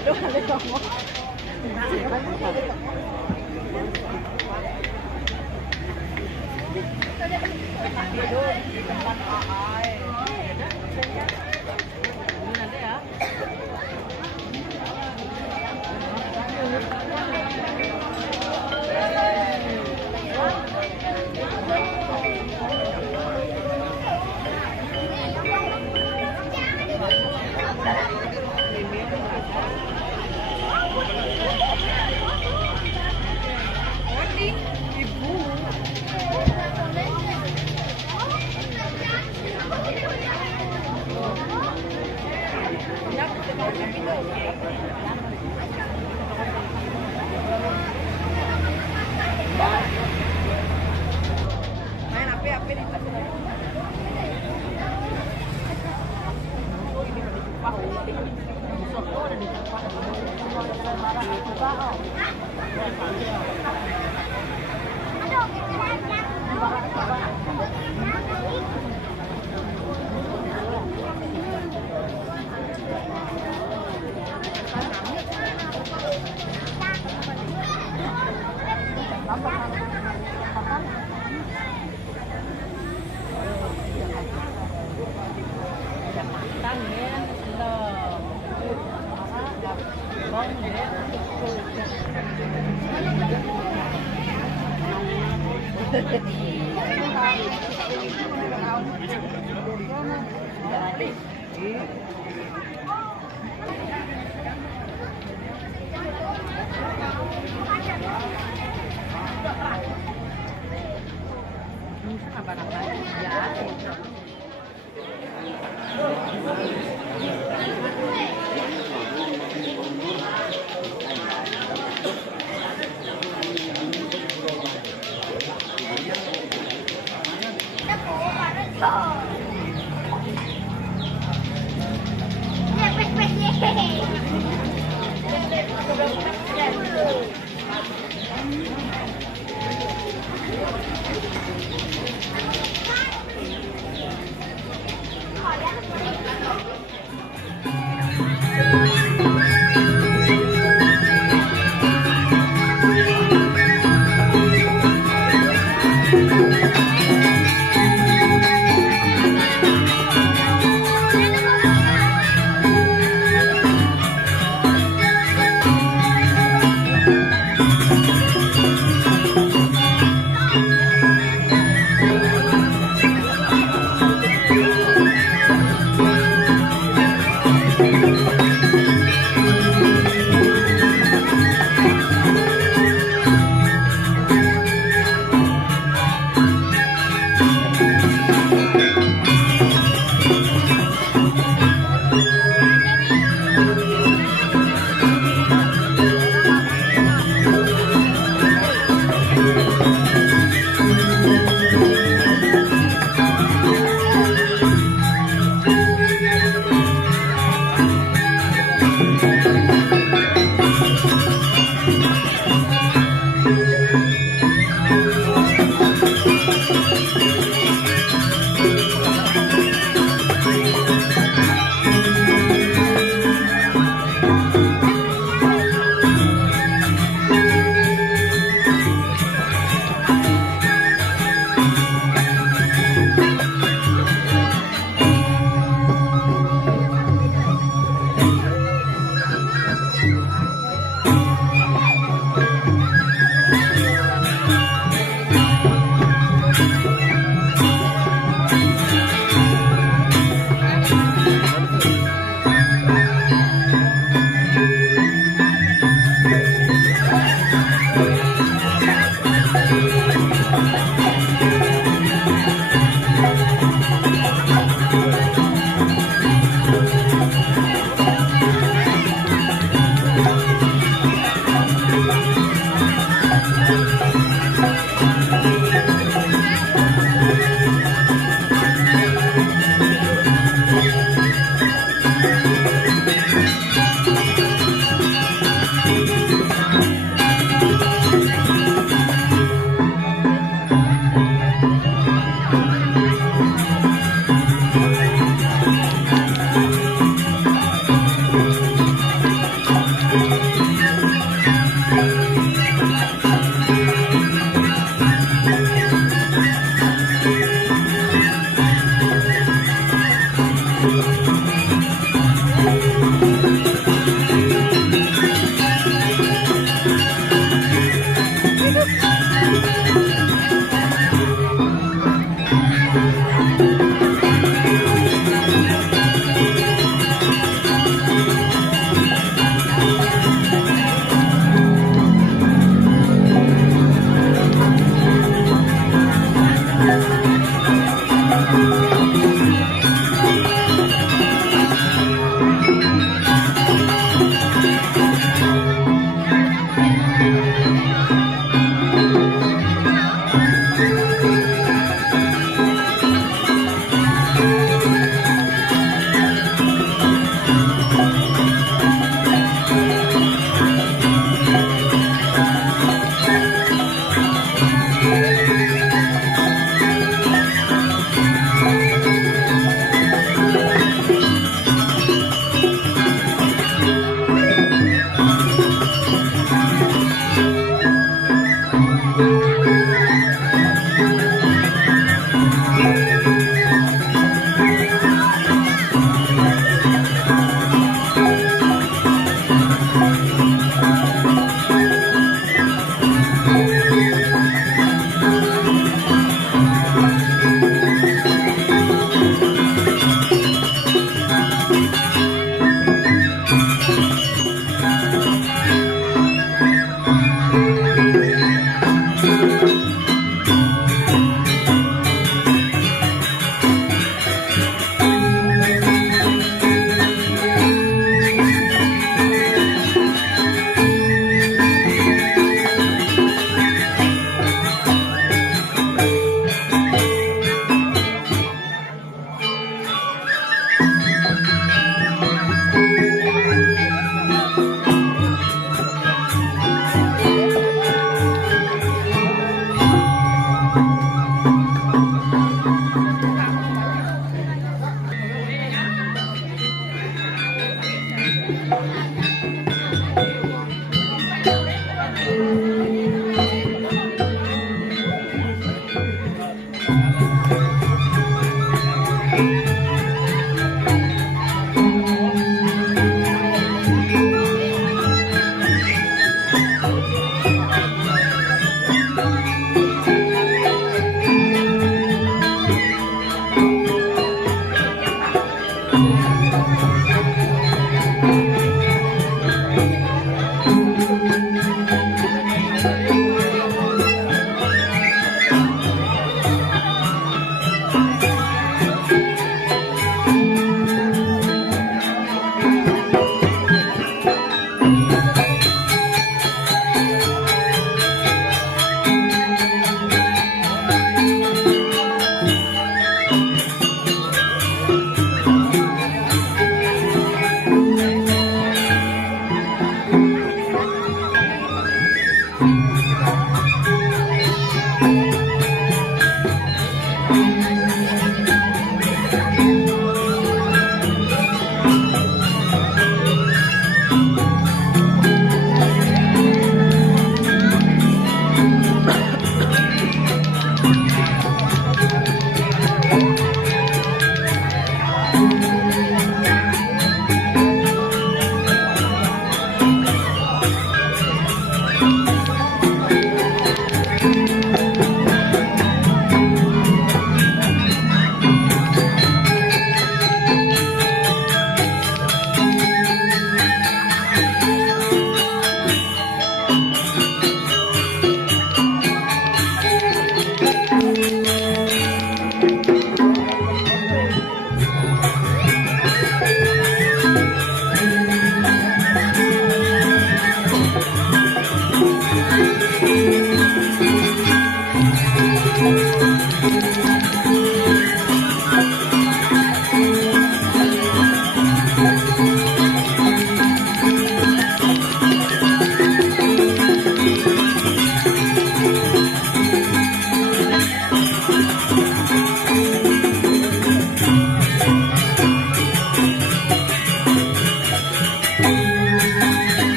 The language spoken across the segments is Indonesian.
Lu kali ngomong. Main api-api di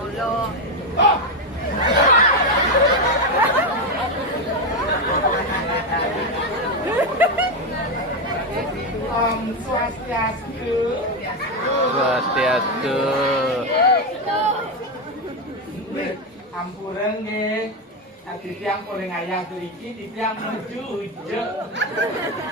Ulo. Oh. Om Swastiastu. Swastiastu. Ampura nggih. Titiang paling ayah iki titiang menuju hijau.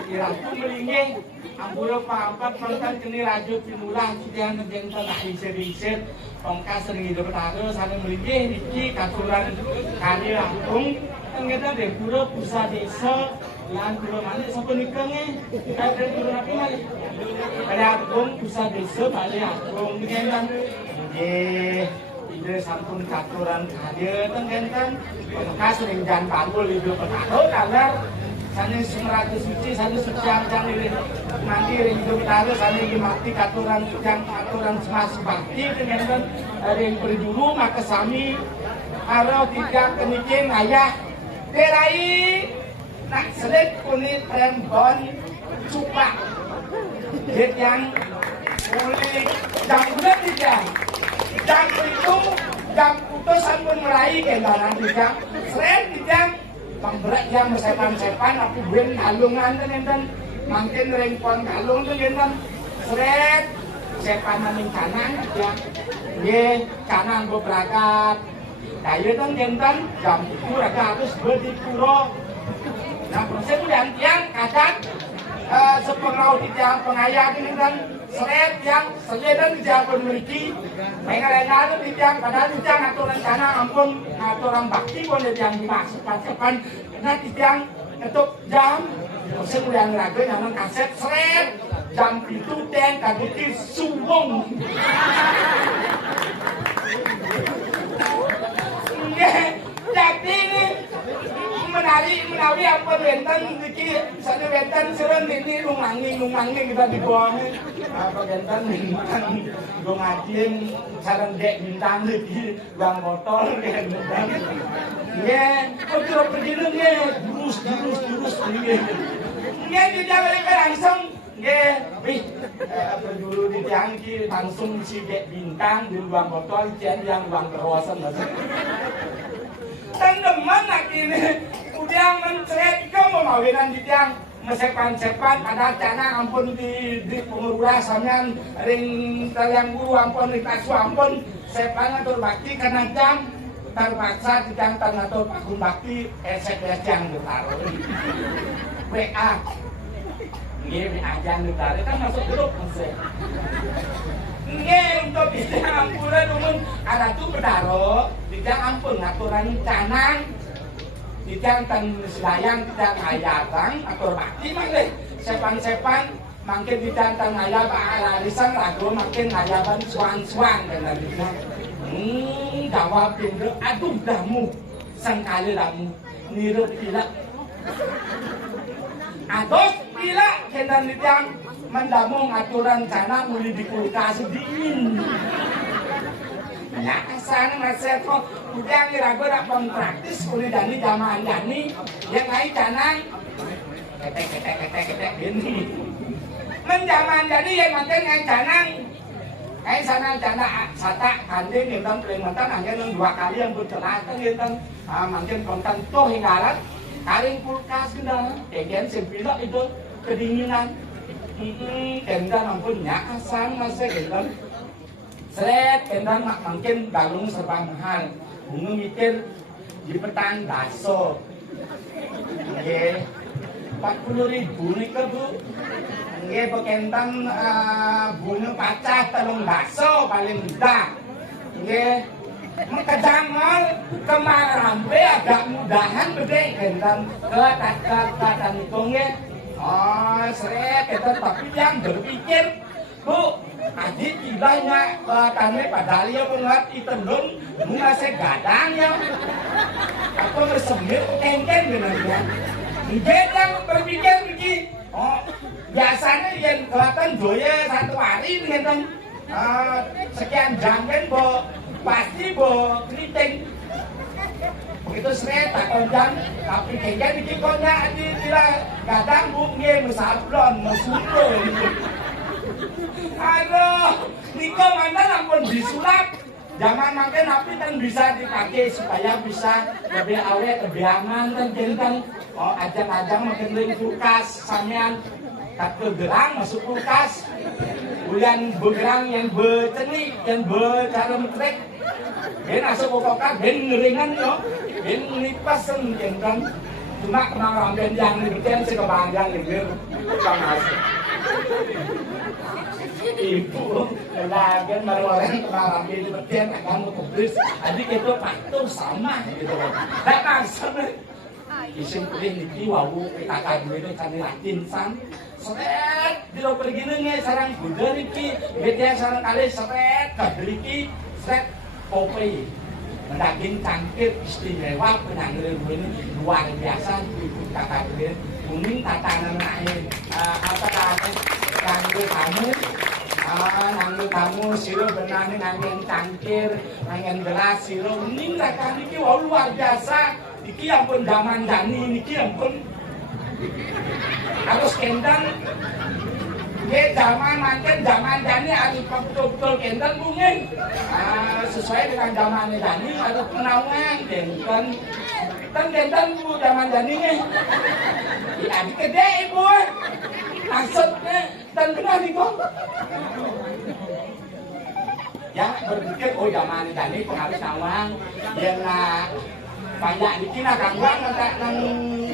Kiraku melinggih. Ampura papat pangkat kini rajut pinulah titiang ngejeng tak isir-isir. Pangkas sering hidup taruh sana melinggih iki katuran kali langkung. Ternyata deh pura pusat desa. Lan pura mana sampai nikahnya? Ada pura apa lagi? Ada agung pusat desa balik agung kan? Nggih. Ide sampun katuran hadir tenggen bekas sering jan panggul hidup petahun kabar sana 100 suci sana suciang-ciang ini nanti hidup petahun sana ini mati katuran yang katuran semas bakti dengan yang berdulu maka sami harau tidak kenikin ayah terai nak selit kulit rembon cupak dia yang boleh jam bulan tidak jam itu jam putusan pun meraih kendaraan tidak sering tidak pemberat yang sepan-sepan aku beri kalungan dan makin ringkon kalung dan sering sepan maning kanan ya ye kanan beberapa kaya dan jam itu raga harus berdipuro nah proses kemudian tiang kacat sepengrau tiang pengayah ini kan seret yang seledan tiang memiliki mengalengan tiang padahal tiang atau rencana ampun atau orang bakti pun tiang dimaksud-maksudkan karena tiang ketuk jam proses kemudian raga yang kaset seret jam itu tiang kabuti sumbung jadi ini menawi apa benten iki satu benten seren ini lumangning kita di bawah apa benten kan gue ngajin sarang dek bintang iki bang botol kan ya kok pergi nge jurus nge tidak balik langsung nge apa dulu di tiang ki langsung si dek bintang di bang botol yang bang kerosan teman nak ini udah mencret ke memawinan di tiang mesepan-sepan ada cana ampun di pengurasannya ring taliang guru ampun di kasu ampun sepan atau bakti karena jam terpaksa di tiang atau pakun bakti SMS yang ditaruh WA ini WA yang ditaruh kan masuk grup nggih untuk bisa ampunan umum ada tuh bertaruh tidak ampun aturan canang tidak tan selayang tidak ngayatang atur bakti malah sepan makin tidak tan ngayat arisan lagu makin ngayaban suan dan lain jawab pindah aduh damu sangkali damu nirup gila ados gila kendan ditang mendamung aturan sana mulai di kulkas dingin. Ya sana masih kok udah ngirago nak praktis mulai dari zaman dani yang lain canang ketek ini. Menjaman dani yang makin ngai canang, sana cana sata kandeng yang paling mantan hanya 2 kali yang bertelatan yang makin kontan toh hinggalan karing kulkas kena, kemudian sepilok itu kedinginan. Kendan ampun nyakasan masih kendan seret kendan mak makin galung serba mahal bunga mikir di petang baso nge 40.000 nih ke bu nge pekentan bunga pacah telung baso paling mudah nge mengkejamal kemarampe agak mudahan gede kendan ke tak hitungnya oh, seret, tapi yang berpikir, Bu, adik ibanya tanah pada dia pengat itendun, masih gadang ya, atau bersemir engken benarnya. Dia yang berpikir begini, oh, biasanya yang kelihatan doya 1 hari dengan sekian jam kan, Bu, pasti Bu keriting. Begitu seret tak konjang, tapi kayaknya bikin konjang tidak gadang buknya bersablon, bersumpul. Aduh, Niko mantan ampun disulap, Zaman makin api kan bisa dipakai supaya bisa lebih awet, lebih aman kan jadi kan ajang-ajang makin ring kulkas sampean kata gerang masuk kulkas. Bulan bergerang yang bercenik, yang bercara metrek. Ben masuk kulkas, ben ngeringan yo, ben nipasem kan. Cuma kenal ben yang libertian sekebanggaan gitu, bang asik. Ibu lagi baru orang kenal ambil libertian akan mutubris, adik itu patuh sama gitu. Dan maksudnya isim pilih niki wawu kakak gue ini cari latin san. Seret, di lo pergi nih sarang budar iki, beda sarang kali seret, kadriki, seret, kopi, daging cangkir istimewa penanggulan ini luar biasa, ibu kakak gue, kuning tatanan lain, apa namanya, nanggu kamu, siro benani nangin cangkir, nangin gelas siro, kuning kakak iki wah luar biasa, iki ampun zaman jani, iki ampun harus kendang ya zaman makin zaman Jani harus betul-betul kendang mungkin sesuai dengan zamannya Jani harus penaungan kendang bu zaman Jani nih ya adik gede ibu maksudnya dan benar ibu ya berpikir oh zamannya Jani harus nawang yang banyak bikin kanggang nang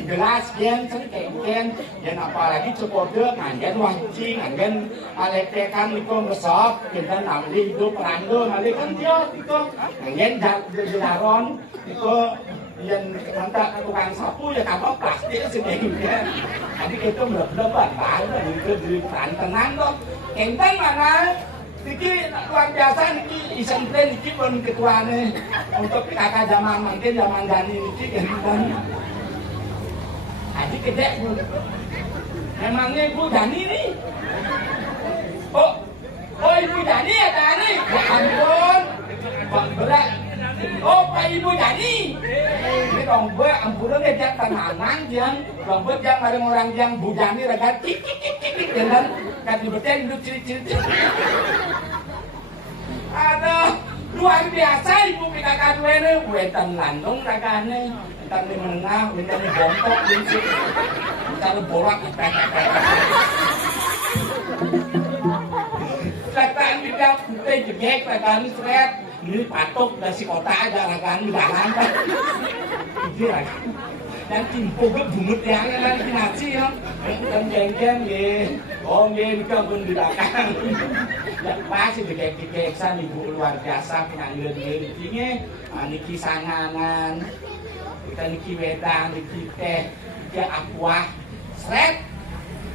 gelas gen sengkengken dan apalagi cepode ngangen wancing ngangen aletekan niku mesop kita namli hidup rando nali kan dia itu ngangen jelaron itu yang nanti tukang sapu ya kapal plastik sedih ya jadi kita belum banget itu di tenan kok kenten mana Niki luar biasa niki isentren niki pun ketuane untuk kakak zaman mungkin zaman Dani niki kan. Adik gede bu. Memangnya ibu Dani nih? Oh ibu Dani ya Dani? Ya ampun, bang berat. Oh pak ibu Dani. Ini dong gue ampunan dia tenanan yang dong gue yang bareng orang yang Bu Dani raga tik dengan kan dibetain dulu ciri-ciri. Aduh, luar biasa ibu kakak gue ini. Wetan landung ragane, wetan di menengah, wetan di bongkok, wetan di borak, wetan di bidang putih jegek, ragane seret. Ini patok dari kota aja ragane di dalam kan. Ini ragane. Dan timpo gue bumut yang lagi nasi ya, dan jeng-jeng ye, oh ye ini kan pun di belakang. Ya pasti dikek-keksan ibu luar biasa penanggulan ini, niki sanganan, kita niki wedang, niki teh, niki aqua, seret,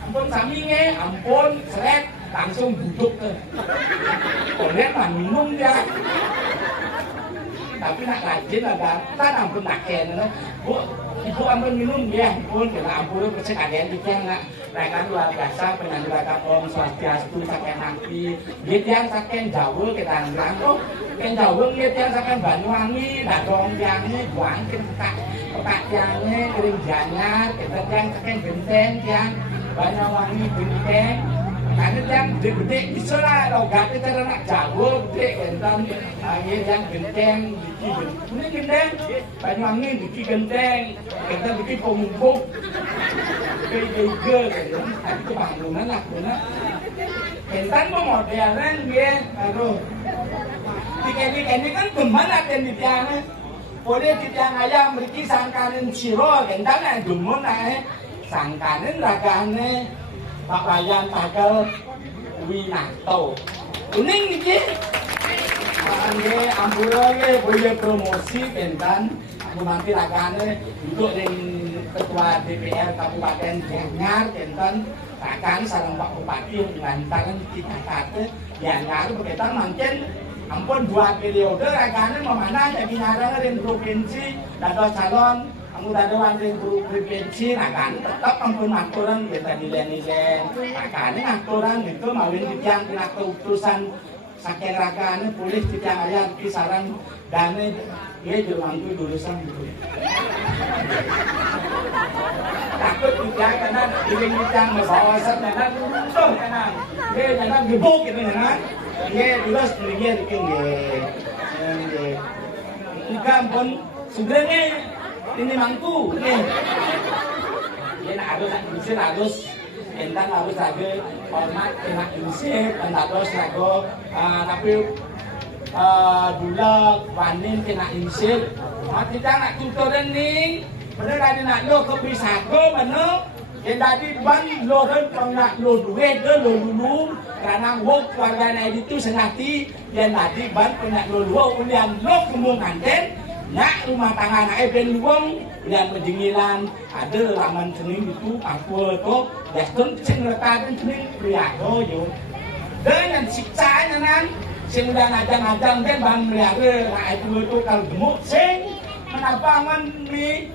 ampun sampingnya, ampun seret, langsung duduk tuh. Kalian mah minum ya. Tapi nak rajin agak, kan ampun naken, bu. Ibu ampun minum ya, pun kita ampun percaya kalian dikeng nak, mereka luar biasa penanggulan Om Swastiastu saking nanti, dia saking Jawa kita nang, oh, saking Jawa dia saking Banyuwangi, datong yangnya buang petak yangnya kering janyar, kita yang saking Genteng yang Banyuwangi Genteng. Karena yang gede bisa lah, logatnya cara nak Jawa gede genteng, yang genteng, ini genteng, Banyuwangi diki genteng, kita diki pemumpuk, gede, itu bangunan lah, benar. Genteng pemodelan dia, aduh, ini kan teman ada di tiangnya, boleh di tiang ayam beri sangkanin siro, genteng yang demun lah, sangkanin ragane. Pak Wayan Tagel Winato kuning iki nggih ampura nggih boleh promosi bentan aku nanti ragane untuk ning ketua DPR Kabupaten Gianyar bentan rakan sareng Pak Bupati lantaran kita kate Gianyar begitu mungkin ampun 2 periode ragane memanah jadi ngarang ring provinsi dados calon anggota dewan ring provinsi rakan tetap ampun aturan kita nilai-nilai rakan aturan itu mawin dijang kena keutusan saking rakan boleh dijang aya kisaran dane ya jumangku jurusan dulu takut dijang karena diling dijang bawasan karena tuh karena dia jangan gebuk gitu kan dia terus dia bikin Ika pun sebenarnya ini mangku nih. Ini harus entan harus ada hormat kena insip dan harus lagu tapi dula wanin kena insip. Kita nak tutoran ni, benar ada nak lo kebisago mana? Yang tadi ban lo kan nak lo duit lo dulu karena wok warga naik itu senati yang tadi ban nak lo ulian lo kemungkinan nak rumah tangga nak ben luang dan menjingilan ada laman sening itu aku tu dah tu cenderung sening pria yo dengan siksanya nan sing udah ngajang-ngajang kan bang melihara nak itu kalau gemuk sing menapa man ni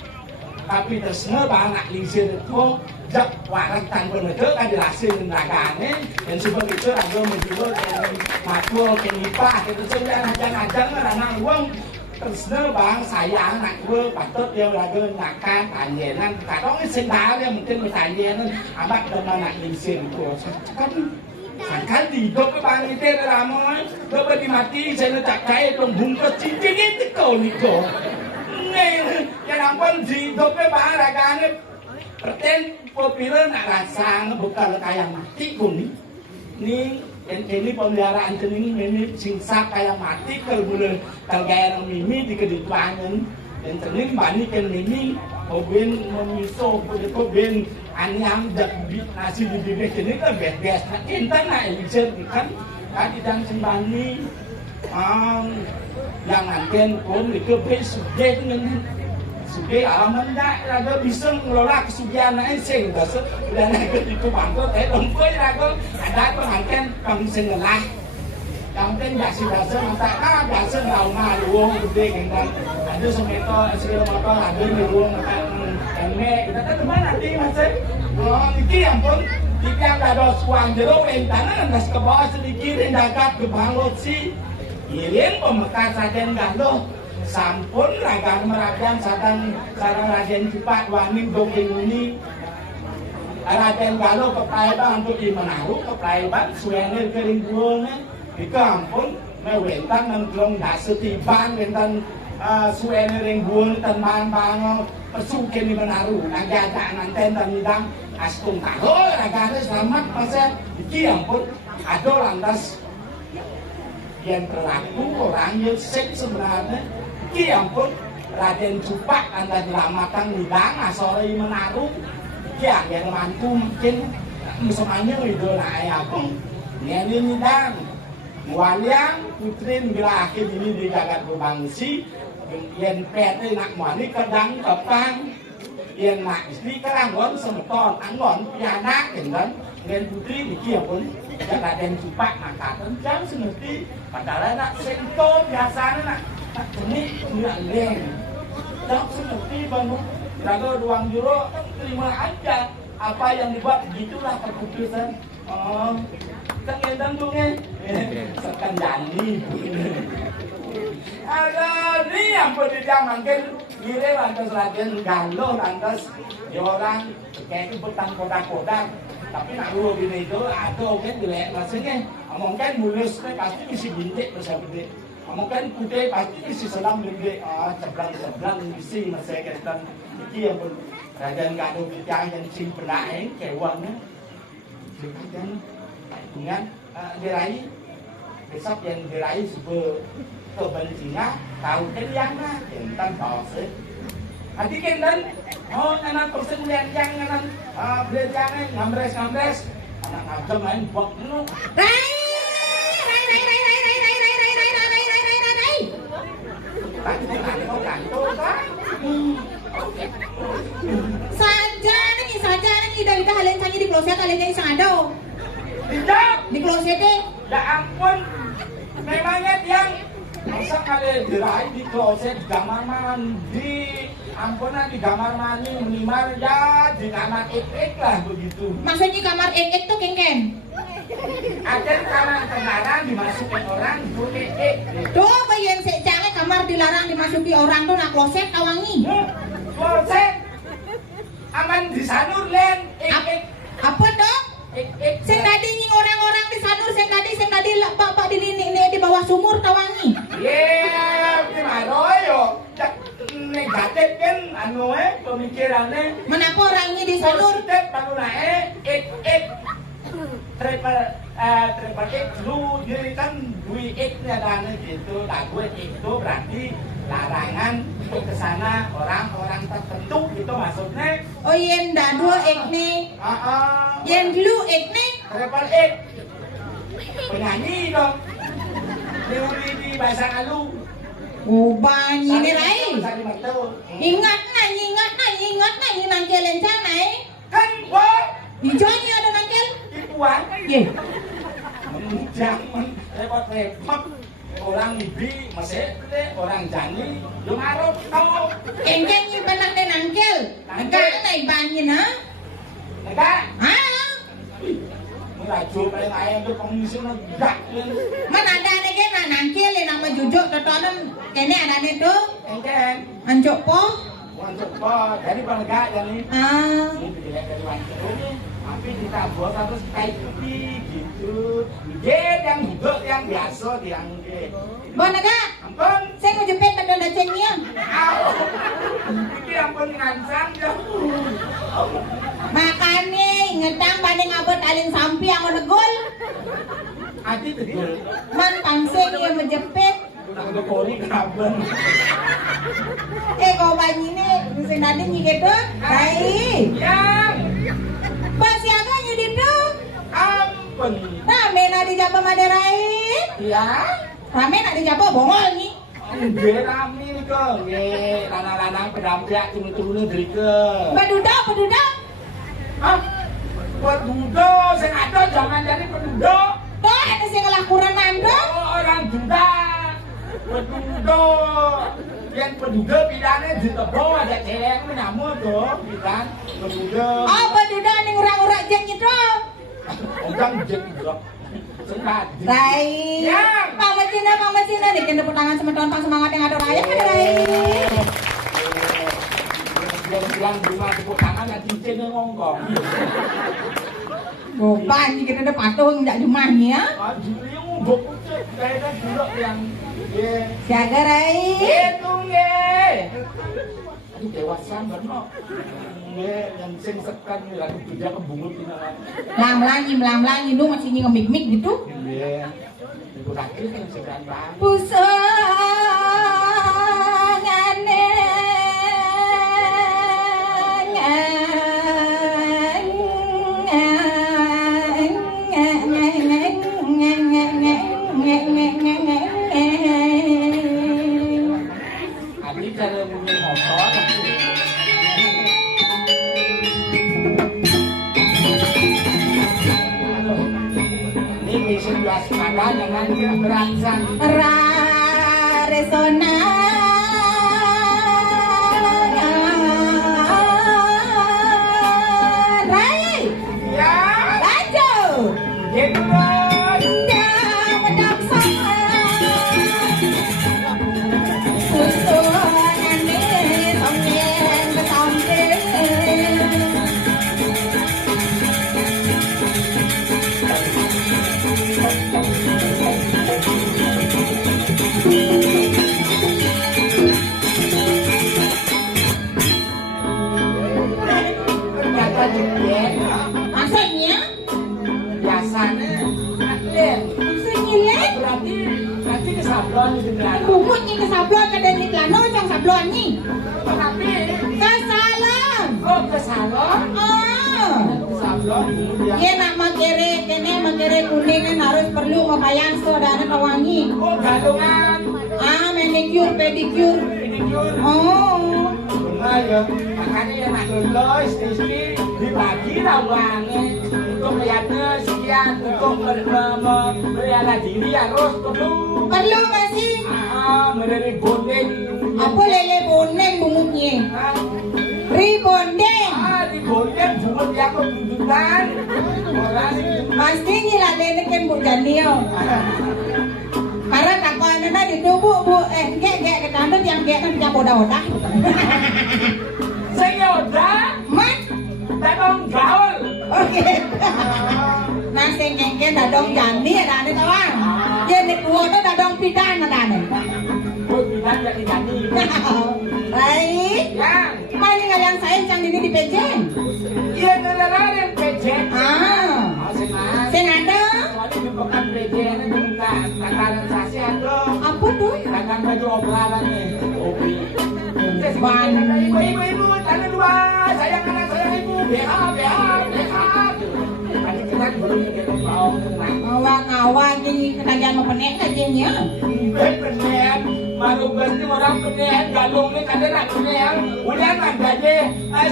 tapi tersena bang nak lisir itu jak warang tanpa betul kan dihasil neragane dan sebab itu aku menjual dan makul kenipah itu sudah ngajang-ngajang karena uang tersena bang sayang nak gue patut dia lagi makan tanyanan kadang ini sendal yang mungkin bertanyanan amat dengan nak lisir itu kan hidup ke bang itu ramai coba dimati saya tak kaya dong bungkus cincin itu kau niko yang ampun hidup ke bang ragane perten populer nak rasa bukan kayak mati pun ni ini pemeliharaan jenis ini singsak kayak mati kalau boleh kalau kayak mimi di kedudukan dan jenis bani kan mimi obin memiso obin anyam jadi nasi di bibir jenis kan beres nak intan nak elixir kan tadi dan sembani yang nanti pun itu besok dengan sudah alaman dah raga bisa mengelola kesugihan sing dasar dan itu bangko lompoy raga ada pengangkat pengisen lelah yang penting biasa mata biasa rumah luang gede kan ada semeto segala macam ada luang emek kita kan mana nanti masih ini yang pun jika ada suang jeruk tanah nas ke bawah sedikit dagat ke bangot si irin pemekas raden galo sampun ragan merajan sarang raden cepat waning dongeng ini raden galo kepraiban untuk di Menaru kepraiban suenir kering buangnya di kampung mewentang nengklong dasa tiban wentan suenir ring buang teman bango pesukin di Menaru nagada nanten dan hidang astung taho ragane selamat masa iki ampun ada lantas yang berlaku orang yang sek sebenarnya iki ampun Raden Cupak anda dilamatan hidang sore Menaru ya yang mantu mungkin semuanya itu naik aku ini hidang waliang putrin berakhir ini di jagat berbangsi yang pete nak mani kedang kepang yang nak istri keranggon semeton anggon pianak kan yang putri iki ampun Raden Cupak angkatan jam seperti padahal nak sento biasanya nak ini tidak leng, tak seperti bangun raga ruang juro terima aja apa yang dibuat gitulah keputusan. Tak ngendang tuh sekan jani. Ada ni yang berdiaman kan, kira lantas Raden Galo lantas orang kayak petang kodak-kodak. Tapi nak dulu gini itu ada kan jelek rasanya. Mungkin mulus pasti mesti bintik bersama mungkin putih pasti isi selang gede cebrang isi masih kita iki yang pun Raden Galo kita yang simpenaeng kewangnya dan dengan diraih besok yang diraih sebuah kebencian tahu keliangnya tentang bahasa hati kendan anak persen yang anak belajar ngambres anak aja main buat dulu saja nih dari kalian sangi di kloset kalian jadi sangado. Tidak. Di klosetnya. Ya ampun. Memangnya yang masa kalian dirai di kloset kamar mandi. Ampunan di kamar mandi minimal ya di kamar ek lah begitu. Maksudnya kamar ek tuh kengken. Ada kamar terlarang dimasukin orang itu ek. Tuh bayan sejangnya kamar dilarang dimasuki orang tuh nak kloset kawangi. Kloset aman disanur len ek. Apa dong? Sing tadi nying orang-orang disanur sing tadi bapak di bawah sumur tawangi. Yeah. pemikirannya. Menapa orangnya disalur? Positif baru naik, triple X lu jadi kan dui X nya dana gitu. Nah gue itu berarti larangan untuk kesana orang-orang tertentu gitu maksudnya. Oh yen dah dua X nih. Yen lu X nih. Triple X penyanyi dong. Di bahasa Alu. Oh banyi nih Rai. Ingat Ingat na ini nangkel lencang nai. kan gua Hijaunya ada nangkel. ibuan. Ye. Jangan repot-repot. Orang ibi masih orang jani belum arep tau. Engkeng nyimpan nang de nangkel. Enggak nai banyi na. Enggak. Ah. Melaju paling ayam tuh komisi enggak. Mana ada nih kan nangkel le nama jujuk totonan kene ada nih tuh. Engkeng. Anjuk po. Untuk kok dari pelegak jadi. Ah. Ini dilihat dari wanita ini. Tapi ditabur terus kayak kopi gitu. Jet yang hidup yang biasa diangkat. Bon agak. Ampun. Saya mau jepit pada dacengnya. Au. Iki ampun ngancam ya. Makanya ngetang banding abot alin sampi yang mau negul. Adi tegul. Man pangseng yang menjepit. Udah kori kabel. Kau banyi nih bisa nanti gitu. Rai. Yang. Pas siapa nyudi tuh? Ampun. Rame nak dijapa Maderai. Ya. Rame nak dijapa bongol nih. Nggih rame nih kok. Nggih, lanang-lanang pedampiak turun-turune drike. Peduda. Hah? Pedudo, sing ada jangan jadi pedudo. Tuh ada sih ngelakuran nando. Oh, orang Duda. Pedudo. Yang pedudo pidane ditebo ada cewek nyamuk tuh, pidan. Pedudo. Oh peduda nih urang-urang jeng itu. Orang jek bro. Sengat. Rai. Ya. Pang Macina nih kena tangan semeton pang semangat yang ada raya kan Rai. Bilang rumah tepuk tangan yang cincinnya ngongkong. Oh banyi kita ada patung tidak jumahnya. Ah, juli ngubuk kucing. Kayaknya bulok yang Siaga Rai. itu nggih. Aduh dewasa bener. Nggih, yang sing sekan lagi kerja kebungut ini kan. Melang-langi lu masih ngemik-mik gitu. Nggih. Iku lagi kan sekan banget. Pusangane Abi cara punya motor. Ini bisa jelas makan dengan berangsang. Resona Rai Ya, lanjut gitu bos. dah mendaksa susunan ini omyen betampe Kata jengkel, maksudnya biasanya adil. senyilet Berarti kesablon sebenarnya. bubutnya ke sablon ke dari lano yang sablon nih Tapi kesalah kok ke salon? Sablon dia. Dia nak makere kene makere kuning kan harus perlu membayang saudara kawangi. Oh, galungan. Manicure pedicure. Pedicure. Oh. Benar ya. Makanya yang nak lulus istri dibagi lah uangnya. Untuk melihatnya sekian, untuk melihara diri harus perlu. Perlu masih. Mendari bondeng. Apa lele boneng bungutnya? Ribondeng. Di bondeng bungut yang kebutuhan. Orang Pasti nyiladene kan Bu Janio. Karena takonana di tubuh Bu gek ketandut yang gek kan yang odah-odah. seyoda, Mas. dadong gaul. Oke. Nah sing kengken dadong jandi ada ane tawang. Dia nek kuwo to dadong pidan ada ane. rambut binan jadi nyanyi. Baik. Yang. Mana nggak yang saya yang ini di pejen? Iya negara yang pejen. Sing ada. Soalnya di bekan pejen itu bukan takaran sasi ada. Apa tuh? Takkan baju oblalan nih. Opi. Ban. Ibu, tanda dua. Sayang anak, sayang ibu. BH. Tadi kita belum kita tahu tentang. Awak ini ketagihan mau penek aja. Penek, baru berarti orang penek, galung ni kada nak penek. Udah ada je,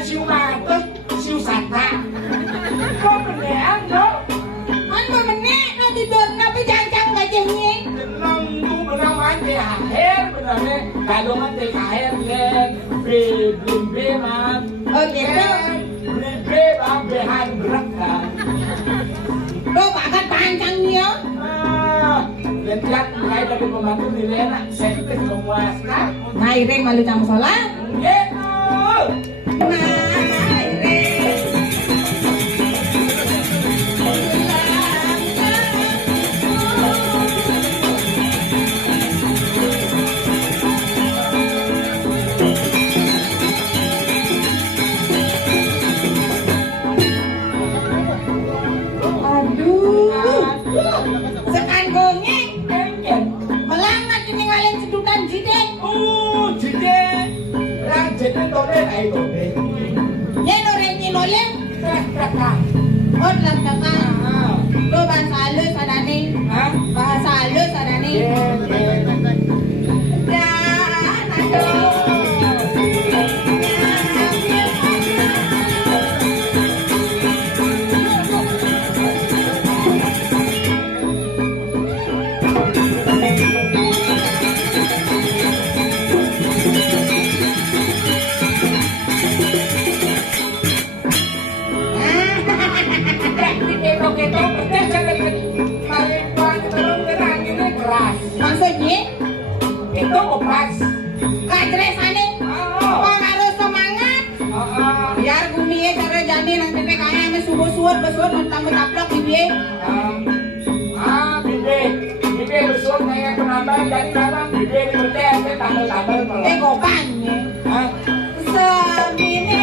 siu matuk, siu sata. Kau penek, no? Anu menek nanti dot nabi jangkang gajahnya. Tenang tu benawan te akhir benar galung te akhir len, be man. Oke, Be behan berat kan. Kau akan pancangnya. Dan tiap mulai dari pembantu di Lena, sentis memuaskan. Nah, Ireng malu campur sholat. Gitu. Nah, Ireng. Sekan gongeng. Melangat ini ngalahin sedutan jidek. Jidek. Jidek tole ay tole. Yan orang noleng. Oh, dalam kakak. Itu bahasa halus ada nih. Bahasa halus ada nih. Dan aduh. Maksudnya? Itu opas. Kadresane. Kok harus semangat? Biar gumiye cara jani nang tete kaya ame subuh-subuh besut mentang taplok bibi. Bibi besut kayak penambah jadi apa? Bibi di betel tambah-tambah kalau. Gopangnya. Semine.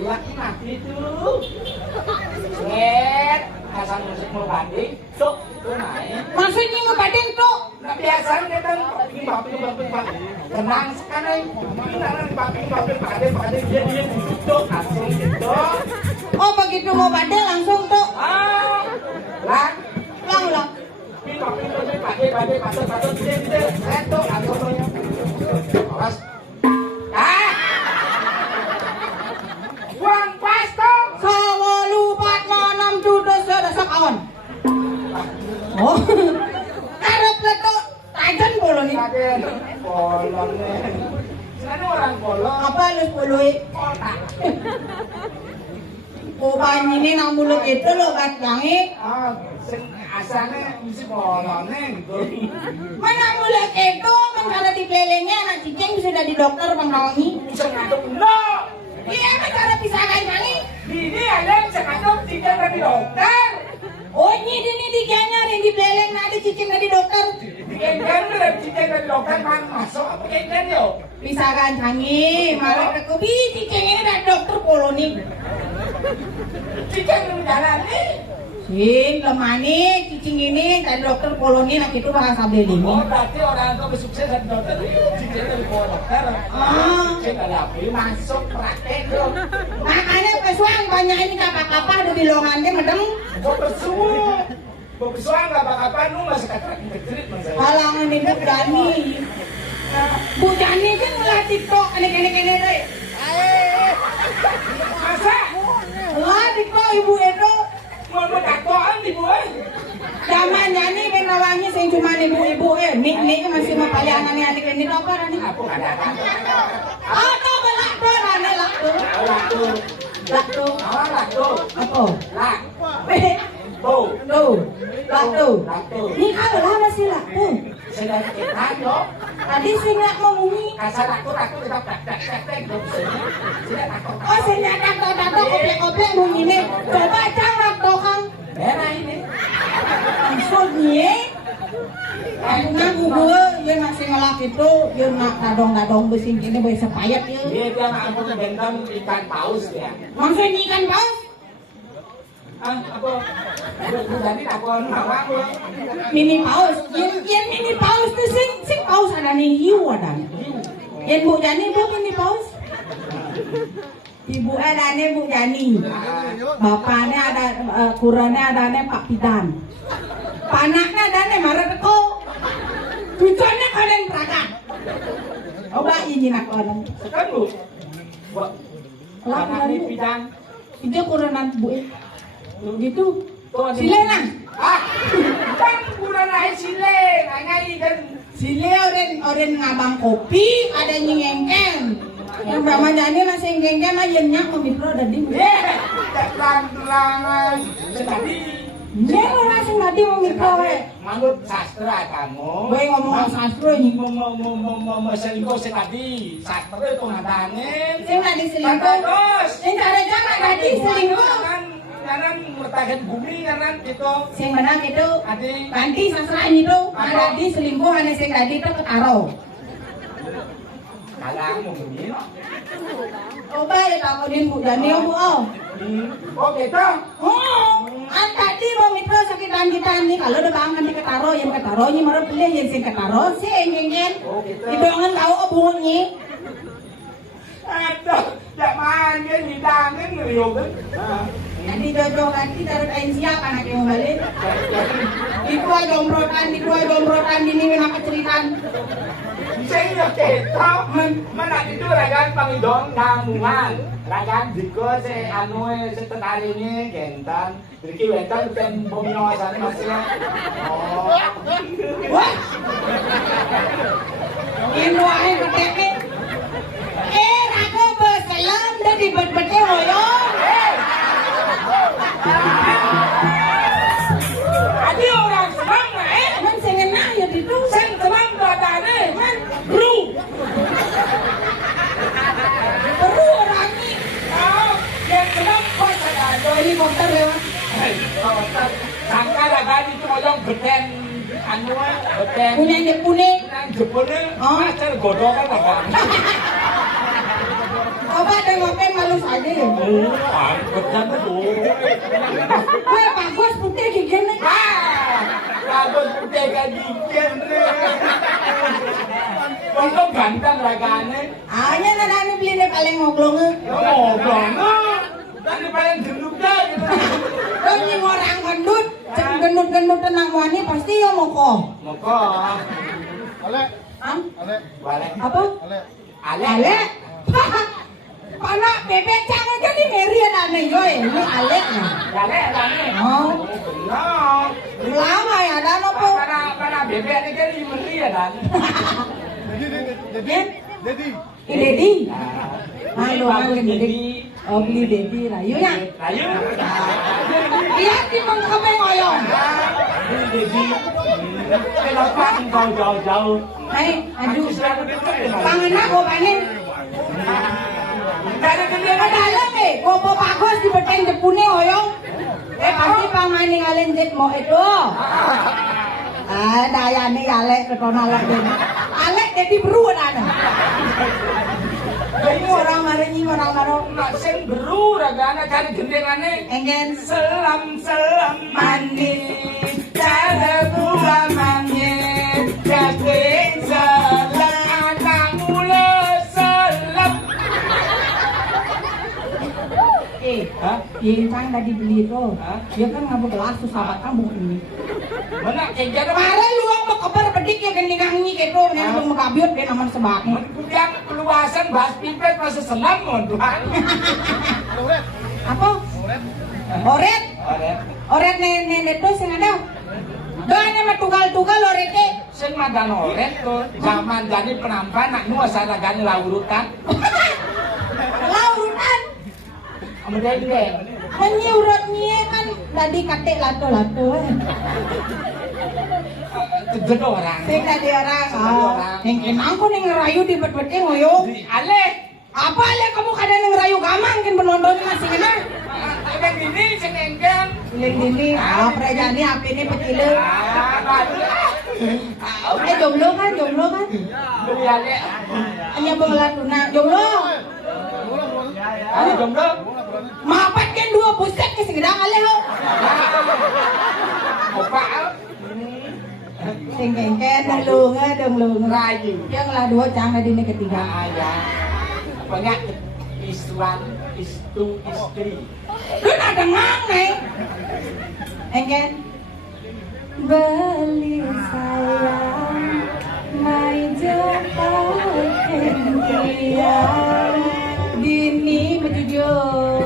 Laki mati tuh. Set, Hasan musik mau banding, tuh naik. Maksudnya mau banding tuh? Nah biasanya kita ini bapak Pak. Tenang sekarang. Beneran Pakde dia duduk langsung gitu. Oh begitu mau Pakde langsung tuh. Lah. Ulang. Pakde patut dia seto langsung. Awas. Buang pas tuh. Sawo lupat manam judes dasar kawan. Oh. Karep letok tajan bolon nih. Raden, bolong nih. Sana orang bolong. Apa lu boloi? Kotak. Oban ini nang mulut itu lo katlangi. Sing asalnya mesti bolongnya gitu. Mana mulut itu cara dipelengnya anak cicing bisa jadi dokter Bang Rawangi. Bisa ngatuk no. Iya kan cara pisahkan kali. Ini ada bisa ngatuk tidak dari dokter. Oh ini dikanya yang dipeleng ada cicing dari dokter. Dikengken dari cicing dari dokter kan masuk apa kengken yo? Pisahkan canggih, malah aku cicing ini dari dokter koloni. Cicing yang jalan nih. Sing lemani cicing ini dari dokter koloni nak itu bahasa beling. Oh berarti orang itu sukses dari dokter. Cicing dari dokter. Cicing dari apa? Masuk praktek yo. Makanya pesuang banyak ini kapal-kapal ada di longannya medeng. Bebesuang nggak apa-apa nu masih kecerit masih. Halangan ini Bu Jani. Bu Jani kan mulai TikTok anek-anek ini deh. Masa? Lah TikTok ibu itu. Mau tatoan di buah? Zaman Jani ben Rawangi sing cuma ibu-ibu nik masih mau kalian anak ini apa Rani? Aku nggak ada apa-apa. Oh tuh belak tuh Rani lak tuh. Lak tuh. Lak tuh. Apa? Lak. Tuh. Lak tuh. Lak tuh. Ini kan lah masih lak tuh. Saya kita yo. Tadi sih nggak mau bunyi. Kasar aku kita praktek dong sini. Tidak takut. Oh sih nggak tato koplek bunyi nih. Coba cang Kang. Merah ini. Maksudnya ngaku gue, dia masih ngelak itu, dia nak dadong besin ini bisa payat ya. Dia aku bentang ikan paus ya. Maksudnya ikan paus? Apa? Jadi aku aku. Mini paus, yang mini paus tuh sing paus ada nih hiu ada. Yang Bu Jani bu mini paus. Ibu ada nih Bu Jani, bapaknya ada kurannya ada nih Pak Pidan, panaknya ada nih Mareteko, cucunya kalian perakan. Coba ini nak orang. Kan bu. Anak ini bidang. Itu kuranan Bu gitu. Sile nang. Kan kurang naik sile, nanya kan. Sile orang ngabang kopi, ada nyengengken. Yang Mbak Majani lah sengengken aja nyak memikro dadi. Terang-terangan sekali. Dia orang sing tadi memikro we. Manut sastra kamu. Gue ngomong sastra ini. Mau selingkuh sekali. Sastra itu ngadanin. Sing tadi selingkuh. Terus. Sing cara-cara tadi selingkuh. Kanan mertahan bumi kanan gitu. Sing menang itu Adi. ganti sastra ini tuh. Tadi selingkuh ane sing tadi itu ketaro. Kalang mau begini. Coba ya takonin Bu Jani Bu oh. Oh gitu. Oh, tadi mau mitra sakitan kita nih kalau udah bangun di ketaro yang ketaronya marah pilih yang sing ketaro sih engengeng. Oh gitu. Didongan tahu bunyi. Aduh, jak main hidangin ngeriuk kan. Jadi jodoh ganti dari kain siap anak yang balik. Di dua jombrotan ini memang keceritaan. Bisa ini kita mana itu ragan pangidong namungan. Ragan jiko se anu se tenari ini gentan. Jadi wentan ten bomino asane masih. Oh. Wah. Ini wae keteke. Aku berselam dari bet-bete hoyong. Adi orang senang Man sing enak ya ditu. Sen senang badane man bro. Perlu orang ini. Yang senang kok ada Helikopter lewat. Sangka ragan itu hoyong beten anu beten. Punya puning. Nang jebone Oh. pacar godokan apa? Coba dengokin malu saja ya. Betul tuh. Wah bagus putih gigitnya. Bagus putih kayak gigit. Contoh ganteng ragane. Hanya nadane beli deh paling ngoblong. Oh, banget. Kan paling gendut dah gitu. Kan yang orang gendut, gendut tenang wani pasti yo moko. Moko. Ale, Hah? ale, Balik. Apa? ale. Ale. Panak bebek jangan jadi meri adane yo ini ale. Balik adane. Oh. Benar. Lama ya dan apa? Karena bebek ini kan menteri ya dan. Dedi. Dedi. Halo, halo Dedi. Oh, beli Dedi rayu ya. Rayu. Lihat di mengkeme ngoyong. Jadi kenapa engkau jauh-jauh? Hai, aduh. Selalu gitu ya. Pangan aku panen. Dari gede Ada dalam kopo bagus di beteng depune oyong. Pasti pamane ngalen jet mo itu. Dayane alek ketona lek Dedi. Alek Dedi beru ana. Ini orang marenyi orang maro. nak sing beru ragana cari gendengane. Engen Selam manis cara gua manis jadi selam anak mula selam. Hah? Yang tadi beli itu, Hah? dia kan ngabuk gelas tuh sahabat kamu ini. Mana kejar apa? Kemarin luang mau kabar pedik ya gendingang ini gitu, yang mau kabiut dia naman sebaknya. Yang keluasan bahas pipet masih selam mon Tuhan. Apa? Oret? Oret nenek itu sing ada. Doanya mah tugal-tugal oretnya. Sing madan oret tuh zaman jadi penampan nak nuasa ragane laurutan. Laurutan. Kemudian deh. Menyiuratnya kan tadi katek lato-lato. Kejedo orang. Sing tadi orang. Yang kenang kok ning ngerayu di bet-bete ngoyo. Ale. Apa le kamu kadang ngerayu gamang kan penonton masih kena. Ada gini sing enggan. Ling dini, perajani apa ini pecile. Jomblo kan? Beli ale. Hanya bengelat tuna, jomblo. Ada jomblo. Mapat kan dua buset ke segedang ale ho. Opa. Sing kengken dong lung rayu. Yang lah dua cang di ini ketiga. Ya. Banyak istri. Lu ada ngang nih. Engken. Beli sayang, mai jempolkan dia. Dini menjujur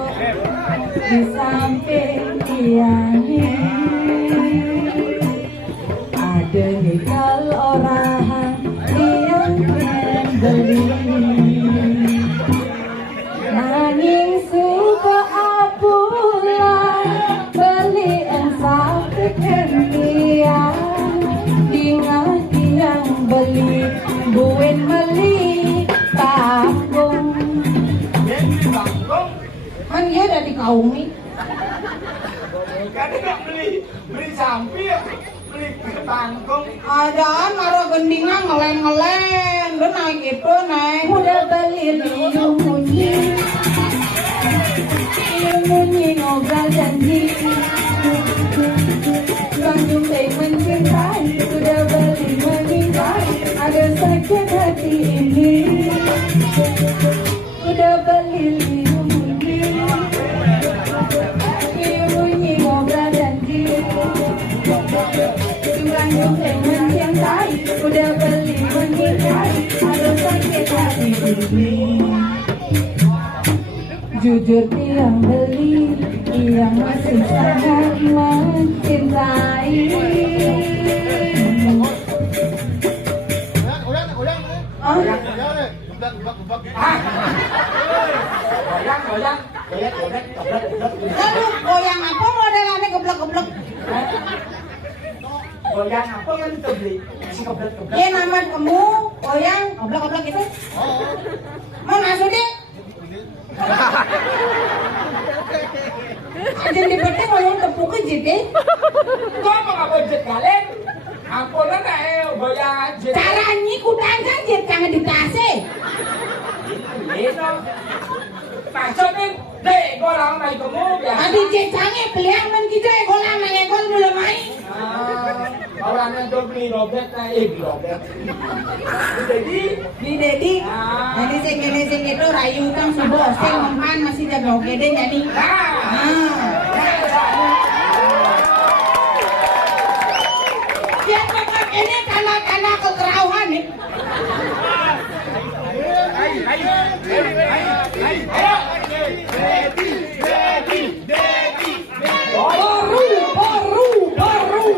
di samping tiangnya. Ada nikal orang yang beli. Nanging suka apulah beli sakitkan dia. Dingat yang beli buen beli tanggung. Man dia udah dikaumi. Kadang nggak beli sampi ya, beli kangkung. Ada naruh gendingan ngeleng dia naik itu naik. Udah beli liung munyi ngobrol janji. Tanjung mencintai, udah beli meninggal. Ada sakit hati ini. Udah beli liung munyi ngobrol janji. Tanjung mencintai, udah beli meninggal. Ada sakit hati ini. Jujur tiang beli, yang masih sangat mencintai. Lalu goyang apa modelannya geblek-geblek? Goyang apa yang itu beli? Si kebelet. Ya nama kamu goyang geblek-geblek itu? Mau masuk deh? Aja di betek goyang tepuk aja deh. Kok mau nggak budget kalian? Aku nggak goyang aja. Caranya kudang aja jangan ditase. Itu. Maksudnya, deh, golang naik kamu ya. Tadi cecangnya beliang men kita golang nengol mulai main. Orang yang tuh beli robek naik robek. Jadi Di Dedi. Jadi sing itu rayu kang subuh sing mempan masih jago gede jadi. Ya pokok ini karena kekerauhan nih. Baru.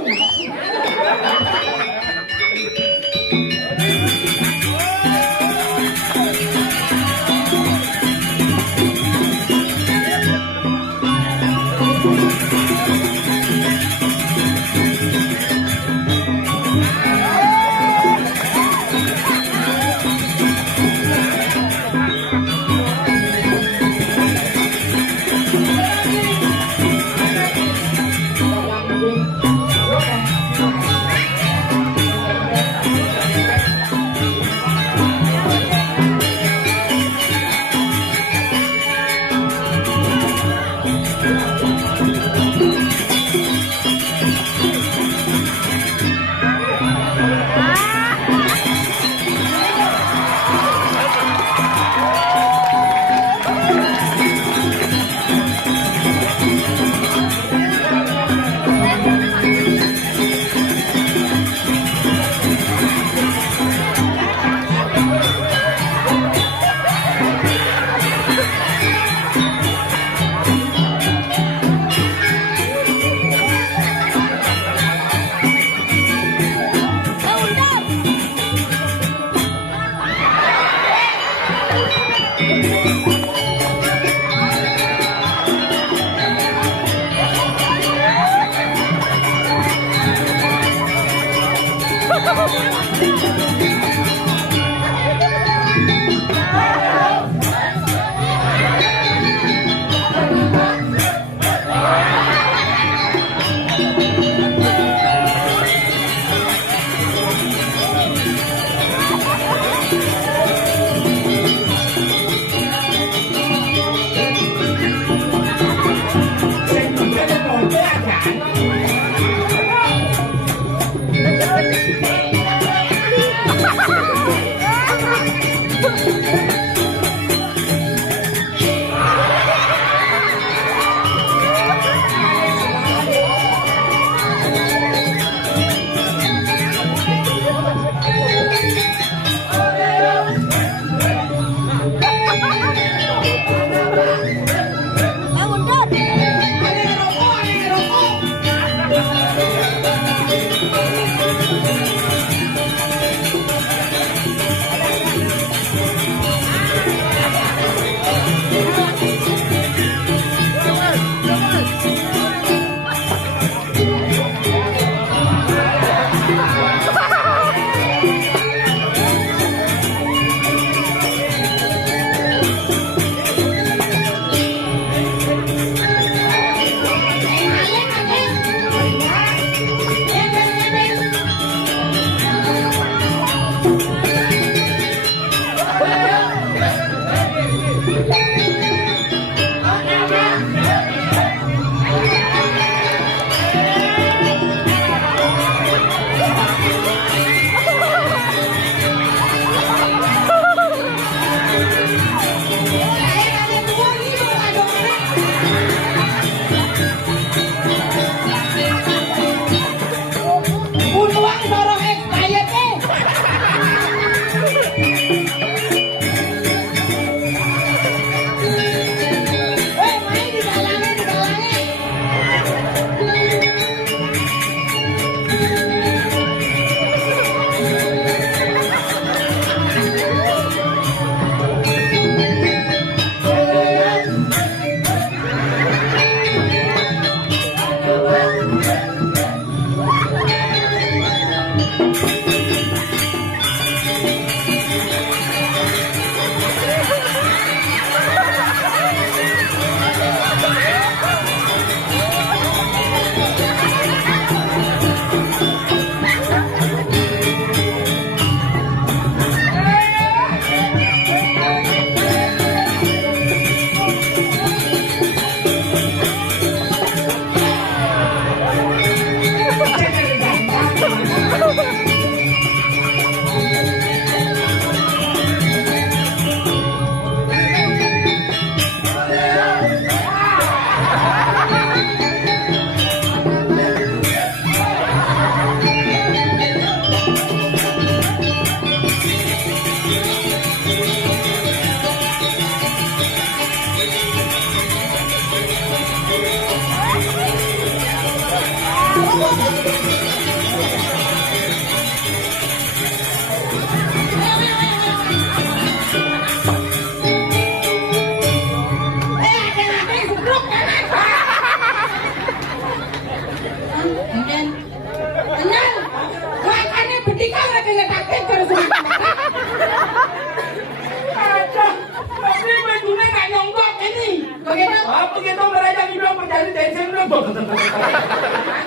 Begitu mereka bilang berjadi tension dong.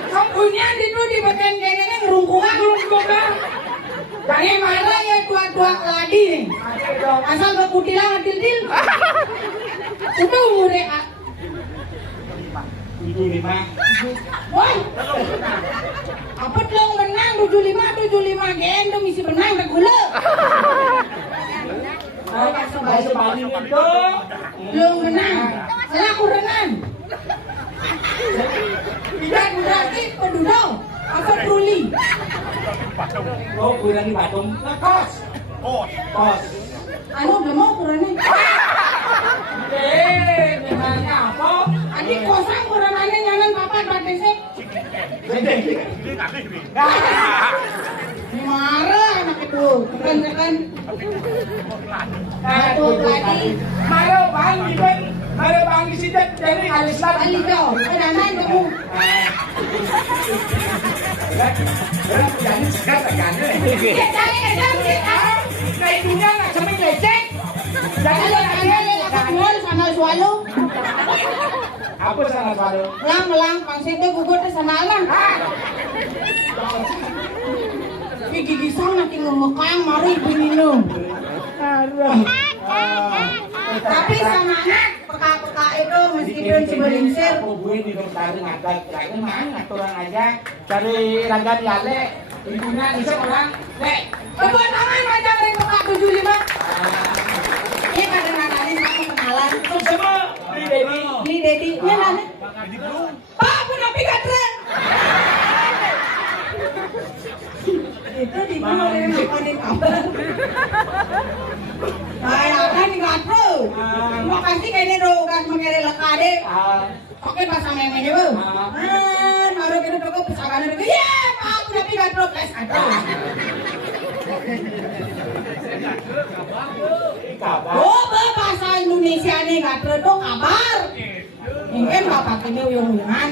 Kemudian itu di bagian kayaknya ngerungkungan. Jadi marah ya tua-tua ladi nih. Asal berkutilang adil-dil. Itu umurnya 75. woi, apa dong menang 75 gendong isi menang reguler. Sebalik itu. Belum menang, salah kurangan. Tidak berarti pedudong, apa truli? Oh, kurang di Batum. Kos. Kos. Anu udah mau kurangan. Memangnya apa? Adik kosan kurangannya nyaman papan pakai sih. Marah anak itu, tekan. Aduh lagi. Maro bang di situ dari Alislat. Alijo, kedangan kamu. Jangan sekat tekannya. Ya cari kadang sih. Nah itunya nggak cuma lecek. Kalau ada ngol sama sualo. Apa salah baru? Melang pangsete gugur teh sama alang. Gigi sang makin ngomekang mari bingung. Tapi semangat peka-peka itu meskipun sebelingsir. Gue di Bentari ngatak, kayaknya mana orang aja cari rangga di ale. Ibunya bisa orang, nek. Kebun tangan macam dari peka 75. Ini pada ngadain kamu kenalan. Semua di Dedi. Ini Dedi, ini mana? Pak, pun api katre. Itu di mana yang ngomongin kabar? Akan nggak makasih kayaknya do gas mengenai lekade. Oke pasang meme deh bu. Baru kita toko pesangan dulu. Ya pak, udah tiga drop guys ada. Oh bahasa Indonesia nih nggak terdo kabar. Mungkin bapak ini uyung-uyungan.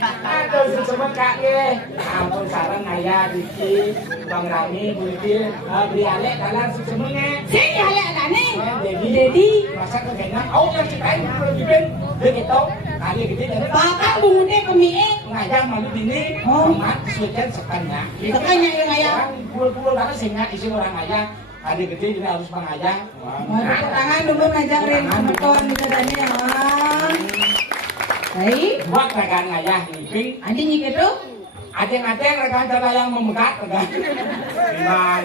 Aduh, sebut kak ye. Ampun sarang ayah, Diki, Bang Rami, Bulkil, beli alek kalian semuanya. Sini alek ada nih. Dedi. Masa kegengan, oh yang ceritain lebih ben. Dia gitu, kali gede dari. Bapak bungunya kemie. Ngajak malu dini, mat kesulitan sekannya. Sekannya yang ayah. Orang puluh-puluh kali sehingga isi orang ayah. Adik gede jadi harus mengajak. Waduh, tangan dulu ngajak rin sama kawan di kedannya. Baik. Buat rekan ayah ngiping. Adi gitu. Adeng-adeng rekan cara yang memegat rekan.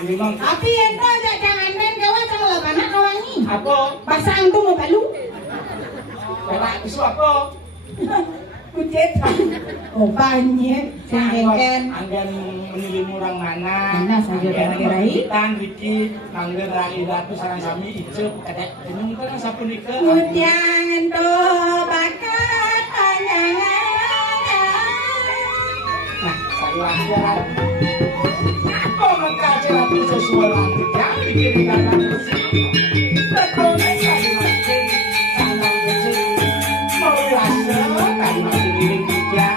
Lima. Tapi ento aja jangan main kawan sama anak kawan ini. Apa? Pasang tuh mau balu. Kena isu apa? Kucet. Oh banyak. Sengken. Anggan menilai orang mana? Mana saja kira-kira ini? Tan Riki, Anggan Rai Datu sarang sami Icup. Kadek jenung kan sapu nikah. Kutiang ento bakat panjangan. Nah, saya ajaran. Kau mengkaji rapi sesuai lanjut yang dikirimkan langsung. Betul sekali makin sama kecil. Mau rasa kan masih miring juga.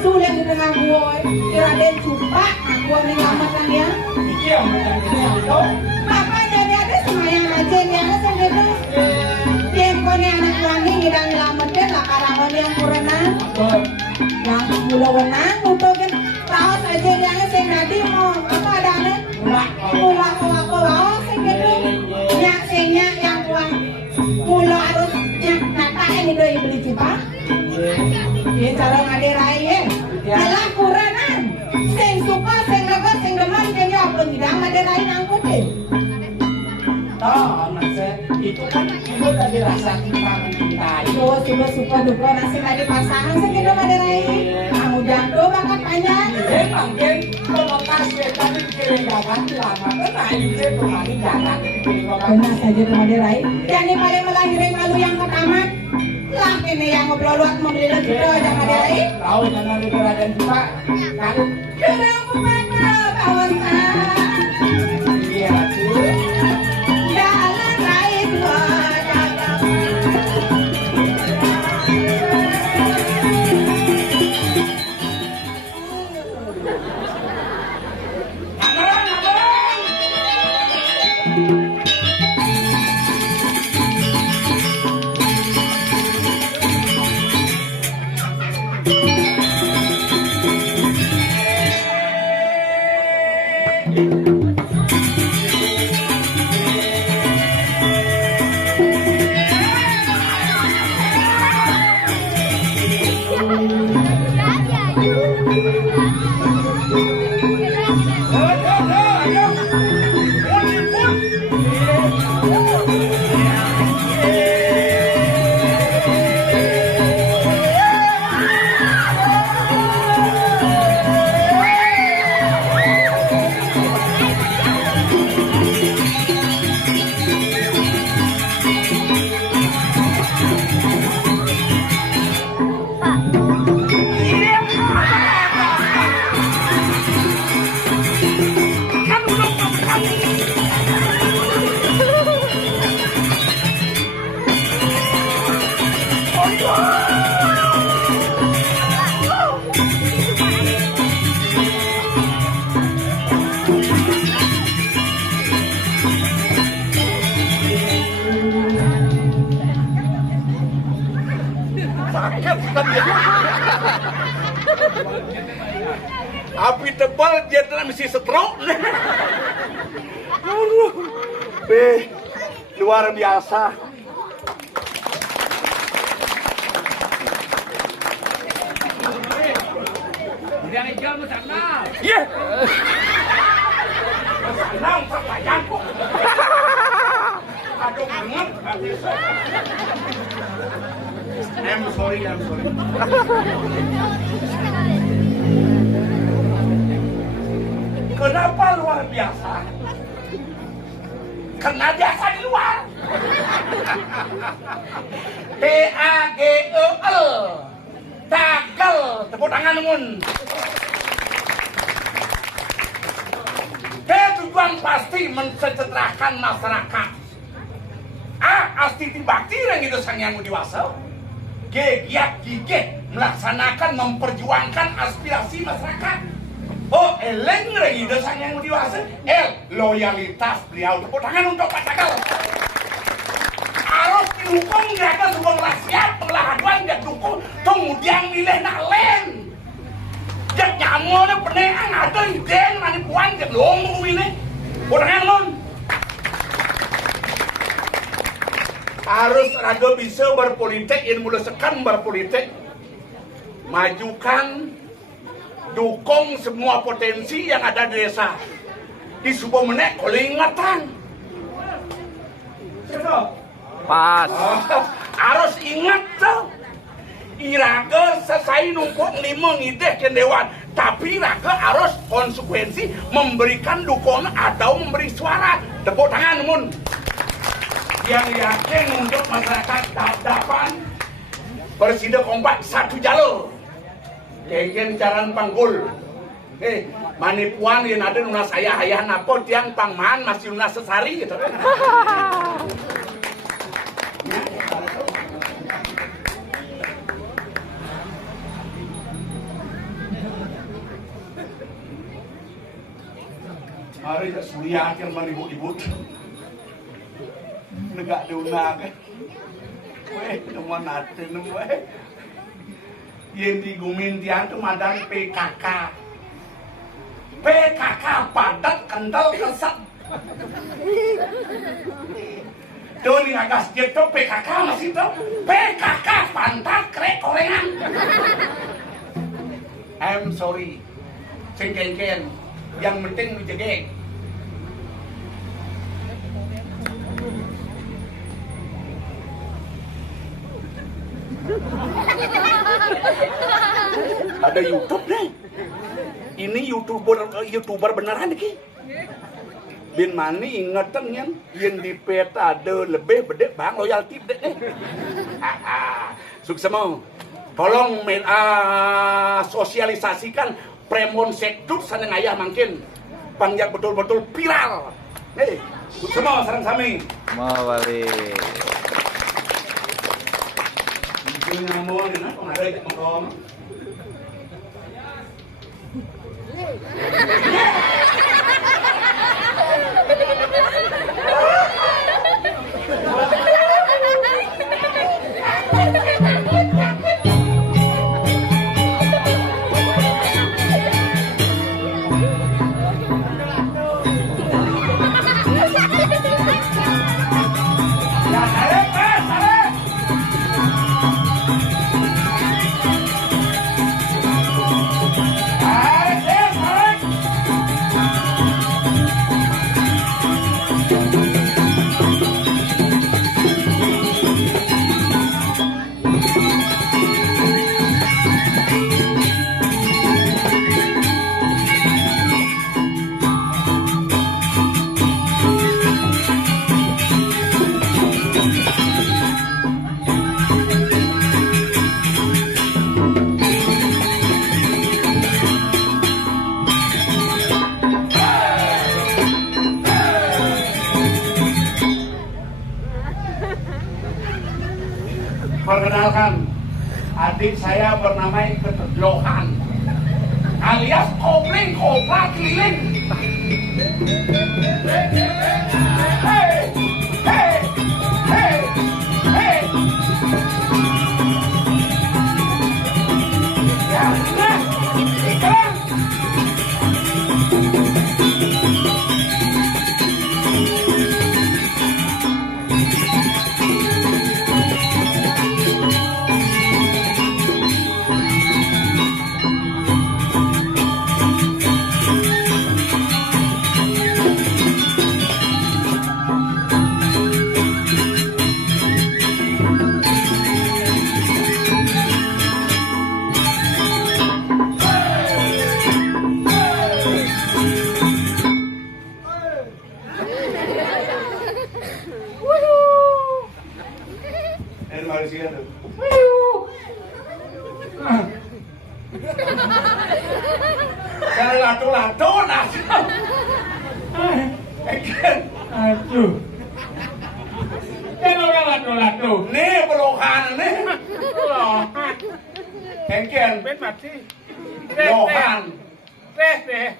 Sulit di tengah gua, kira dia cuba, gua nih lama kan ya. Iki yang macam ini itu. Apa jadi ada semayang aja yang segitu. Yang kone anak wangi ngidang nyelamatin lah karangan yang kurena. Yang mula wenang untuk kan tahu saja yang sing tadi mau apa ada ane? Mula segitu. Nyak singnya yang kuang mula harus nyak nata ini doi beli cipa. Ini cara ngadirai ya. Alah kuranan. Sing suka, sing lega, sing demen, sing apa ngidang ngadirai angkut deh. Oh, maksud itu kan ibu tadi rasa kita mencintai. Yo, coba suka duka nasi tadi pasangan segitu ngadirai. Kamu jatuh bakat panjang. Emang kan kalau kasih tadi kirim gagang lama kan itu kemarin jangan dikirim Benar saja tuh ngadirai. Yang paling melahirin malu yang pertama. Lah ini yang ngobrol luat membeli lagi tuh jangan ngadirai. Tahu jangan dikeradan juga kan? Kurang kumana kawasan. Iya tuh. Jalan lain wajah. Api tebal dia telah mesti stroke. Luar biasa. Yang hijau tu sana. Iya. Senang pertanyaan kok. Aduh banget. I'm sorry. Kenapa luar biasa? Karena biasa di luar. TAGEL. Tagel. Tepuk tangan mun. Tujuan pasti mensejahterakan masyarakat. Astiti bakti yang itu sang yang dewasa. Giat gigih melaksanakan memperjuangkan aspirasi masyarakat. Oh, eleng lagi dosa yang dewasa. Loyalitas beliau. Tepuk tangan untuk Pak Tagel. Harus didukung gerakan sebuah rakyat pengelahaduan dan dukung kemudian milih nalen. Jak nyamu na peneang ada ide manipuan jak long milih. Tepuk tangan mon. Harus raga bisa berpolitik, ilmu lesekan berpolitik. Majukan, dukung semua potensi yang ada di desa. Di sebuah menek kalau ingatan. Pas. Harus ingat tuh. Iraga selesai numpuk 5 ngideh ke dewan. Tapi Raga harus konsekuensi memberikan dukungan atau memberi suara. Tepuk tangan mun. Yang yakin untuk masyarakat dapat Presiden kompak satu jalur. Kegen caran panggul. Manipuan yang ada nunas ayah napot yang pangman masih nunas sesari gitu. Mari tak suliat yang manibut-ibut. Negak diunang eh. Weh, teman natin weh. Yang digumintian itu madan PKK. PKK padat kental kesat. Tuh nih agas gitu PKK masih tuh. PKK pantat krek korengan. I'm sorry. Cengkeng-cengkeng. Yang penting dijegeng. Ada YouTube nih. Ini YouTuber beneran nih. Bin mani ingetan yang di peta ada lebih bedek bang loyalty bedek nih. Sukses mau. Tolong sosialisasikan Premon Sekdut sana ayah makin pang yang betul-betul viral. Nih, semua sarang sami. Mau balik. Itu nyamuk ni nak pengarai tak mengom. Perkenalkan, adik saya bernama Johan alias Kopling Koprak Keliling. Hey, hey, hey, hey. Ya, nah, ikan. Lato-lato nah. Aduh. Kan orang lato-lato. Nih pelukan nih. Kengken. Ben mati. Lohan. Teh.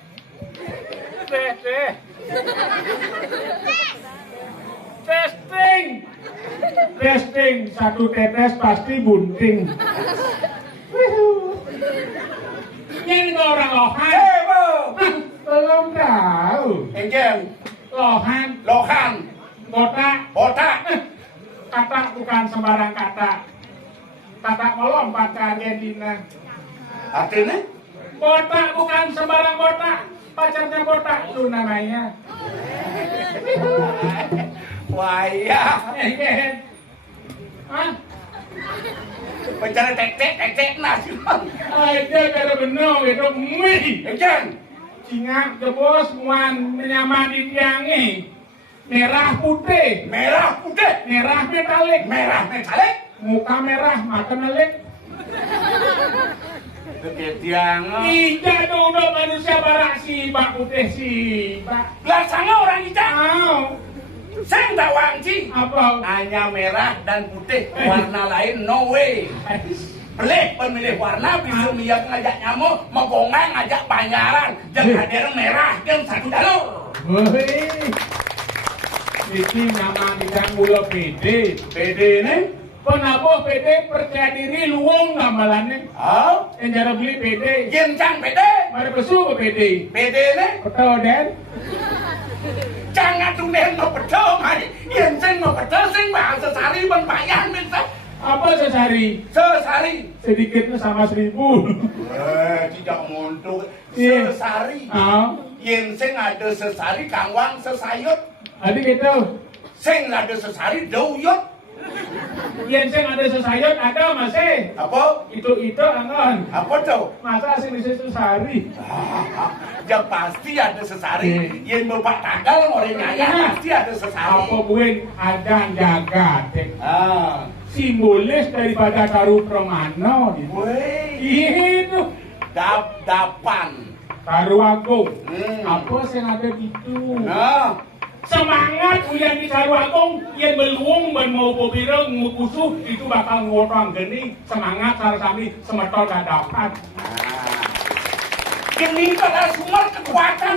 Testing. Satu tetes pasti bunting. Ini orang Lohan. Belum tahu. Engkel. Lohan. Botak. Kata bukan sembarang kata. Kata kolom Pak Argentina. Artinya? Botak bukan sembarang botak. Pacarnya botak itu namanya. Wah Hah? Pacarnya tek nasi. Aja kada benar itu mui. Engkel. Cingak jebos muan menyamadi tiangi. Merah putih. Merah metalik. Muka merah, mata melek. Ketiangan. Ija dong manusia barak si bak putih si bak. Belasangnya orang Ija. Saya tak wangci. Apa? Hanya merah dan putih. Warna lain no way. Pelik pemilih warna bisa ngajak nyamuk, megongeng ngajak panyaran. Jangan hadir merah, yang satu jalur. Wih, ini nama kita mula PD. PD ini penabuh PD percaya diri luwung ngamalannya. Oh, Yang cara beli PD. Yencang PD. Mari besu ke PD. PD ini Betul dan. jangan tunen no betul mari. Yencang no betul sing bahasa sari ben bayan minta. Apa sesari? Sesari. Sedikitnya sama 1000. Tidak montok. Iya. Sesari. Ah, Sing ada sesari kangwang sesayut. adik gitu. Sing ada sesari dauyut. Yang sing ada sesayot ada masih. Apa? Itu angon. Apa tuh? Masa asing di situ sehari. Ya pasti ada sesari. Yang bapak tanggal ngoreng ayah pasti ada sesari. Apa buin ada jaga dek. Ah. Simbolis daripada Karu Pramana. Wih. Itu Dapan. Karu Agung. Apa? Apa sing ada gitu? Nah. Semangat ulian di Karu Agung yang beluung ben mau popireng mau kusuh itu bakal ngotong geni semangat sarasami semetol dapat. Ini adalah sumber kekuatan.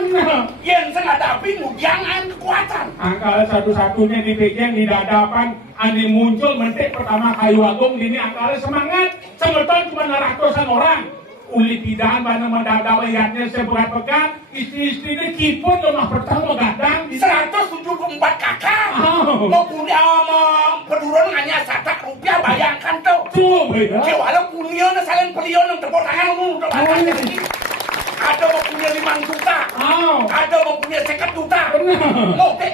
Yang sing hadapi mujangan kekuatan. Angkala satu-satunya di pegang di dadapan ane muncul mentik pertama Kayu Agung ini angkala semangat semeton cuma ratusan orang. Uli pidan mana mendadak lihatnya seberat pekan istri-istrinya kipun lemah pertama gadang 174 kakak. Oh. Mau punya pedurun hanya 1 rupiah bayangkan tuh. Tuh beda. Kewalau punya saling pelion yang tepuk tanganmu. Ada mau punya 5 juta. Oh. Ada mau punya 50 juta. Benar. Ngote.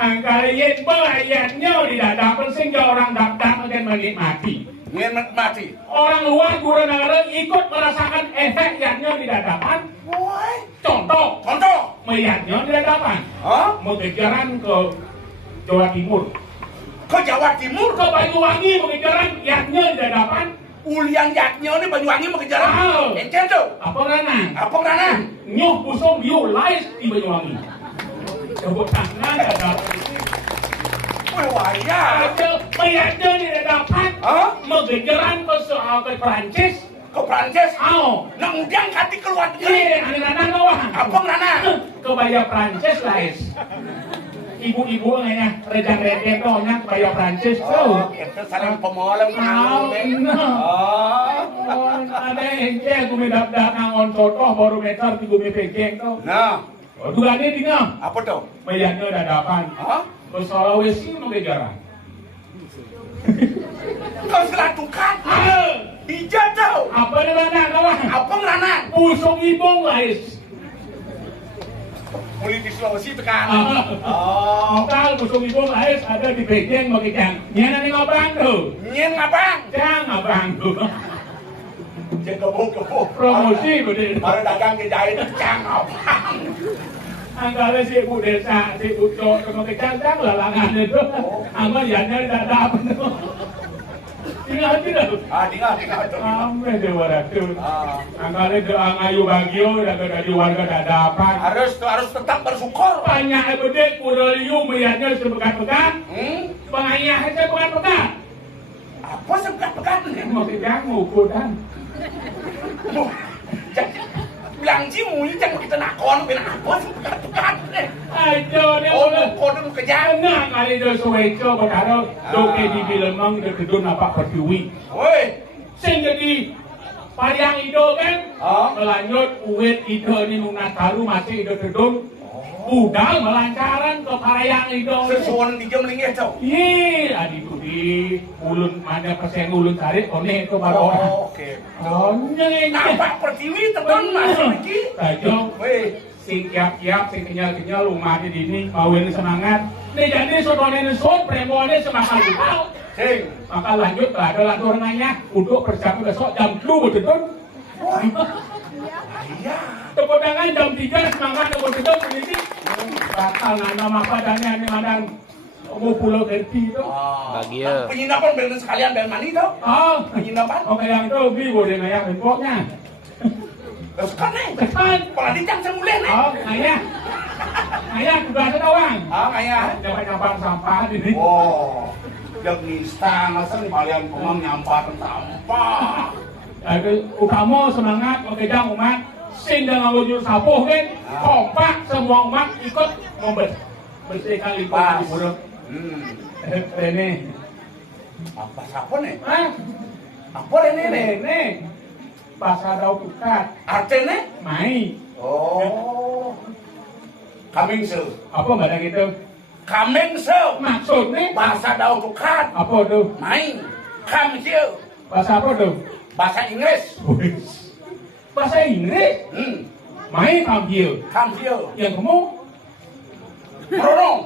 Angkala yen bayarnya di dadapan sehingga orang daftar akan menikmati. Mati. Orang luar guru negara ikut merasakan efek yatnya di dadapan. Woi. Contoh, melihatnya di dadapan. Hah? Mengejaran ke Jawa Timur. Ke Jawa Timur. Ke Banyuwangi mengejaran yatnya di dadapan. Ulian yaknya ini Banyuwangi mau kejar. Oh. Enten tuh. Apa ranang? Apa karena? Nyuh pusung biu lais di Banyuwangi. Tepuk tangan dadapan. Waya. Ada melihatnya di dadapan. Hah? Mengejaran ke Perancis. Ke Prancis. Oh. Nah kemudian kati keluar negeri. Iya, ane ranang bawah. Apa karena? Ke Baya Prancis lais. Ibu-ibu nganya rejang-rejang tuh nya ke Baya Prancis tuh. Itu saling pemolong Oh, ada ente gue dap-dap nangon contoh baru meter di gue pegeng tuh. Nah, Dua ini dina, apa tuh? bayarnya dadapan. Hah? Ke Sulawesi mengejaran. Kau selatukan. Hijau tuh. Apa nih mana kawan? Apa karena? Pusung ibung lais. Mulai di Sulawesi tekan. Kalau pusung ibung lais ada di pegeng mengejaran. Nyana nih ngabang tuh. Nyen ngabang. Jangan ngabang tuh. Cek kebo. Promosi bener. Ada dagang kejahit cang ngabang. Angkala si ibu desa, si ibu cowok sama kecantang lalangan itu. Amal yanya dadapan tuh. Tinggal tidak tuh. Tinggal tuh. Ame dewa ratu. Ah. Angkala doa ngayu bagio dari warga dadapan. Harus tetap bersyukur. Banyak bede kureliu melihatnya sepekan-pekan. Pengayah aja pekan-pekan. Apa sepekan-pekan? Mau diganggu kudan. Bilang cimu ini jangan kita nakon, apa sepekan-pekan? Ayo dia Oh, boleh. kodun kejar. Nah, kali dia suweco berkara doke di bilemang dia kedun apa pertiwi. Woi, Sing jadi pariang ido kan? Melanjut uwit ido ni nunat taru masih ido kedun. Budal melancaran ke parayang ido. sesuatu di jam lingih tau. Iya, adi tu di ulun mana persen ulun tarik kone itu baru orang. Oke. Oh, nyeng. Nampak pertiwi teman masih lagi. Tajo. Woi, Sing kiap-kiap, sing kenyal-kenyal, rumah di sini, kawin semangat. Nih jadi sotonin sot, premonya semangat juga. sing. Maka lanjut lah, ada lantur nanya, untuk persiapan besok jam 2 betul. Iya. Tepuk tangan jam 3 semangat betul ini. Bakal nanam apa dannya ini madang. Mau pulau kerti itu. Bagia. Penginapan bel sekalian bel mani tau. Oh, Penginapan. oke yang itu beli boleh ngayang infoknya. Terus kan nih. Cepat. Peladicang semulih nih. Oh, ngayang. Ngayang juga ada doang. Ngaya. Nyampang sampah di sini. Oh. Yang nista masa nih kalian pemang nyamparan sampah. Utama semangat mengejar umat sing dengan wujud sapuh kan, kompak semua umat ikut membersihkan lingkungan di Pura. Ini Apa siapa nih? Hah? Apa ini? Ini bahasa daun pukat Artinya? mai. Oh. Coming soon. Apa bahasa gitu? Coming soon. Maksudnya Bahasa daun tukat. apa tuh? Main. Come here. Bahasa apa tuh? Bahasa Inggris. Bahasa Inggris. Mai tampil. Come here. Yang kamu Meronong.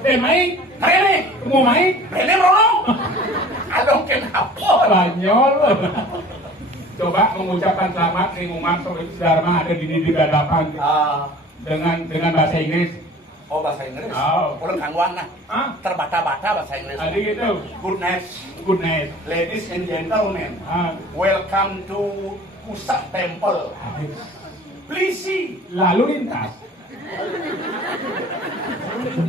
mai Ini. kamu mai Ini meronong. Aduh kenapa? Banyol. Coba mengucapkan selamat nih umat Dharma ada di hadapan dengan bahasa Inggris. Oh bahasa Inggris. Oh. Ulang kangguan nah. Hah? Terbata-bata bahasa Inggris. Ada gitu. Good night. Good night. Ladies and gentlemen. Ah. Welcome to Pusat Temple. Please see. Lalu lintas.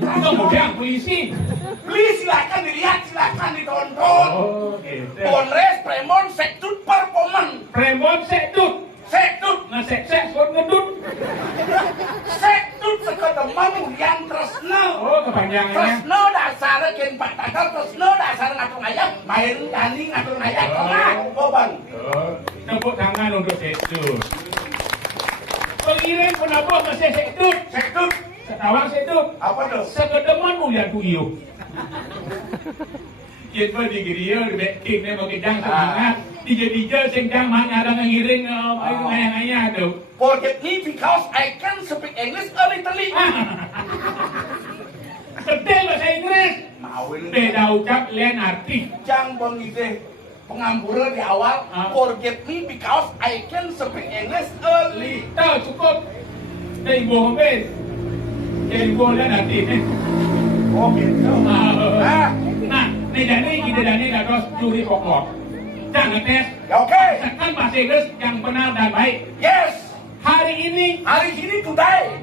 Kemudian polisi. Please silakan dilihat, silakan ditonton. Oh, gitu. Polres Premon Sektut Performance. Premon sekdut. Sektut. Ngesek-sek skor ngedut. Sektut seketeman yang tresno. Oh, kepanjangannya. Tresno dasar ken Pak Tagal, tresno dasar ngatur ayam, main tani ngatur ayam. Tengah, Boban. Oh, tepuk tangan untuk sekdut. Pengirim penabur ke sekdut. Sektut. Setawang sekdut. Apa tuh? Sekedeman ulian tuyuh. Yen mah digirieu di backing nih mau kejang semangat. Dija sengkang mah ada ngiring ngayang-ngayang tuh. Forget me because I can speak English a little. Detail bahasa Inggris. Mawin. Beda ucap lain arti. Jang bengite pengambura di awal. Forget me because I can speak English a little. Tahu cukup. Dari ibu habis. Jadi ibu dan arti nih. Oh gitu. Nah, nih Dani kita Dani terus juri pokok. Jangan tes. Oke. Tekan bahasa Inggris yang benar dan baik. Yes. Hari ini, Hari ini today.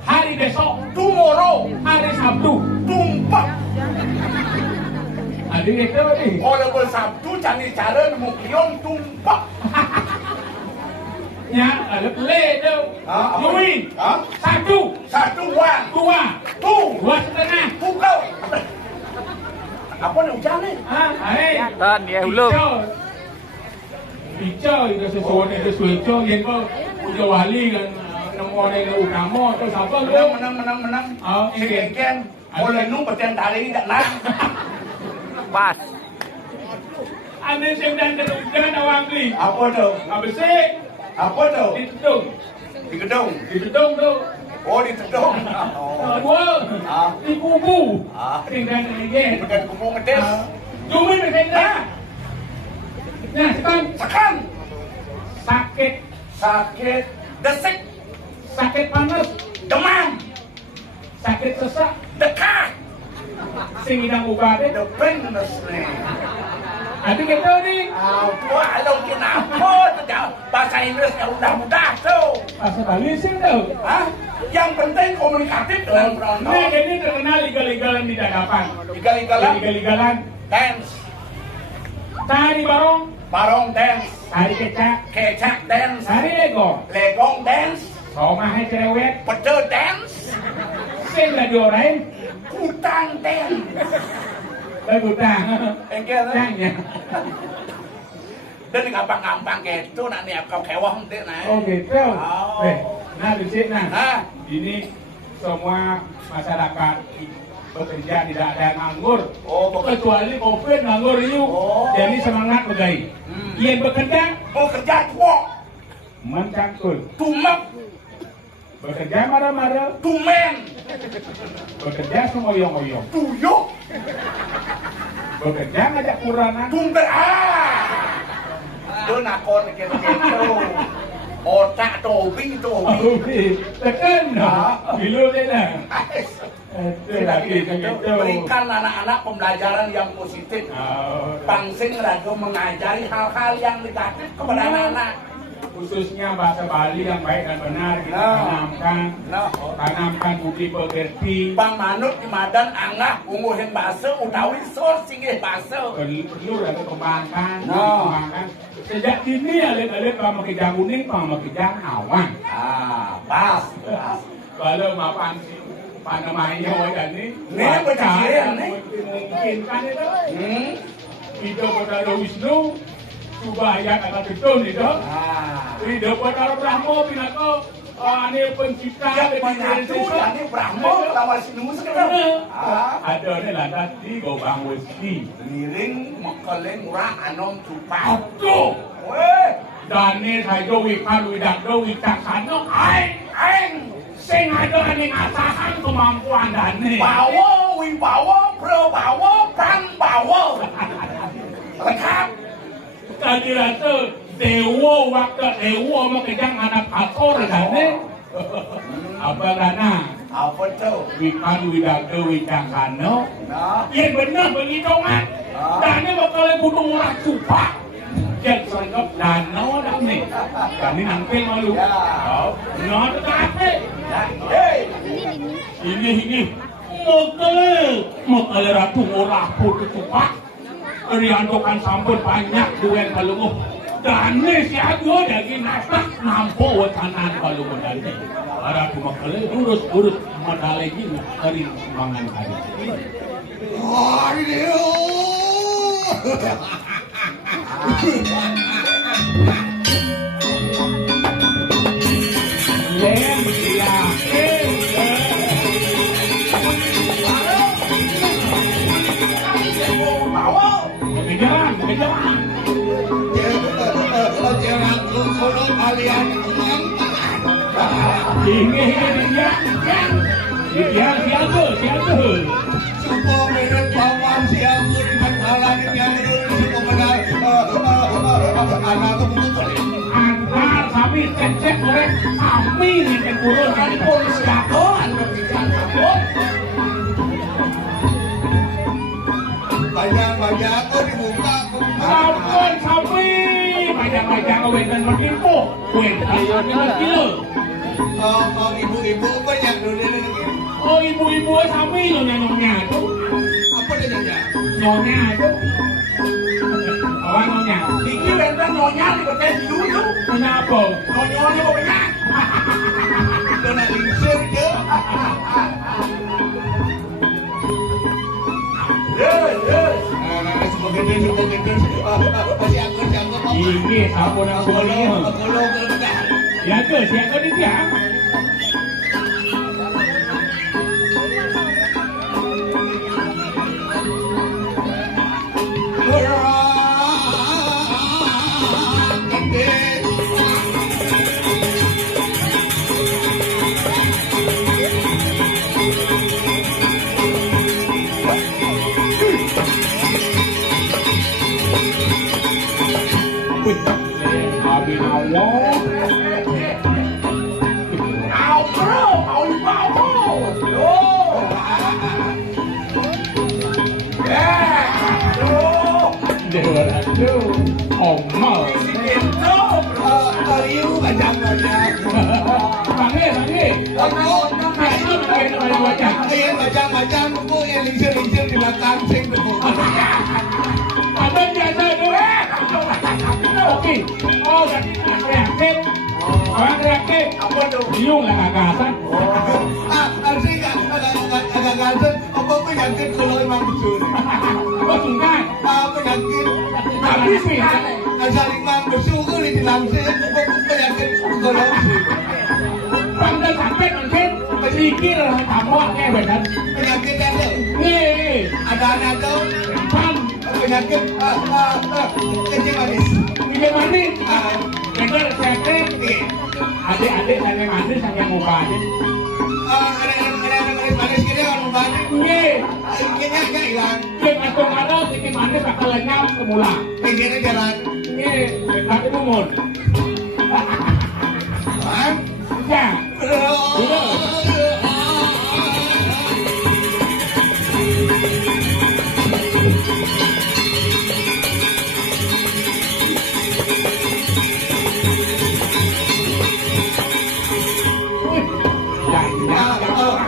hari besok, Tomorrow. hari Sabtu. Tumpak. Ada itu nih. Kalau Sabtu cari cara muklion tumpak. Ya, ada le itu. Juri. Satu, Satu one. dua, Two. dua setengah. Pukau. Apa nih ujarnya? Tan ya ulum. Bicara itu sesuatu itu suico yang kau punya wali kan nomor yang utama atau siapa lu? Menang. Oh, Si ini. Ken. Mulai nung percaya tali tidak nak. Pas. Ane sing dan kedudukan awang ni. Apa tuh? Habis sih Apa tuh? di gedung, Di gedung. di gedung tu. Oh di gedung. Dua, di kubu. Ah. Tinggal lagi. Bukan kubu ngedes. Cuma berkaitan. Nah, sekarang Sekan. sakit, Sakit. Desik. sakit panas, Demam. sakit sesak, Dekat. sing hidang ubatnya. The penis nih. Ada kita ni. Wah, lo kenapa tuh? Bahasa Inggris ya udah mudah tuh. Bahasa Bali sih tu. Hah? Yang penting komunikatif dengan penonton. Nah, ini terkenal liga-ligalan di dadapan. Liga-ligalan. Liga-ligalan. Dance. Tari barong, Barong dance. tari kecak, Kecap dance. tari lego. Legong dance. Somah cerewet, Pede dance. sing lagi orang, Kutang dance. lagu tang. Engkel. Tangnya. Dan gampang-gampang gitu nanti kau kewah nanti nah. Oh gitu. Oh. Nah di sini Nah. ini semua masyarakat bekerja tidak ada yang nganggur. Oh, Kecuali COVID nganggur itu. Oh. Jadi semangat begai. Yang bekerja Bekerja tua. mencangkul. Tumek. Bekerja marah-marah. Tumen. Bekerja semoyong-oyong. Tuyuk. Bekerja ngajak kuranan. Tumber. Itu nakon gitu. Otak tobi. Tekan. Bilu dia lah. Itu lagi Itu gitu. berikan anak-anak pembelajaran yang positif. Pangsing radio mengajari hal-hal yang negatif kepada anak-anak. Khususnya bahasa Bali yang baik dan benar kita tanamkan budi pekerti. Bang Manuk di Madan angah unguhin bahasa utawi sol singgih bahasa. Perlu ada kembangkan, Nah. kembangkan Sejak dini alit-alit pakai jang kuning, pakai jang awang. Pas. Kalau mapan sih, panamanya wajan ini. Ini berciciran nih. Mungkin kan itu. Hidup pada Wisnu, coba ayat kata betul itu. Hidup pada Brahmo, pinako. Ini pencipta. Ini Brahmo, lawan Sinu sekarang. Ada ni lah tadi gobang wesi. Miring, mekeleng, urang, anom, cupak. Aduh. Dan ni saya wikan widak do widak sano. Aing. Sing ada ni ngasahan kemampuan dan ni. Bawa, wibawa, prabawa, prangbawa. Lengkap. Tadi rasa dewa waktu dewa makejang anak akor dan ni. Apa lana? Apa tu? Wikan widak do widak sano. Nah. Benar begitu kan? Dan ni bakal kudu murah cupak. Jadi sergap danau dah ni. Kami nampil malu. Nah tetapi. Ini. Mokale ratu murah putu cupak. Riandokan sampun banyak duit kalunguh. Dan ni si Ago daging nasak nampo watanan kalunguh dan ni. Ratu mokale urus modal lagi dari mangan hari. Siapa? Supo mirip pawan siang muripan halani yang supo menal anak kemudian. Antar sami cek oleh sami ni turun dari polis katon Banyak dibuka. sampun sami banyak wetan bertimpo wetan kilo. Ibu-ibu banyak dulu. Oh ibu-ibu sami nyonya tu. Apa dia nyonya? Nyonya tu. Awak nyonya. Iki rentan nyonya di betes dulu. Kenapa? Nyonya kok banyak. Kena lingsir ke? Sebagai masih aku jangka. Ini sampun aku ni. Kalau kena. Ya ke siapa ni dia? Omong. Kaliu kacang-kacang. Panggil. Ayah kacang-kacang bu yang lingsir-lingsir di belakang sing betul. Ada biasa dua. Oke. Oh, jadi reaktif. Orang reaktif. Apa tu? Biung lah kagasan. Sing agak-agak apa penyakit kalau emang betul. Oh, sungkan. Penyakit. Tapi sih. Asal imam bersyukur di langsir apa penyakit kalau Pandai sakit mungkin berpikir tamuannya benar. penyakit ada. Nih, Ada anak tu pan. penyakit kencing manis. Ini manis. Benar sakit. Adik-adik saya manis sampai muka adik. Ada manis kira orang manis. Nih, Kayaknya hilang. kita ada sedikit manis bakal lenyap semula. Pinggirnya jalan. Nih, dekat itu mun. Ya.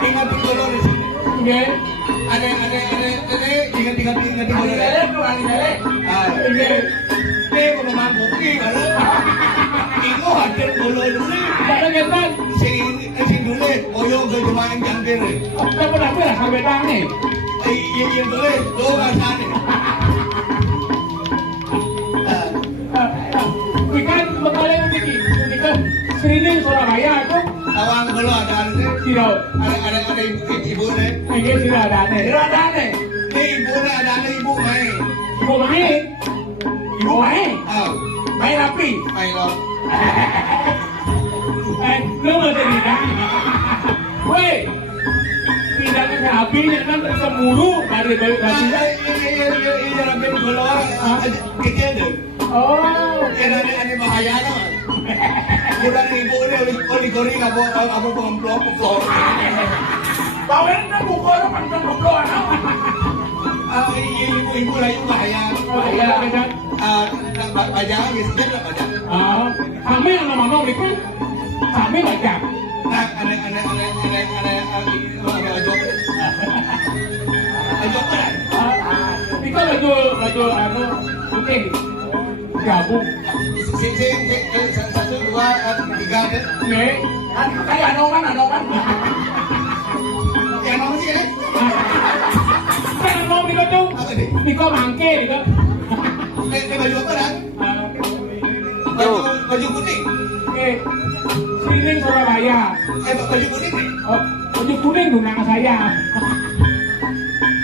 Ingat dulu di sini. Nggih. Ada ingat dulu. Nggih. pengembang kopi kalau Iko hadir dulu dulu. Ada ngetan. Si dulu koyo ke jemaah jangkir. Kita pun apa lah sampai tang nih. Iya dulu do kasane. Ikan bekale begini. Ikan Srini Surabaya itu. Awang kalau ada Siro. ada ibu nih. Ini siro ada nih. Siro ada nih. Ibu nih ada ibu main. Ibu main. Ibu main. Main api. Main lo. Lu mau jadi kan? Woi, tidak ke api kan kemuru dari Iya rabin keluar kecil deh. Oh, Ini bahaya kan? Bukan ibu ini oli-gori apa pengemplok. Bawen kan bukan mantan goblok Ibu lagi bahaya. bahaya kan? Baca biasanya lah baca. Kami yang ngomong itu, kami baca. Nah, ada job kan? Kita baju anu putih gabung. Satu dua tiga deh. Nih, kayak anoman Yang nomor sih kan? kan ngomong di situ. Apa deh? Niko mangke gitu. Ini baju apa kan? Baju kuning. Sini Surabaya. Baju kuning nih. Oh, baju kuning tuh nama saya.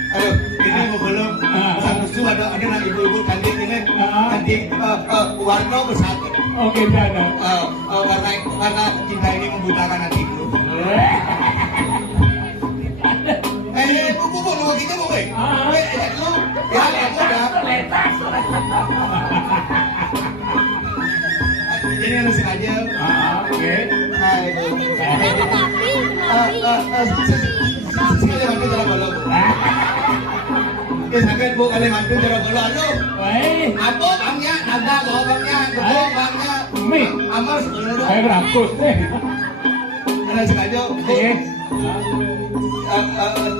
Aduh, ini mau belum. Satu ada ibu-ibu cantik ini. Cantik warna bersatu. Oke, ada. Karena cinta ini membutakan hatiku. Bu, lu kita mau lu. Ya, udah. Ini harus sengaja. Oke. Sekali mantu cara bolong. Sakit bu, kali mantu cara bolong. Aduh. Baik. Apa bangnya? Naga bawa bangnya, gebong bangnya. Mi. Amar sebenarnya. Saya berakus deh. Ada sengaja. Oke.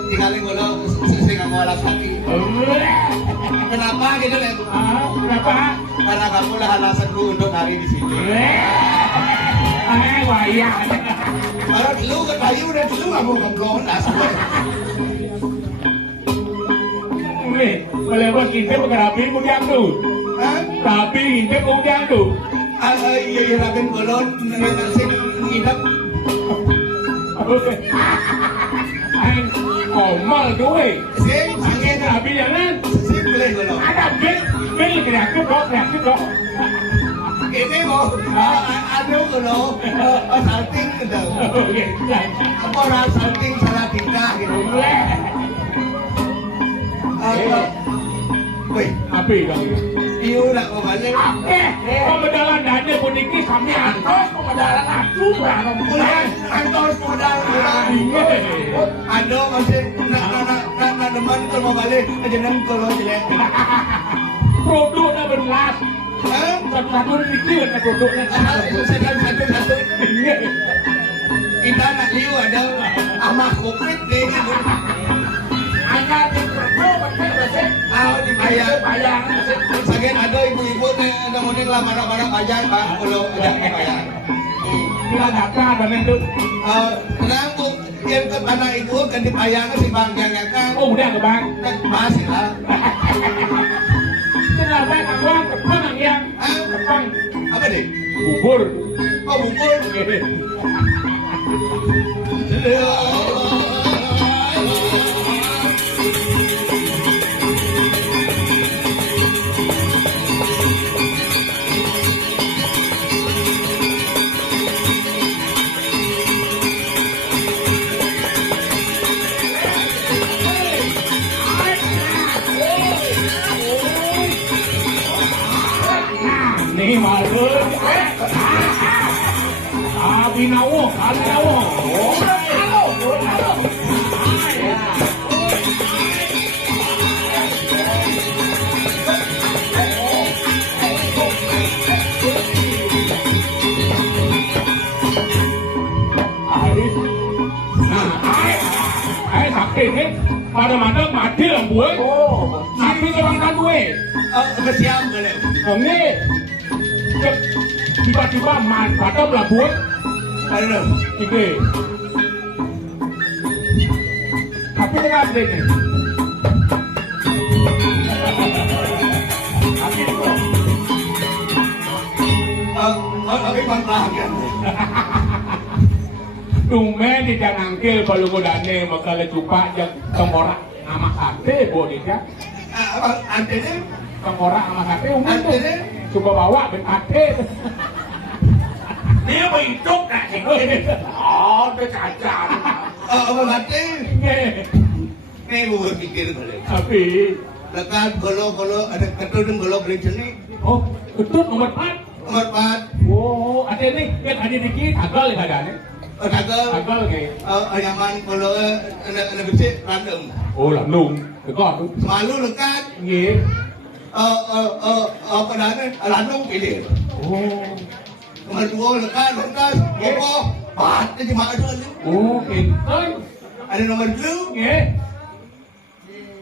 Tinggalin bolong, saya nggak mau alas kaki. Kenapa gitu nih? Kenapa? Karena kamu lah alasanku untuk hari di sini. Wayang. Kalau dulu ke kayu udah dulu nggak mau kemplon asal. Mi, boleh buat kita berkerapi kemudian tuh. Tapi kita kemudian tuh. Iya ragen bolon ngasih ngidap. Komal tuh, Sing Angin kerapi jangan. sing boleh bolon. Ada bil kreatif dong. Ini mau aduh kalau salting gitu. Oke, Apa orang salting salah tingkah gitu. Wih, api dong. iu nak mau balik. Pemedalan dana puniki sami antos pemedalan aku berapa Bulan antos modal bulan. Aduh masih nak deman kalau mau balik jangan kalau jelek. Produknya berlas. Satu-satu dikit na produknya. Satu. Kita nak liu ada amah kopit deh gitu. Angkat di perbu, pakai besek. Dibayar. Sakit ada ibu-ibu nih ada model lah marah-marah bayar pak kalau ada bayar. Kita dapat dan itu. Tenang bu, yang ke anak ibu kan dibayarnya si bang jangan kan. Oh udah ke bang. Kan masih lah. Kenapa kawan kepang yang kepang Apa deh? bubur. Oh bubur. Nih malu. Binawo. Sakit nih, pada mati lah gue. Tapi orang kan gue. Kesiam boleh. Nggih. Tiba-tiba manfaatnya melabut. Aduh. Iki. Tapi dengan ini. Oke, mantap kan. Tumen di janangkil kalau godane makale cupak yang tengkorak sama sate bodega. Artinya, Tengkorak sama sate umum tuh. artinya, Coba bawa ben sate. Dia hidup nak sikit. Oh, dia cacat. apa mati? Nggih. Nih gue berpikir balik. Tapi Lekat kalau ada ketudung kalau beli jenis, oh, ketut nomor 4. nomor 4, Oh, ada nih, kan ada dikit tagal ya ada nih. tagal, Tagal kayak. nyaman kalau ada bersih random. Oh, langsung. Dekat tuh. Selalu lekat, Nggih. apa namanya, random pilih. Oh. Nomor 2 lekat, lekat, kokoh, pat, aja mak ada. Oh, pintar. Ada nomor 2, Nggih.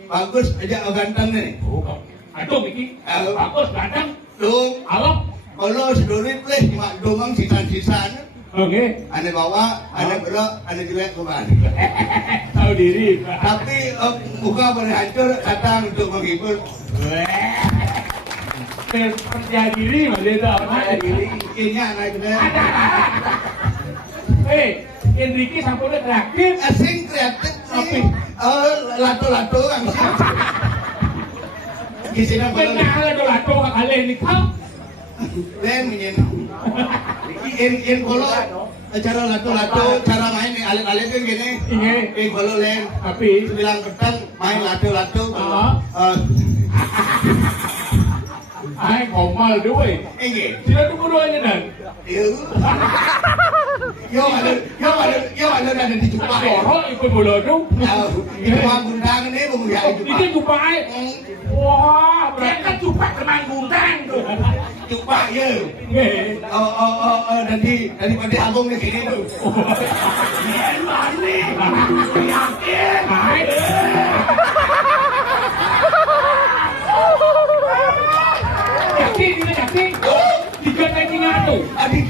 bagus aja ganteng nih. Oh, aduh Miki. Bagus ganteng. Dong, Alok. kalau sedurit pleh cuma domang sisa-sisanya. Oke. Ada bawa, ada belok, ada jelek kembali. Tahu diri. Tapi muka boleh hancur, datang untuk menghibur. Percaya diri mas itu apa? Percaya diri, ini anak kita. Enrique sampai udah terakhir. Asing kreatif Tapi? lato-lato kan sih. Kisina Benar kalau ada lato kakak ini kau. len minyen. In kalau cara lato-lato, cara main nih alit-alit kan gini. Iya. Kalau len Tapi bilang petang main lato-lato. ay komalด้วย Ini. sila dua-duanya dan Yo ada di Jepang. Soro ikut bola tuh Itu gundangan ini menguliah itu Jepang. jupai wah Dia berarti kan cupak teman gundang tuh. Jepang ya. nggih Daripada Agung di sini tuh. Yakin. ay yakin tidak yakin tiga ranking tuh Adik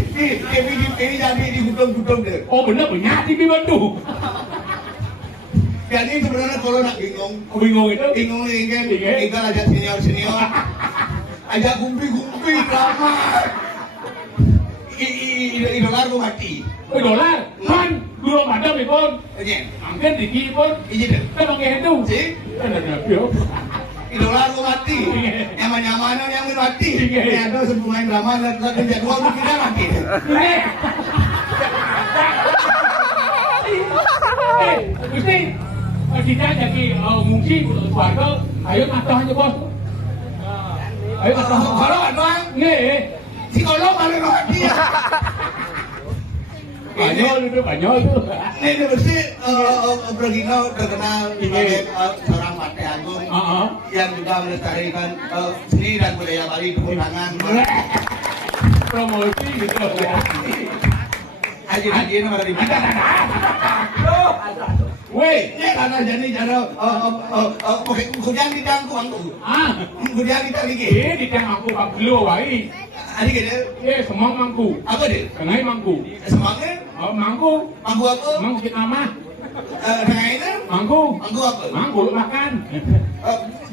ini jadi di gudang-gudang deh. oh bener banyak di Bandung Jadi sebenarnya kalau nak bingung, bingung itu bingung nih kan, Iya. tinggal ajak senior, ajak gumpi drama. Idolar gue mati. dolar kan dulu ada nih pun Aja, angkat dikit pun ini deh. kita pakai itu Si, ada nabi idolar gue mati. Nyaman-nyamanan yang mati. Ini ada sebelum main drama, lihat jadwal gue kira mati. Gusti, kita jadi ngungsi keluarga, ayo matah aja bos. Ayo matah. Kalau doang, Nggih, psikolog paling mati ya. Banyol itu banyol itu. Ini bersih, Brogino terkenal sebagai seorang partai agung yang juga melestarikan seni dan budaya Bali tepuk tangan. Promosi gitu. Haji ini ada di mana? Weh, Ini karena jadi cara kemudian ditangku angku, kemudian ditangki. di tiang aku pak belu wae. Adik gitu, Semang mangku. apa deh? Kenai mangku. Semangatnya, Mangku. angku apa? Mangku kita nama. Tengahnya, Mangku. angku apa? Mangku lu makan.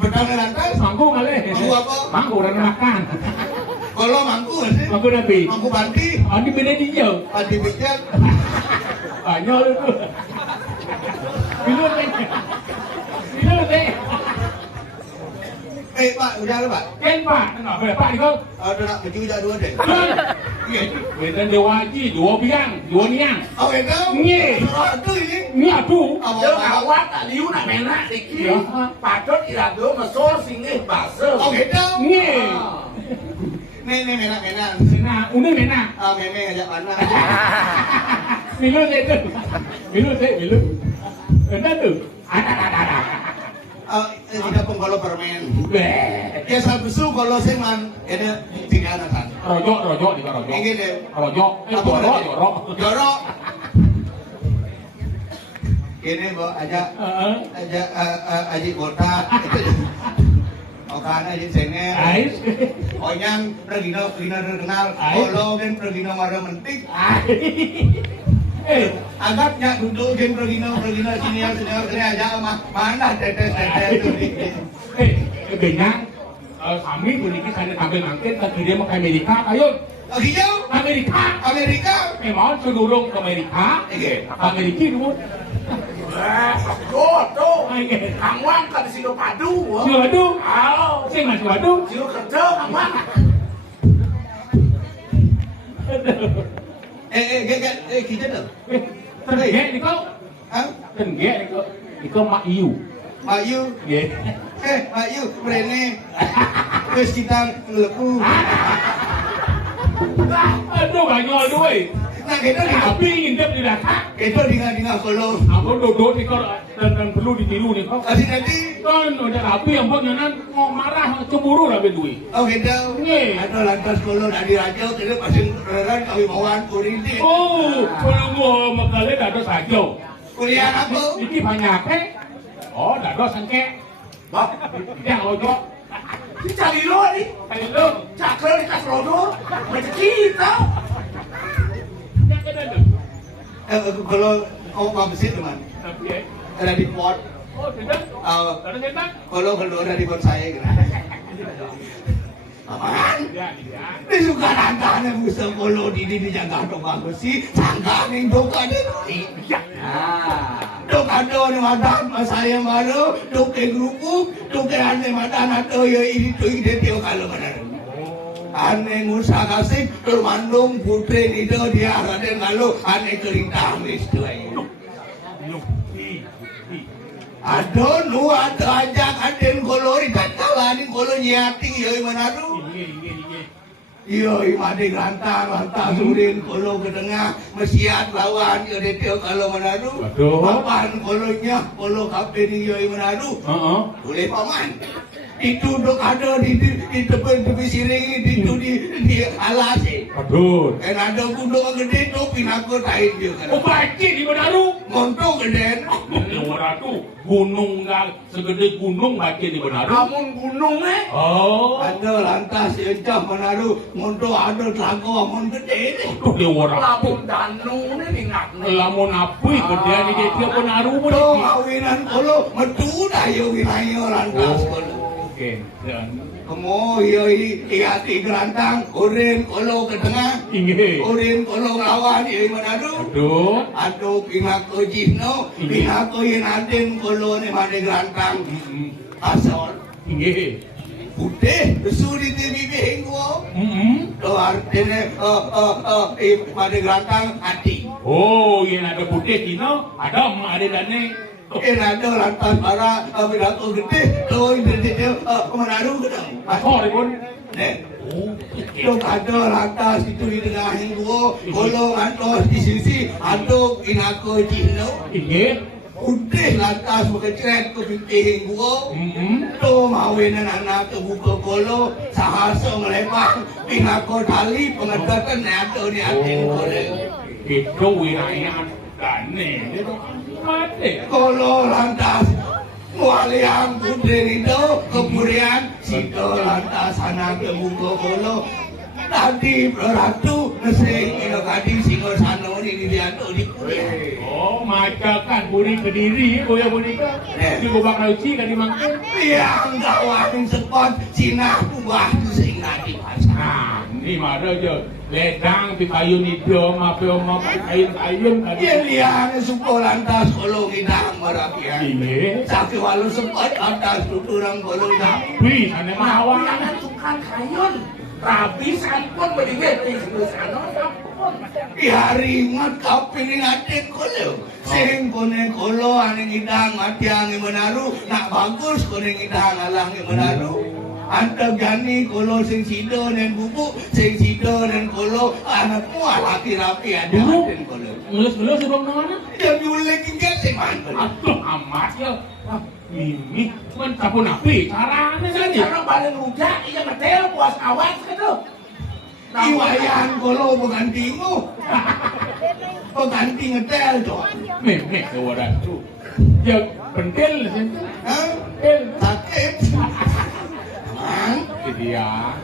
Bertang lantai, Mangku malih. Mangku apa? Mangku dan makan. kalau mangku sih, Mangku nabi. mangku panti, Ini beda dia. panti bijak. Banyol itu. Bilu teh. Bilu teh. Pak, udah lah Pak. Ken Pak, enggak boleh Pak itu. Ada nak baju udah dua deh. Iya. Beda dewa haji, dua biang, dua niang. Oh itu? Iya. Itu ini. Ini aduh. Dia ngawat tak liu nak menak dikit. Patut irado mesol singgih basa. Oh gitu? Ini. Nih menak. Nah, ini mana? Meme ngajak mana? Bilu teh itu. Bilu. Entar tuh. Ada. Tidak penggolo permen. Beh. Ya salbesu kalau seman ini tiga anak. Rojok di rojok. Ini deh. Rojok. Jorok. Jorok. Ini bu ajak Heeh. aji botak. Oke makanya jadi sengnya. Ais. Onyang Regina terkenal, Kolo kan Regina warna mentik. Agaknya duduk kan Regina senior aja mah mana tetes itu. Kenyang. Kami memiliki sana tampil mangkin ke dia mau ke Amerika, ayo. Akhirnya Amerika. Memang sedurung ke Amerika. Amerika dulu. Tuh, Kang Wang kan si Padu. Si Padu? Si Mas Padu? Si kerja Kang Wang. Kita dah. Tenggek ni kau? Hah? Tenggek ni kau? Iko Mak Yu. Mak Yu? Mak Yu, berene. Terus kita ngelepu. Aduh, ganyol duit. Nah, kita Tapi ngintip di data. Kita dengan Kolo. Aku duduk ni kau dan perlu ditiru ni kau. Nanti Kan udah rapi yang buat nyanan mau marah cemburu lah duit. oh kita ada lantas Kolo dari raja kita pasang keran kami mauan kurinti. Oh, kalau gua makale dah ada saja. Kuliah apa? Iki banyak Oh, dah ada sangke. Bah, Dia ojo. si cari lo ni. Ayo, Cakra di kas rodo. Macam kita. Kalau kau mau bersih teman, Tapi ada di pot. oh tidak. Ada tidak? Kalau ada di pot saya gitu. Apaan? Ya, ya. Ini suka nantangnya musuh Kolo di jaga dong bagus sih. Sangka nih doka deh. Ya. Doka dong nih madan saya malu. Doka grupu, doka ane madan atau ya ini tuh ide dia kalau benar. Ane ngusaha kasih termandung putri itu dia raden lalu ane kerintah mistu ayo. Aduh nu ada aja kaden Kolo ikan kalani Kolo nyati ya Manado. Iya, made gantang surin Kolo ke tengah mesiat lawan ya deteo kalau Manado. Papan Kolonya Kolo kapten ya Manado. Boleh paman. Itu dok ada di tepi siring itu di alas. Aduh. Kan ada gunung gede tuh pinako tain dia kan. Oh, bacik di Benaru. Montok gede. Benaru gunung enggak segede gunung bacik di Benaru. Namun gunung Oh. Ada lantas encah Manado, montok ada telaga mon gede ni. Tuh dia orang. Lamun danu ni ingat ni. Lamun apui gede ni dia Benaru pun. Tuh kawinan Kolo metu dah yo wilayah lantas Kolo. Oke. Kamu yo hati gerantang, urin Kolo ke tengah. Inge. Urin Kolo lawan yo Manado. Aduh. Aduh pinako jino, pinako yinatin Kolo ni made gerantang. Asal. Inge. Putih, suri di bibing gua. Tuh artinya made gerantang hati. Oh, yang ada putih kino, ada emak ada dane. Ada lantas para pidato gede, tuh dia Manado gedang. Oh, pun. Tuh ada lantas itu di tengah gua, Kolo ngantos di sisi, aduh pinako jino. Inge. Putih lantas berkecret ke pimpin gua. Tuh mawinan anak ke buka Kolo, sahasa melepang, pinako tali pengedatan atau di atin Kolo. Itu wilayah dane. Itu mati. Kolo lantas mualiang putri itu kemudian situ lantas anak ke buka Kolo. Tadi ratu nesing ino kadi singo sano ini dia tuh di kuliah. Oh, macakan buri kediri, boya bonika. Di gobak rauci kan dimangkin. Yang gawain sepot Cina buah sing di pasar. Nah, ini mana aja. Ledang di kayu nido, mape-oma kayu-kayu tadi. Dia liang supo lantas Kolo kita merapian. Ini. Sakit walau sepot atas tuturang Kolo dah. Wih, sana mawang. Jangan sukan kayun. Rabi sampun mendingan di sana sampun. Hari ingat kapilin atin Kolo. Sing kone Kolo ane ngidang mati angi Manado. Nak bagus kone ngidang alangi Manado. Antag gani Kolo sing sido dan bubuk, sing sido dan Kolo anakmu rapi-rapi ada atin Kolo. Ngelus-ngelus di bawah mana? Dia nyulik hingga sing mantul. Aduh, amat ya. Mimi, kan sapu napi. Caranya saja. Cara balik rujak, iya ngetel puas awas gitu. Iwayan Kolo penggantimu. Pengganti ngetel tuh. Memek ke wadah tu. Ya, pentil. Hah? Pentil. Sakit. Dia.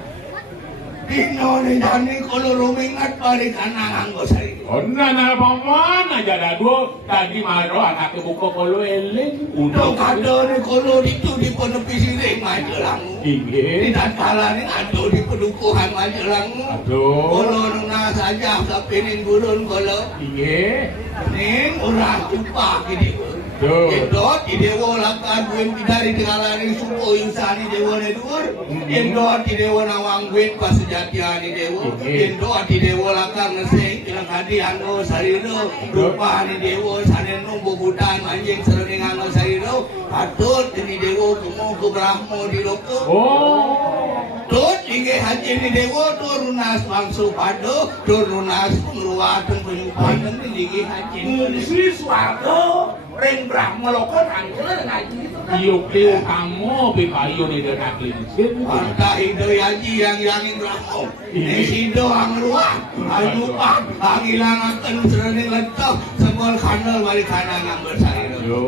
Dino ni jani kalau rumingat balik kanang anggo sari. Onna na paman aja dah dua tadi maro anak buka kolo eling Udah kado ni kalau itu di penepi siring majelang. Inggih. Di tatkala ni ado di pedukuhan majelang. Aduh. Kalau nuna saja kapinin gurun kalau. Inggih. Ning orang jumpa gini. Tuh. Endot di dewa lakukan buin pidari di kalani supo insani dewa ne dur. Endot di dewa nawang buin pas sejatian di dewa. Endot di dewa lakukan ngeseng bilang hadi anggo sariro. Rupa ni dewa sanen nunggu budan anjing serening anggo sariro. Patut ini dewa kumu ke Brahmo di loko. Oh. Tut inge haji ni dewa turunas bangsu pado. Turunas pengruatan penyupan ini inge haji. Sri Swargo Reng Brahma loko angkel ngaji itu kan. Yuk kamu pikayu ni dekat linsin. Warga Indo Yaji yang Brahmo. Ini Indo ang luar. Alupan. Ang ilangakan serening letok. Semua kanal balik kanang ang bersarino. Yo.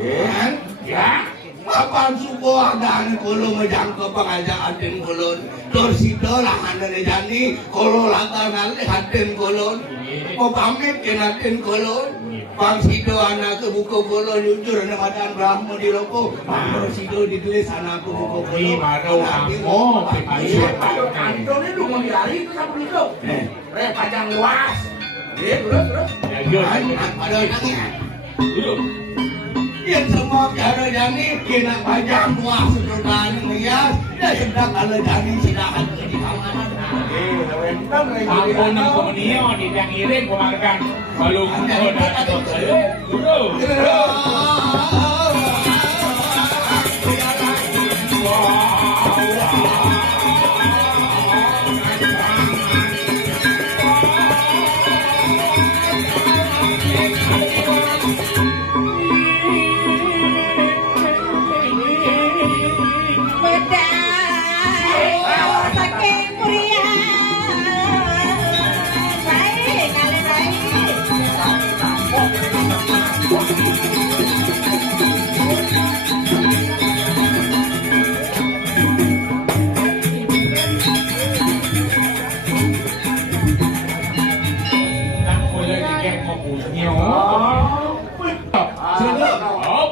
Yan. Ya. Papan subo adaan kulo majangko pangajaan din kulon. Torsido lah anda jani. Kulo latar nalih hatin kulon. Mau pamit kenatin kulon. Pang sido anak ke buku kulo jujur na madan Brahmo di loko. Pang sido ditulis anak ke buku kulo. Di maro kamu pikayu. Aduh kantongnya lu mau dilari itu sampai itu. Pajang luas. Terus. Ya yo. Pada nangis. Dulu. Yang semua cara jani kena pajang buah sedotan mengias. Dan sedang kalau jani silakan ke di kawanan. Ampun ang komuniyo ni yang iring kumarkan. Kalau kuno dan dulu.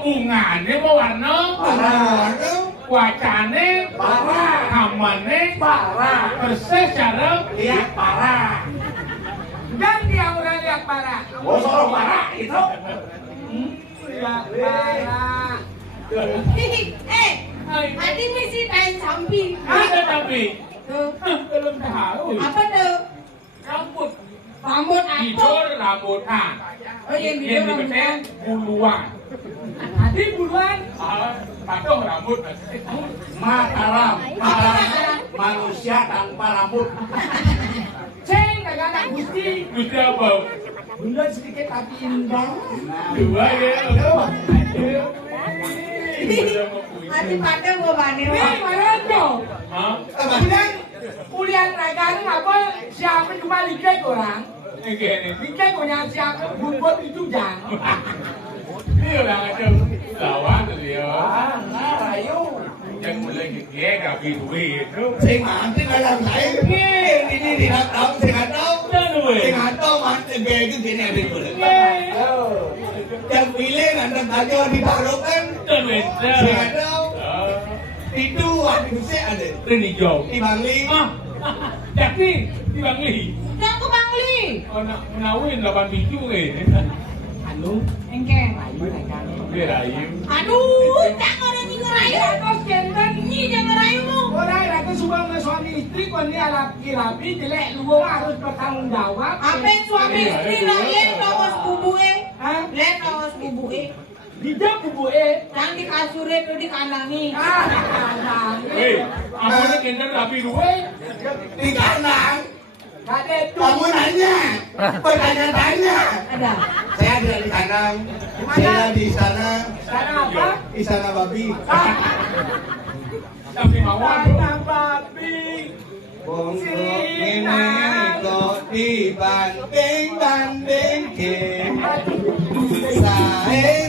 Bungane apa warna? Wacane parah, kamane parah, persis cara Lihat parah. Dan dia orang lihat parah. Oh sorong parah itu. Lihat parah. Tadi mesti kain samping. ada tapi Tuh. belum tahu. Apa tuh? Rambut Rambut apa? tidur rambutan. Oh, yang tidur Yang rambutan. dibetek buluan. Tadi buruan. Patung rambut. Mataram. Manusia tanpa rambut. Ceng kagak ada gusti. Gusti apa? Bunda sedikit tapi indah. Dua ya. Hati pakai gua bani. Nih mana tuh? Hah? Bilang kuliah raganan apa? Siapa cuma lihat orang? Ini. Lihat punya siapa? Buat itu jangan. Ini orang ada lawan tu dia. Rayu. Yang mulai gede tapi duit tu. Sing mati dalam saya. Ini dihatau, sing hatau. Dan duit. Sing hatau mati gede gini ada boleh. Yang pilih anda kajo ditaruhkan. Dan duit. Sing hatau. Itu ada ada. Ini jauh. Di Bangli. Jadi di Bangli. Udah ke Bangli. Oh nak menawin 8 biju ni. Anu, Engkeng. Dia rayu. Aduh, jangan orang ini ngerayu. terus kenten. Ini jangan ngerayu lu. Orang lagi suka suami istri kon dia laki rapi jelek lu harus bertanggung jawab. Apa yang suami istri nak lihat lawas bubuke? Hah? Lihat lawas bubuke. Dijak bubuke. Yang di kasure tu di kanangi. Ah, Hei, apa ni kena rapi duit? Di kanan. ada itu. Kamu nanya. Bertanya-tanya. Ada. Saya ada di kanan. Saya di sana. Sekarang apa? Di sana babi. Tapi mawar. Sana babi. Bongkok ini kok dibanding-banding ke. Sae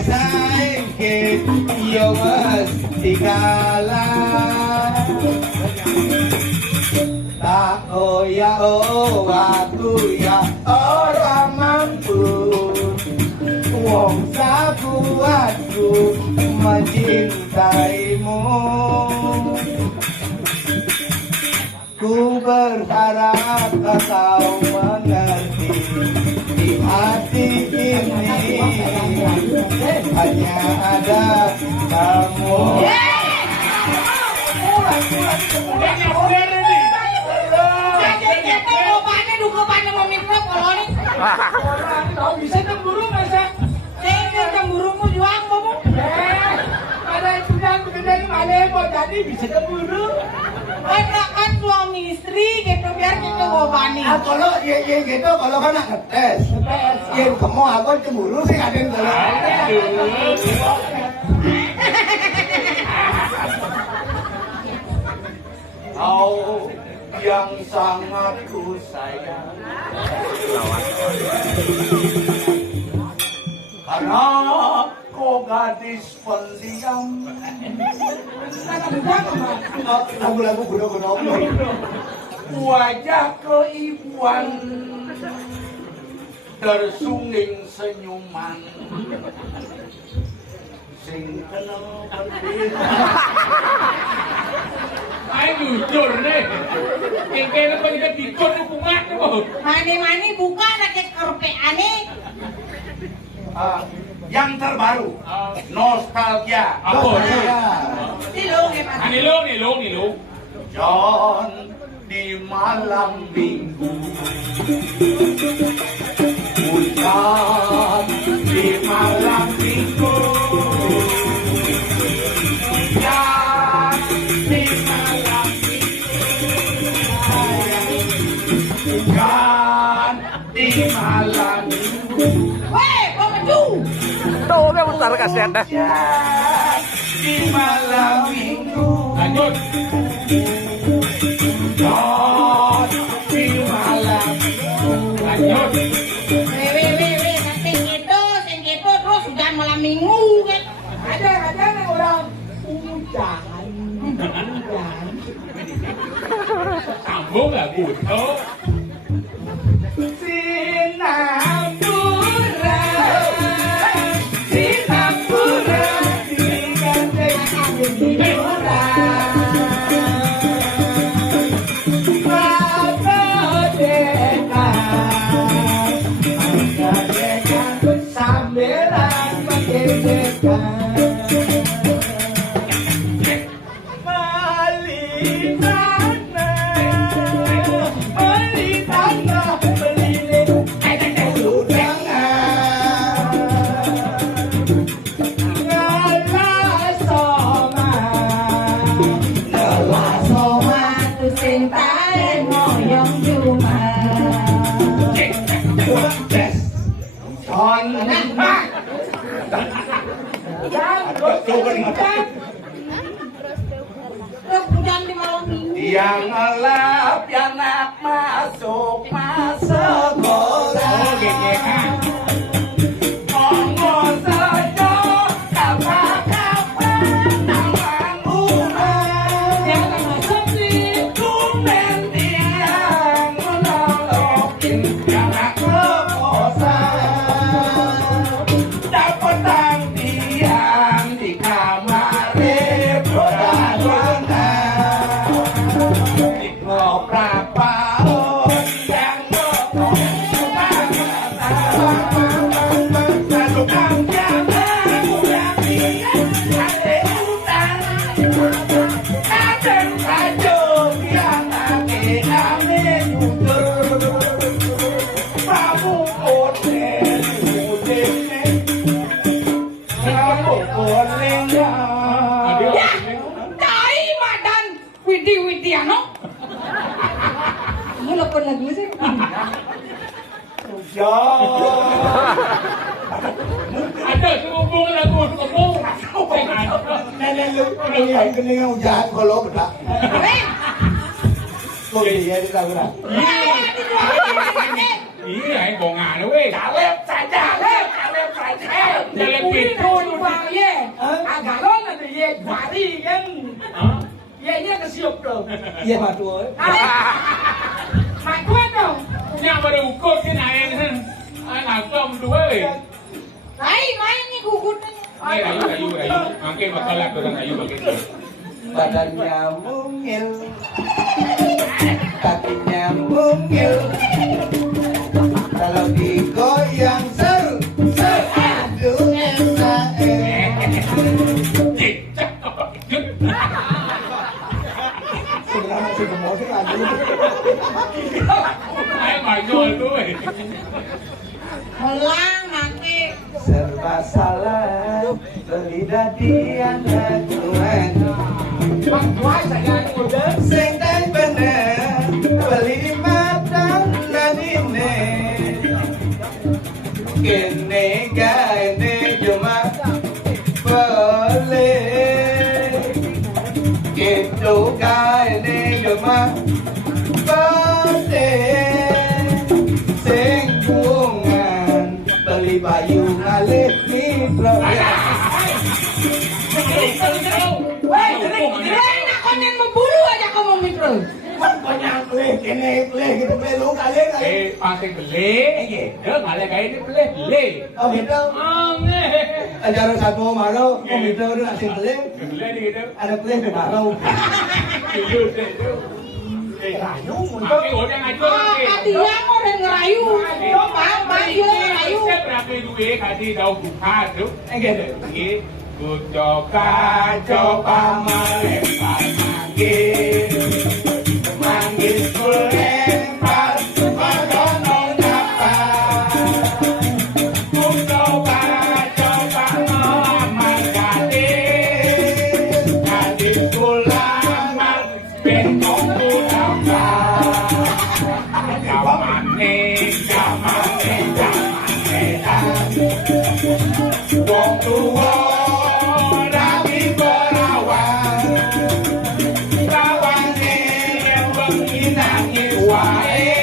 ke yo mesti kalah. Oh ya oh aku ya orang mampu wong sabuatku mencintaimu. Ku berharap kau mengerti di hati ini hanya ada kamu. Tahu bisa cemburu masa? Cemburumu juang kamu. Ada itu yang bekerja Malibu jadi bisa cemburu. Kan suami istri gitu biar kita bobani. Kalau ya gitu kalau kan ngetes. Ya kamu aku cemburu sih kadang kalau. Kau yang sangat ku sayang, karena kau gadis pendiam. Lagu-lagu kuno-kuno. Wajah keibuan, tersunging senyuman, sing kenal penting. Ayo jujur deh. Kayaknya kau tidak pikir hukuman tuh. Mani buka lagi kerpeane. Yang terbaru, nostalgia. Apa? Silong ya Pak. Nilong. John di malam minggu, hujan di malam minggu, hujan di malam minggu, hujan di malam minggu, Weh, kau maju. Tuh, kan bentar kasihan dah. hujan di malam minggu. Lanjut. John di malam Lanjut. Weh, sing gitu terus hujan malam minggu kan. Ada yang orang hujan. Sambung lagu itu. Sinapura, digandeng Sinapura. Sambelan mendekat Melitana Melilit Soma tu sentae moyong cuma. Terus hujan di malam minggu. yang ngelap yang nak masuk sekolah. Ngomong saja kapan-kapan nawang umat. Jangan masuk sih. Tumben tiang menolokin yang nak kekosan. Dapat tang tiang di kamar berada. Ngoprak paut yang ngoprak tukang jalan udah biar ada utang. Kadang rajuk yang ake amin Prabu koten udene Prabu koten Ya, cai madan widi ano. Kamu lepon lagu sih. Ada sehubung lagu sehubung. Nenek lu keningan hujan kalau bedak. Weh, Kok dia di lagu. Iya, yang kau ngana weh. Caleb saja. Jalan gitu. Bang ye, agalon ada ye jadi kan. Ye kesiup tuh. Iya matu. Yang pada ukur kan ayah anak tom dua. Main nih gugut. Ayu. Makin bakal lah orang ayu begitu. Badannya mungil, kakinya mungil. Kalau digoyang aduh enak. Cicak apa ikut? Sebenarnya sih mau sih lagi. Ayo majol tuh. Melang nanti. Serba salah, beli dadi anak tuan. Wah, saya udah. Sing dan bener, beli di mata nadine. Kene gaene cuma boleh. Itu gaene cuma boleh. Sing bungan, beli bayu ngalih mitra. Enak konen memburu aja kamu mikro. Kan banyak kene gitu lu kali. Pasti beli. Dia ngalah kayak ini beli. Oh gitu. Ajaran satu malu, gitu udah asing beli. Beli gitu. Ada beli ke malu. Rayu, makin orang ngajur. Kadia orang ngerayu. Pak, dia ngerayu. Saya berapa duit kadi tahu buka tu. Gitu. Ku coba melempar manggil ku lempar meronong dapat. Ku coba melamar gadis ku lamar bentong ku dapat. Jamane wong tua rapi berawan rawane yang bengi nangis wae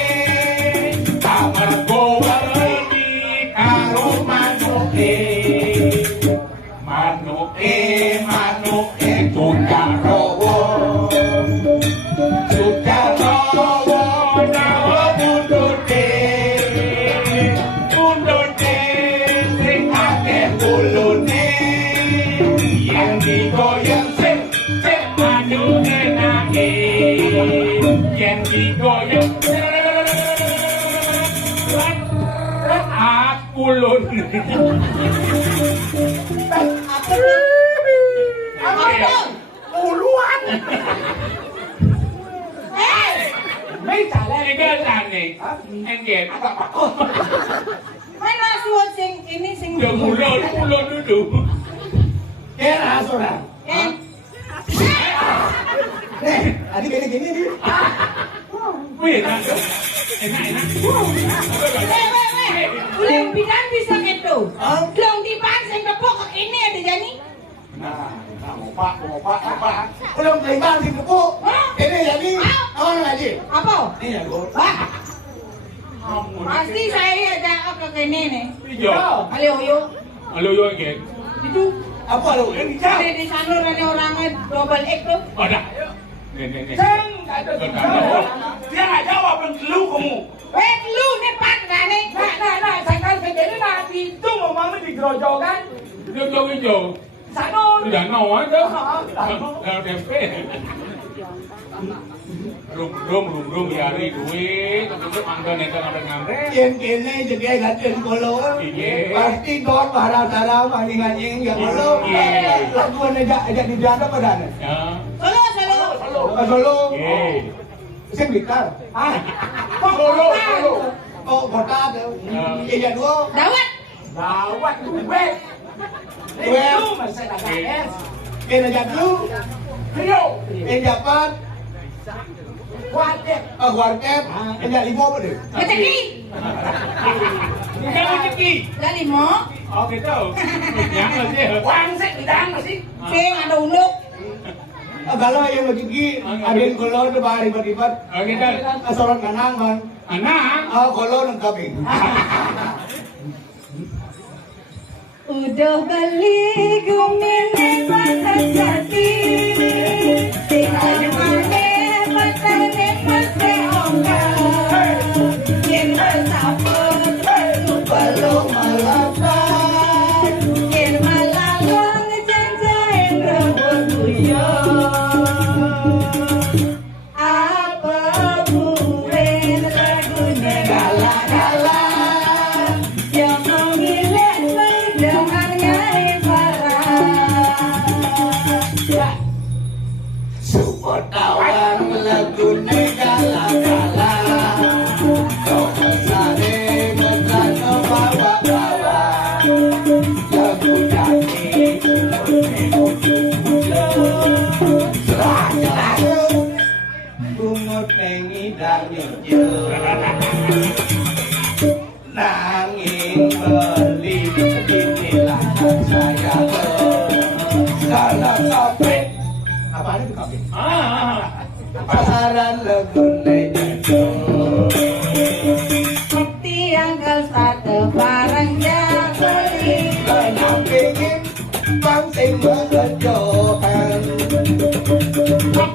tak mergo wedi karo manuke sudah rowo nawa bundute sing akeh ulune yang digoyang sing anu enake yang digoyang aku lun puluhan mấy trả lời cái đơn giản này anh Kiệt Mana suat sing ini sing udah mulon dulu Kena saudara. Eh, Adik gini nih. wih enak Ulang bidan bisa gitu. Ulang dipan sing kepok ini ada jani. Mau pak. Belum terima sih kepuk. Ini jadi apa lagi? Apa? Ini ya gua. Wah, pasti saya ada apa ke nih. hijau Halo yo. yo Kiet Itu Apa lu? Ini ada di sana ada orangnya double X tuh. ada nih Sen, dia nggak jawab yang lu kamu. Lu nih pak nih. Nah, saya jadi nanti itu mau mama di gerojokan. hijau Sana. tidak mau aja kalau tempe rum yari duit untuk angka neta ngamre Yang kini jadi ngatin kolo. Pasti don bara-bara maning-maning ya kolo. Laguan aja di dada padane. ya Solo. ye Sing Blitar. solo Oh, kota tuh. Iya dua. Dawat. Gue. Itu masih ada es. Kena jadlu. Rio. Yang dapat Kuatir. warket. Yang lima apa deh? Keteki. kamu ceki Dari mo. oh gitu yang aja Wang sih bidang masih. Sing ada unduk. Kalau yang lagi ada yang kolo tuh bahari berlipat. oh gitu Asoran kanang bang. anak Kolo nang kami. Udah beli gumine patah jati. Tinggal mana patahnya masih ongkar. Yang Supotawang lagune gala-gala kau kesane ngetrano bawa-bawa lagu jati cerah-cerah bungut nengi dan nyucuk nanging beli inilah saya kalau kopet apa itu kopet? Pasaran legune jatuh Tianggal satu barang jatoli Kenang pingin pangsing mengejokan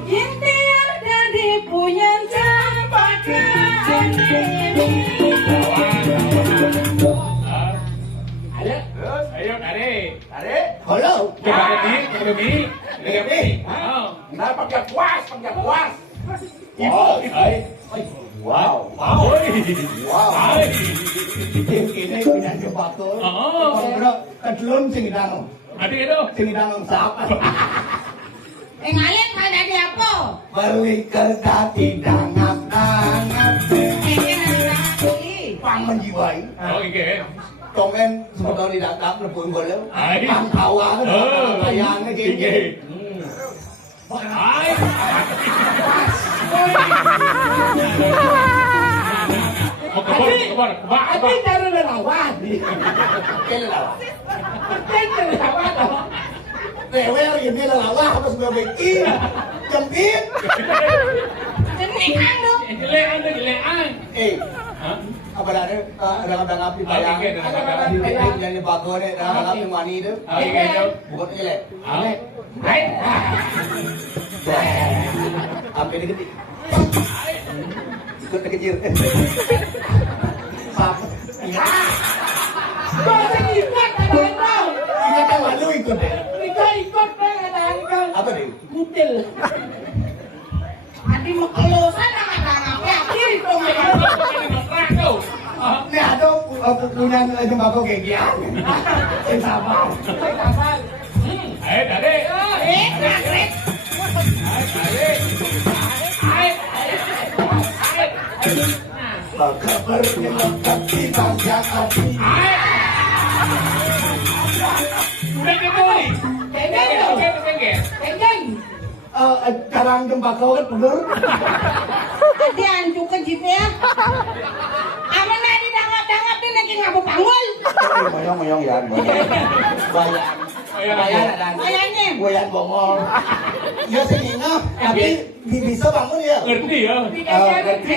Inti ada di punya campakan ini Ayo, tarik. Tarik Halo Coba ini. Nah, pakai puas. Wow Wow Wow Wow Ini punya jembako Kalau kedulun sing idang Adik itu. Sing idang sap Ngalian ada di apa? Beli kerja tidak ngap-ngap Pang menjiwai Oh, iya. Komen sebetulnya tidak tak lebih boleh Ay. Pang tawa Bayangnya gini Ay. Kebar. Tapi cara lelawan. Kelau Percaya lelawan toh. Rewel ini lelawah apa sudah bikin Jempit Jeningan dong. Jelean. Hah? Apa ada ngap di bayang Oke, ada ngap-ngap. Di bikin jadi bago nih ada ngap yang mani itu Oke, itu. Bukan jelek Hai. Sampai ini gede Ikut kecil Pak Kau ikut kadang-kadang. Ingat kan lalu ikut deh Ikut kadang-kadang. Apa deh? Kutil. Adi mau kelusan apa itu Ini ada punya jembako kayak gini Yang sabar Ayo, tarik. Ngakrik. Kabar melengkap di bangsa hati Udah gitu nih. Kejeng. Karang jembako kan bener Adi ancu ke jipnya. Aman nadi dangap-dangap dia lagi ngabu panggul. Moyong ya Bayan ada Kayaknya. Goyang bongol Ya senginap Tapi bisa bangun ya Ngerti ya? Ngerti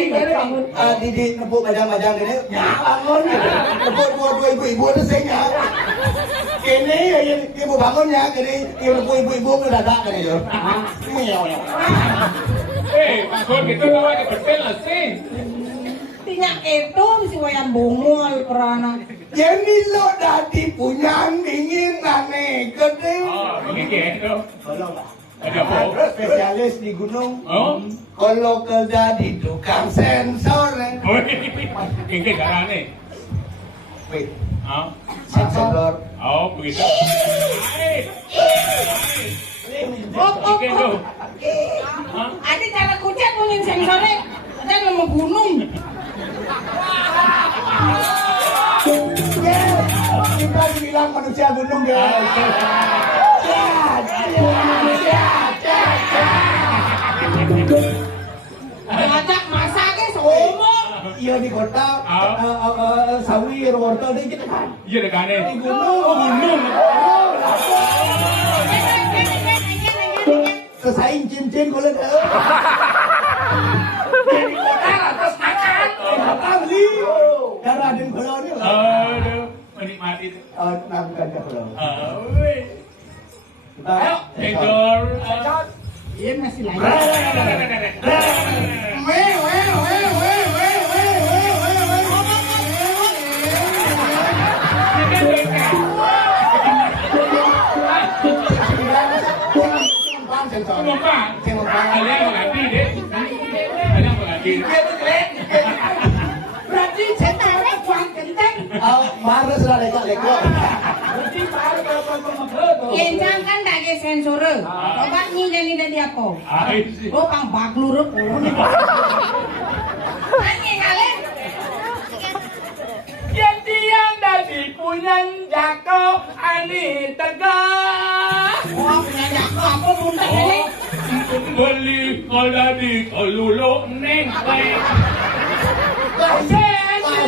Di nepuk majang-majang ini Ya bangun Nepuk dua ibu-ibu itu sehingga Ini ya ibu bangun ya Jadi nepuk ibu-ibu udah ada kan ya Maksud gitu tawa di betul sih. Tinyak itu si wayang bungul kerana. Jadi lo dadi punya dingin aneh gede Oh, ini gitu. Ada apa? Spesialis di gunung Oh, Kalau kerja di tukang sensor ini carane. Wait Oh, Sensor oh begitu. Oh. Ini tuh. Adi cara kucet punya sensornya. Ada mau gunung. Kita bilang manusia gunung ya. Ngajak masaknya semua. Iya di kota sawi wortel di kita kan. Iya dekane. Di gunung. Kesaing cincin kulit. Jadi kota atas makan. Makan li. Darah dan kolon ini. Aduh, menikmati itu. Namkan ke kolon. Ayo, Bengkor. Iya masih lain. Numpang. Ada yang mengganti deh. Ada yang mengganti. Berarti sensornya kurang kencang. Baru sudah lekak-lekak. Berarti baru Yenjang kan dage sensor. Coba nyi dia apa? Oh pang bagluruk. Ani kali. Yang tiang dari punya jako ani tegak. Oh punya jako apa buntek ini? Beli koladi kolulu neng.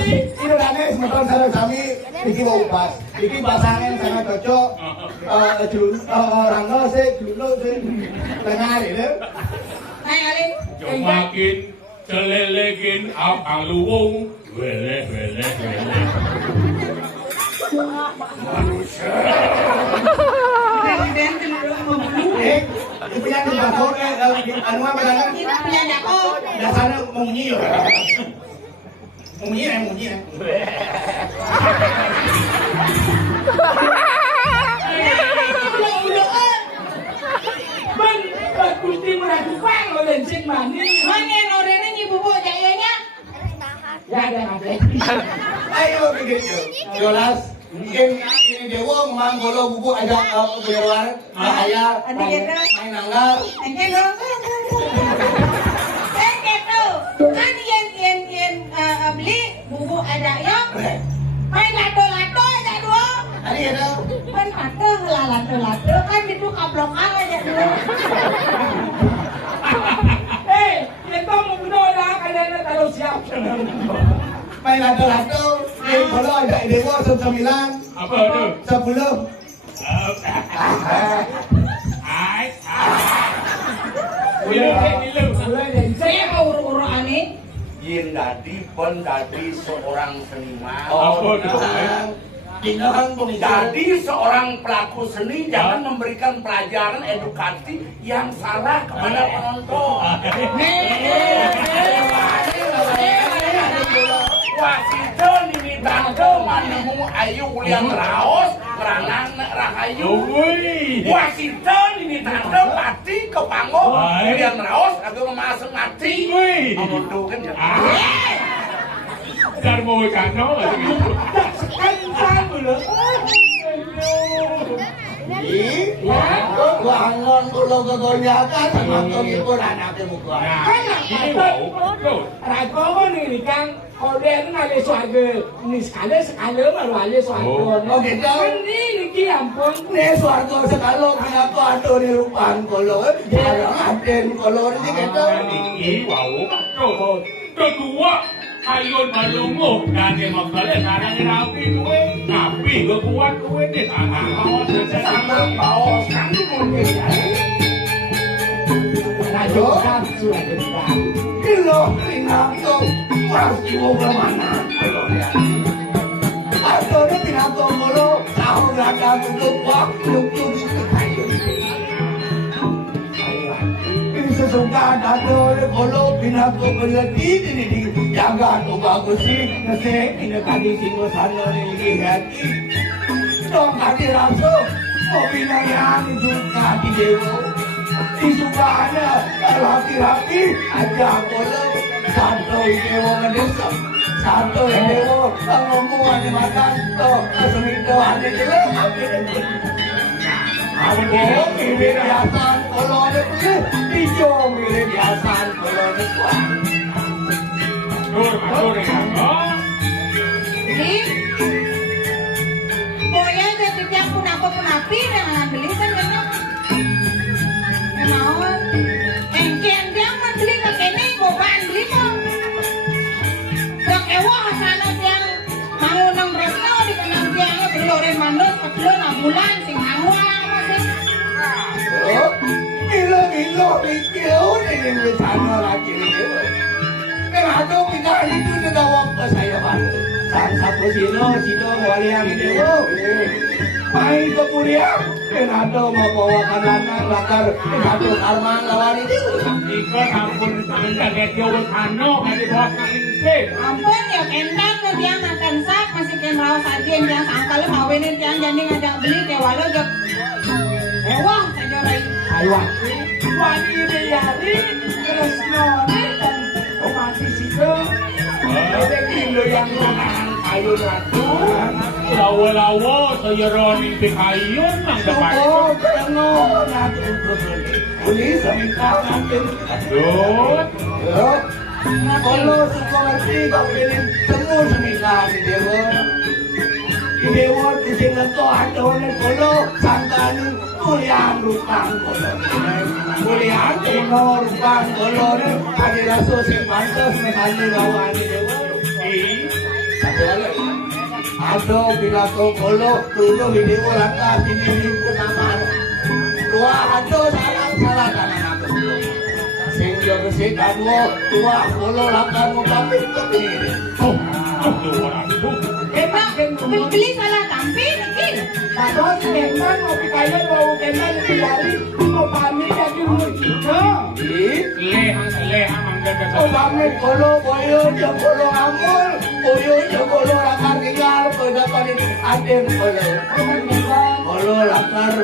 Ini rame sebentar sana kami Iki mau ubas. Iki pasangan sangat cocok. Rangga sih dulu sih tengah ini. Hai kali. Makin celelekin abang luwung. Wele. Manusia. Presiden cenderung membunuh. Itu yang di bakor anu apa kan? Kita punya jako. Dasarnya munyi ya. Munyi ya. Ben Gusti meragukan lo bensin mani. Mana orangnya nyi bubuk jayanya? Ya ada. Ayo begitu. Jolas. Ini dewa manggolo buku ajak berluar. Ayah main anggar. Engke dong. Gitu. Kan yen beli bubuk ada ya. Main lato-lato aja dua. Hari ada. Kan kata lato-lato kan itu kaplokan aja dua. Kita mau menolak kayaknya taruh siap. Main lato-lato. Kalau ada dewa 9. Apa tu? 10. Saya mau urut-urut aneh. Yin dadi pun dadi seorang seniman. Apa tu? Jadi seorang pelaku seni jangan memberikan pelajaran edukasi yang salah kepada penonton. Wasito nini tangke manemu ayu ulian raos ranang rahayu. Wasito nini tangke mati kepango ulian raos agak memasang mati. Itu kan ya. Darmo kano. Kencang dulu. Gua hangon kulo kegonyakan sama kau anaknya muka. Ini bau. Rago kan ini kan kode ada suarga. Ini sekali baru ada suarga. Oh gitu. Ini ampun. Nih suarga sekali kenapa ada di rupan kulo? Jarang ada kulo ini gitu. Ini bau. Kedua, ayun malungo nanti makale sarang rapi duwe ngapi kekuat duwe di tanah bawah Sama baos kan mungkin. Rajo kan sudah dengar. Kilo pinato pasti mau kemana kulo ya? Atau dia pinato kulo tahu rada tutup waktu itu kayu. Sesuka dato kulo pinato kulo di jaga tu bagus sih nasi ini tadi singgo sana lagi hati. Dong kaki raso mau binayang juga di dewo. Disukanya rapi-rapi aja kulo santo dewo ngedesem. Santo dewo ngomong ada makan tuh seminggu ada jelek. Aku milih biasan kalau ada pilih, hijau milih biasan kalau ada kuat. Jadi, boya jadi tiap pun api dengan beli kan karena mau engken dia mau beli kakek ini bobaan beli mau. Yang ewah sana yang mau nang resno di kanan tiangnya beli orang manut kecil 6 bulan sing hanguan masih. Oh, milo mikir ini sana lagi itu. Kenapa kita itu tidak waktu saya bantu? Sang satu sino waliang itu. Main ke kuliah, kenapa mau bawakan lanang lakar satu arman lawan itu? Ika ampun kaget jauh kano kali bos kali. Ampun ya kendang ke dia makan sak masih ken raos adien yang sangkal mawinin yang jadi ngajak beli ke walau jok. Ewah saja rai. Ayah, wani ini yari terus noni dan romantis itu. Ada kilo yang kayu ratu. Lawa-lawa saya roning di kayu nang depan. Oh, kano nato uli sa mintangan din. Aduh. Yo. Kolo sukonati kapilin temu sa mintangan ni Dewa. Dewa kusing nato adon kolo sangkan mulian rupang kolo. Mulian kolo rupang kolo ne adi raso sing pantas mekani lawan ni Dewa. Aduh, bila kau kolo, dulu video lantas ini kenaman. Tua aduh salah kanan aku. Sehingga kesehatan lo, tua kolo lantas mau kapit ke ini. Emang beli salah tampil mungkin. Kalau kemen mau dikayak mau kemen diyari mau pamit jadi kita. Lehang mangga Oh pamit kolo boyo jo kolo amul, boyo jo kolo lakar tinggal pada pada aden kolo. Kolo lakar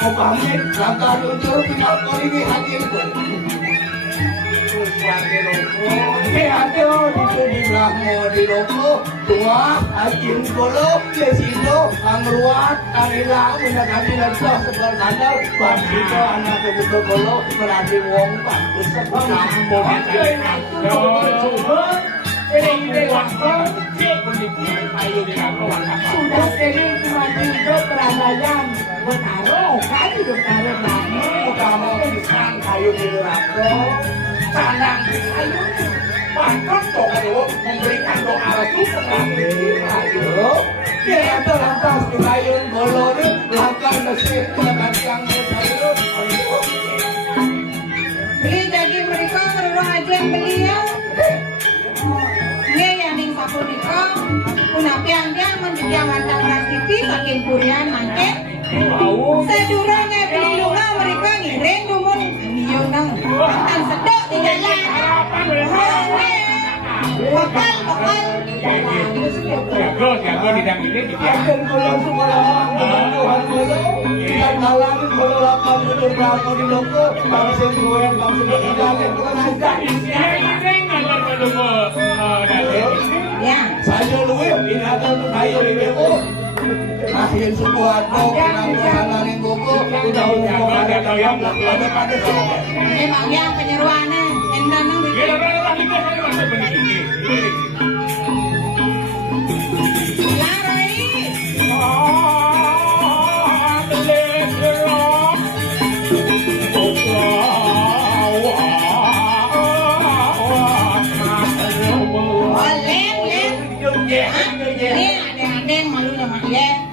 mau pamit lakar unsur tinggal kali ini hadir kolo. Hati itu di belakang di loko tua ajin kolo lesino angruat arilang menakati lantas sebelah kanan basito anak kebuka kolo berarti wong pak sebelah Sudah sering mati ke Perabayan bertaruh kan hidup taruh lagi kamu pisang kayu di neraka Sanang kayu Bahkan doa memberikan doa itu ayo dia ada lantas di kayu kolo ini langkah nasib dengan yang kayu Beli jadi mereka mereka aja yang beli ya. Ini yang ning paku niko, punapi yang dia menjadi mantap rasipi saking kurian mangke. Sedurungnya beli lunga mereka ngiring dumun miyong nang mantan sedok di jalan. Bakal. Jago didang ini di dia. akan kolo sekolah Tuhan kolo dan malam kolo lapan tutur berapa di loko bangsa goyang bangsa berjalan kurang ajar Ya. saya luwih binatang kayu di beko akhir sebuah atau pinang-pinang boko udah umur ada yang ada pada sini Emangnya penyeruannya endan nang ada yang malu sama dia.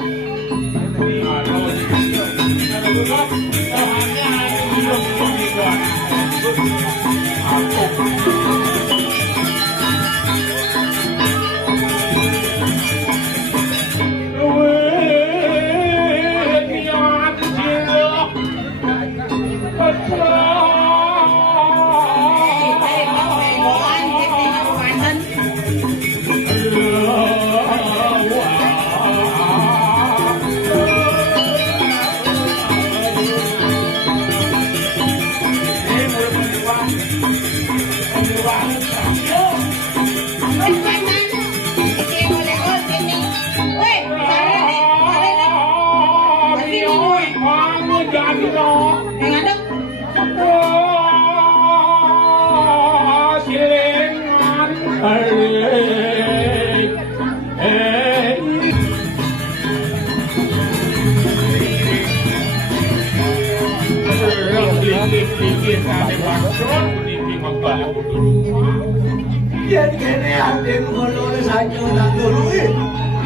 Yan kene aden kolo saja nang dulu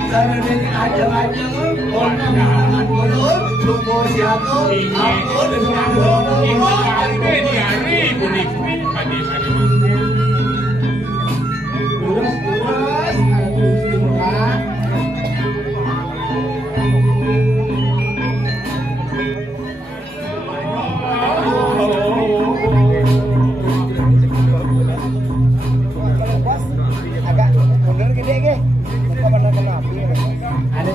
sana ini aja orang kolo semua siapa aku dengan Ada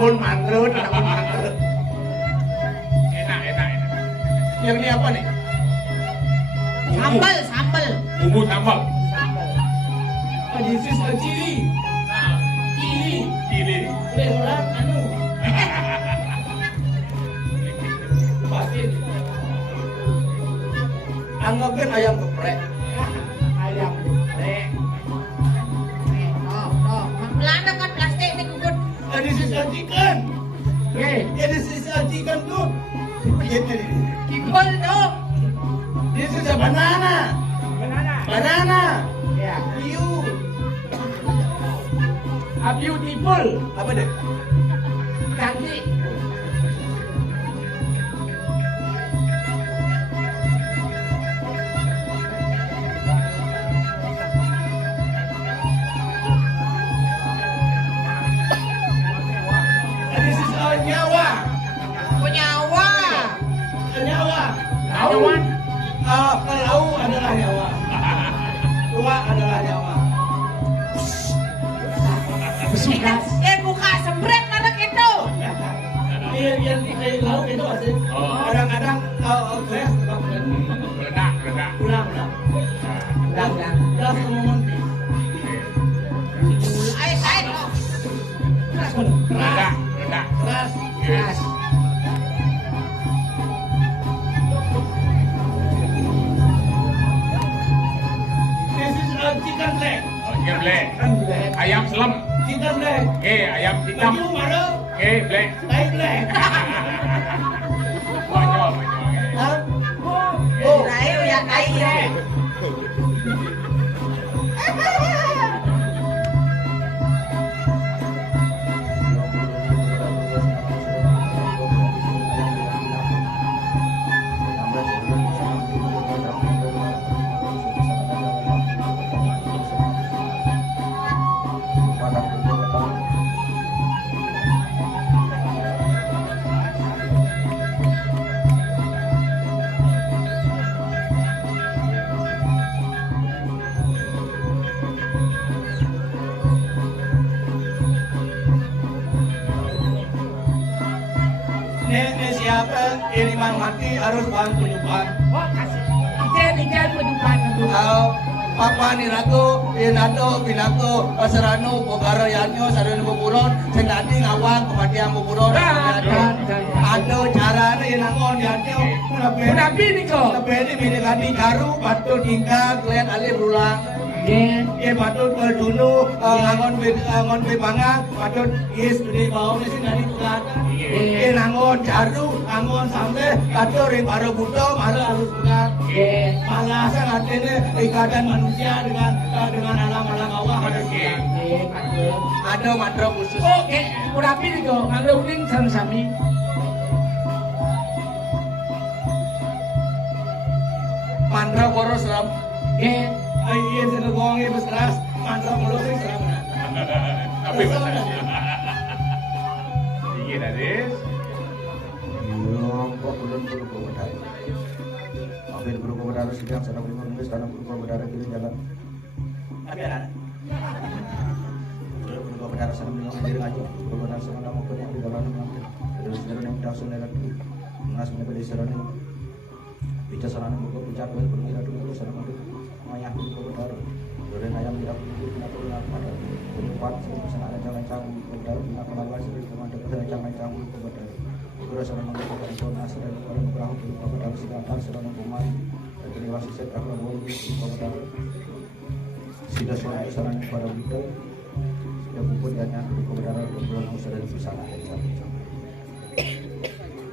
tahun mangrut. Enak, enak, enak. Yang ini apa nih? Sambal, sambal. Bumbu sambal. This is a chili. Chili. Ini. Orang anu. Pasin. Anggapin ayam geprek. Ayam geprek. Melanda kan plastik ni kukut. This is a chicken. Okay. This is a chicken too. Kipol tu. This is a banana. Banana. Banana. Ya. You. A beautiful. Apa deh? Cantik. This is a nyawa. Penyawa. Nyawa. Lawan. Lau adalah nyawa. Tua adalah nyawa. Besukas. Buka sembret mana itu. Yang lau itu masih. Kadang-kadang kelas Meledak, meledak. ulang. Kelas ngomong. Air. Meledak, meledak. Keras. Yes. This is a chicken leg. Oke, black. Ayam selam. Chicken leg. Oke, ayam hitam. Baju mana? Oke, black. Light leg. Banyol, banyol. Hah? Oh. Air ya air. Ini siapa? Kiriman mati harus bantu nyupan. Oh, kasih. Ijen penumpang itu. Papa ni ratu, inato, pinato, pasarano, pogaro yanyo, sarano buburon, sendati ngawang, kematian buburon. Ada cara ni nangon yanyo, Menapi ni kau. Tapi ini kadi jaru, patut tingkat, lihat alih berulang. Ye patut berdunu, ngangon bebangang, patut is di bawah ni sini tulang. Ye nangon jaru, nangon sampai, patut ring baru buto, baru harus bukan. Malah sangat ini ikatan manusia dengan alam-alam Allah ada siang. Ada mantra khusus. Oke, menapi ni kau. Nganggo uling sami. Mantra koro seram. Iya, Sini gongi beskeras. Mantra melukis seram. Tapi bahasa. Dingin, Adis. Kok belum berubah berdarah. Mobil berubah berdarah sidang sana berubah nulis tanah berubah berdarah kiri jalan. Tapi ada. Berubah berdarah sana berubah menjadi ngaju. Berubah berdarah sana nama pun yang di dalam mengambil. Terus jalan yang langsung lewat dulu. Mengas menyebabkan serani. Bicara serani berubah bicara bermira dulu sana mobil. Mayah berubah berdarah. Doren ayam tidak berubah tidak berubah pada. Penyupat sana ada jalan-jalan berubah berdarah. Tidak melakukan sendiri kemana jalan-jalan berubah berdarah. Kura sana mengatakan itu nasi dan orang berahut berupa berdarah sedangkan sedang mempunyai dari wasit set kakak boleh berupa berdarah. Sudah suatu sana yang pada kita sudah puput dan yang berupa berdarah belum usah dari sana.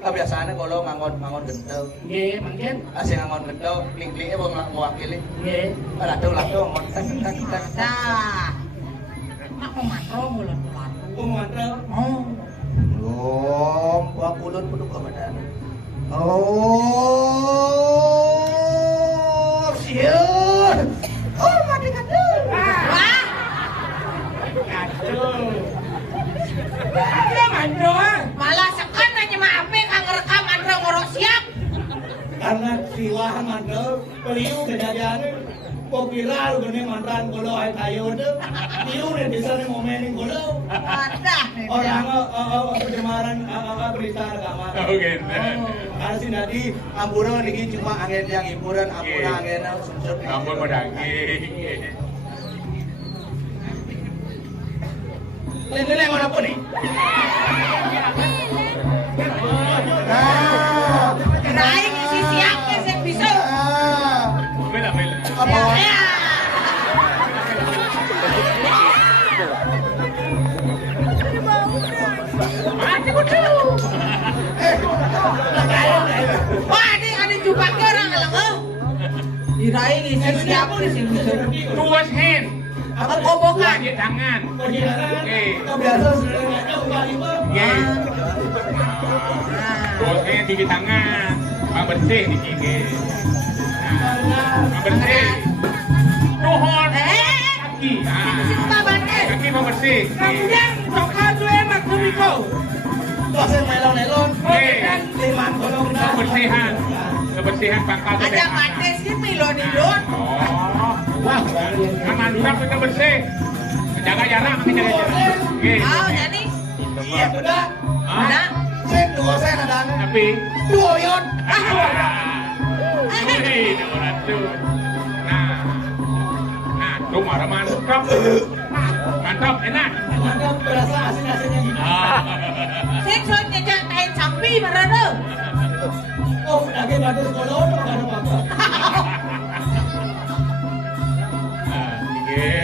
Biasanya kalau ngangon genteng, Nggih, mangken. asing ngangon genteng, kling-klingnya mewakili. Nggih. Lado ngangon tak. Dah. Nak mau mantro mulut batu. Mantra. Oh. Belum, buah kulon penuh kebadan. Oh, siur. Oh, mati kadu. Wah. Aduh. Ada mandro ah. Malah sekan nanya maafe kang rekam andro ngorok siap. Karena siwah mantra, beliau kejadian. Kok viral gini mantan kalau ay tayo tuh, iyo nih bisa nih ngomenin kalau orang pencemaran berita agama. Oke. Karena sih nanti ampunan ini cuma angin yang hiburan, ampunan angin yang sumsum. Ampun medagi. Lele mana pun nih? Kirain isi siapa yang bisa? Bela. Apa? Mati kudu. Wah, ini ada jubahnya orang kalau kirain isi siapa yang bisa? Tuas hand. Apa kobokan? Lagi tangan. Oke. Biasa sebenarnya udah lima. Oke. Tuas hand tinggi tangan. Bang bersih di sini. Bang bersih. Nuhon. Kaki. Kaki bang bersih. Kemudian coklat tuh enak tuh Miko. Pasang melon-melon. Oke. Liman kalau Kebersihan. Kebersihan pangkal. Ada mati sih milon-milon. Oh. Wah. Aman dulu kita bersih. Jaga jarak, jaga jarak. Oke. Oh, jadi iya sudah. ada. Sen dua sen ada. Tapi. Dua yon. Wih, nomor satu. Nah, tuh marah mantap. Mantap, enak. Mantap berasa asin-asinnya gitu. Saya soal jajak kain sapi marano. Oh, lagi bantu sekolah atau ada apa-apa? Oke.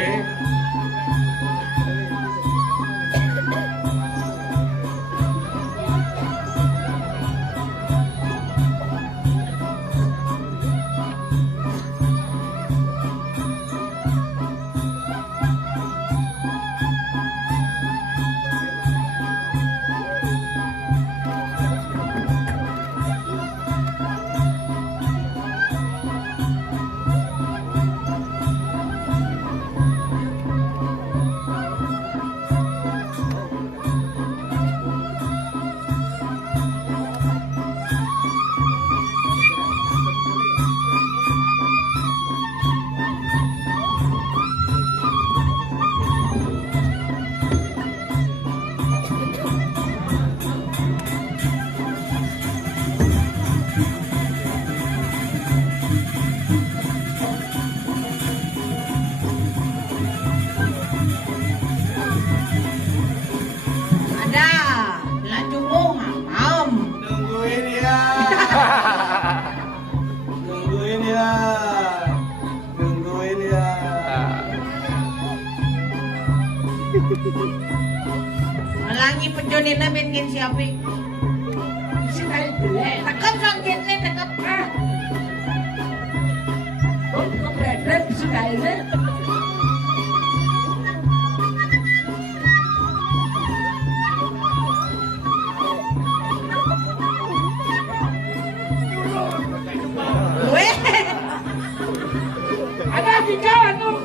Ada. Lanjungmu mam. Nungguin ya. Nungguin ya. Nungguin ya. Melangi pejonina bikin siapi. Sini belek. Tekap sangkitnya tekap. Oh, kok berat sudah ini. Weh. Ada di jalan tuh.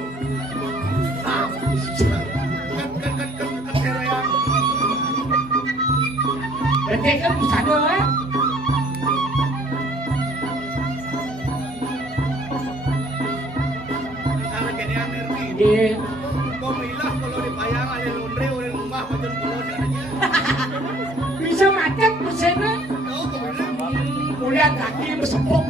Berarti kan bisa doang. Sama kini energi. Iya. Kau milah kalau dipayang ada laundry oleh rumah macam kalau caranya. Bisa macet mesinnya. Oh, kau milah. Kuliah kaki bersepuk.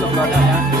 Lục lò đó ya.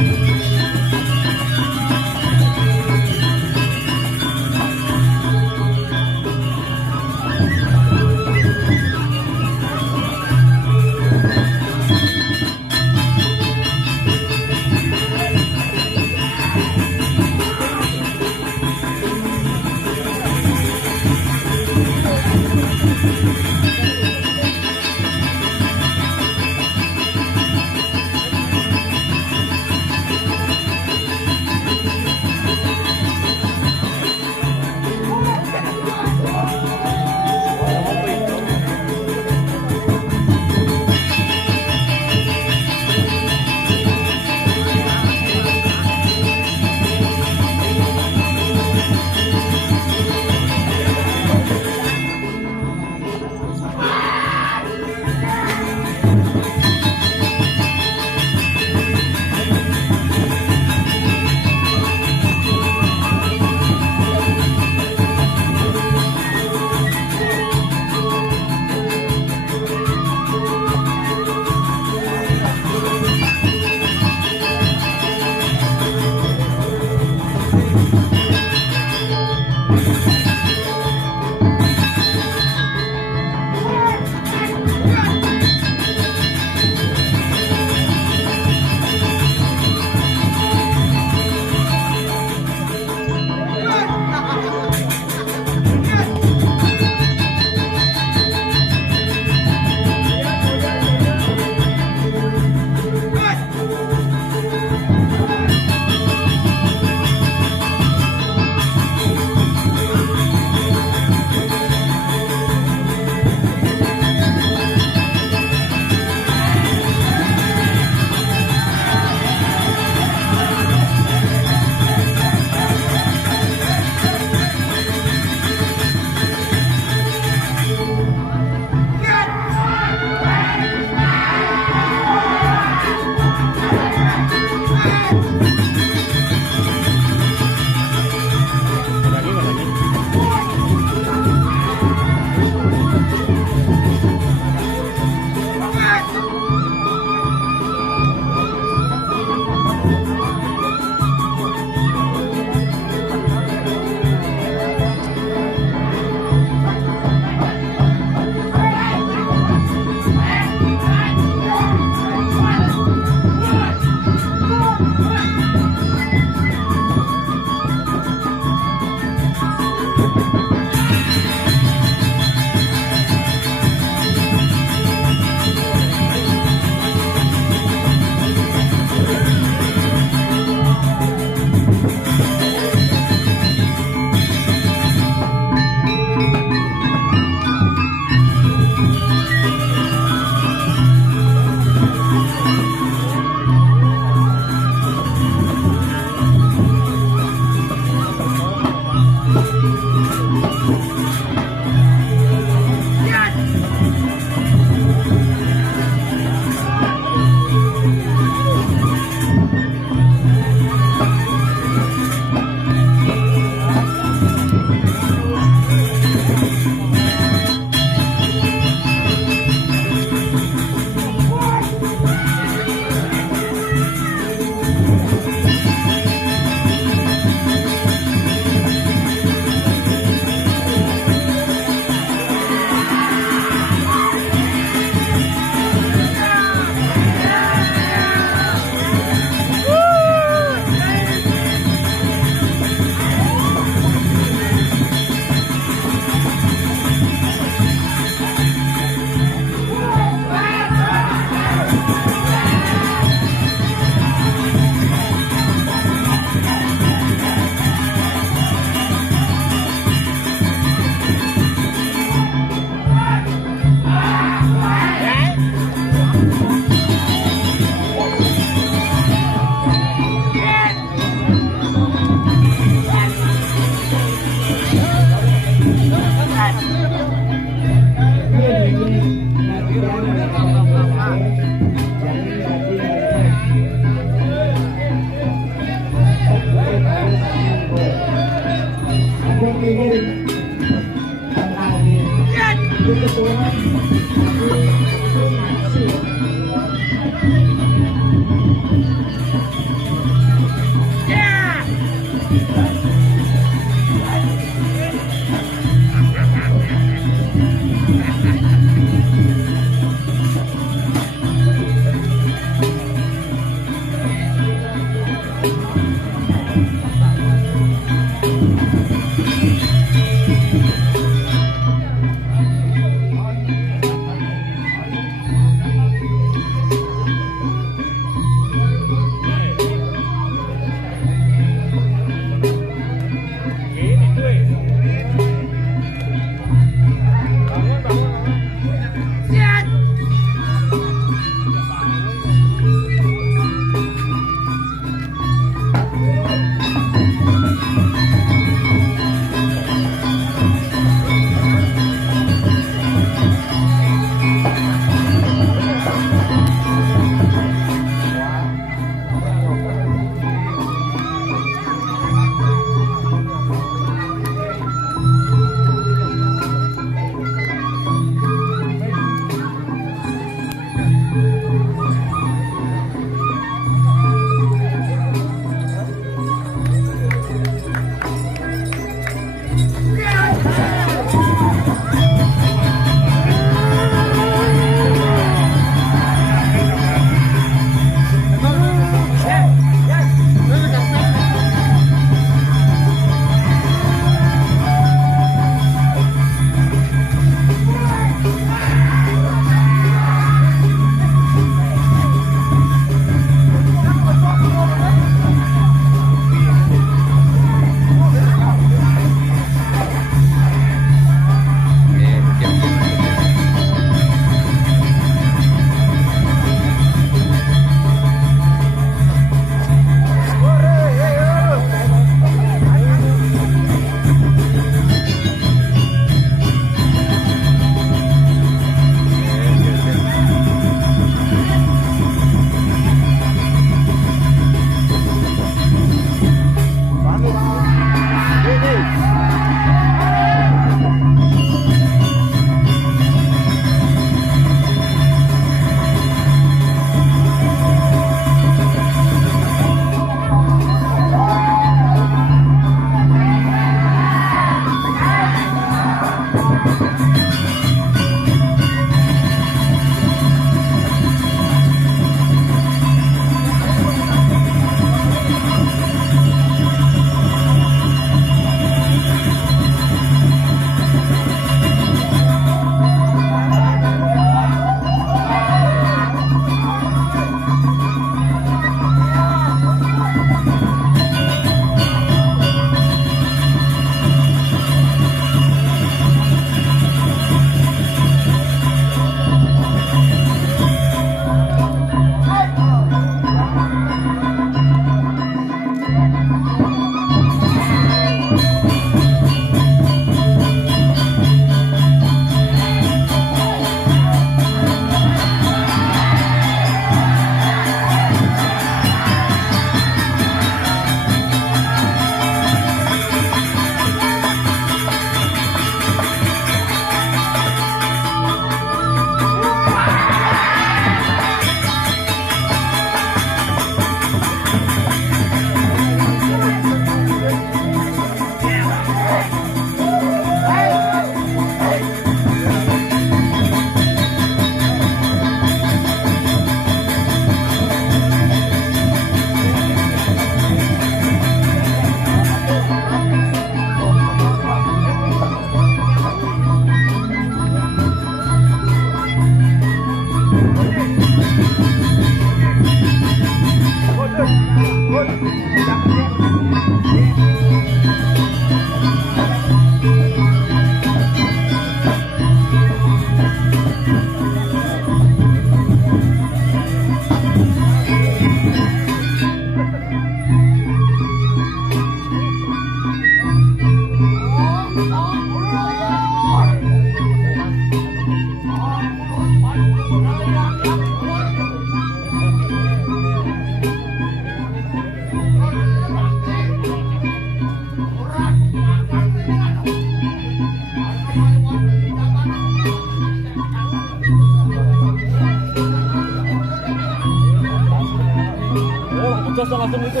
langsung itu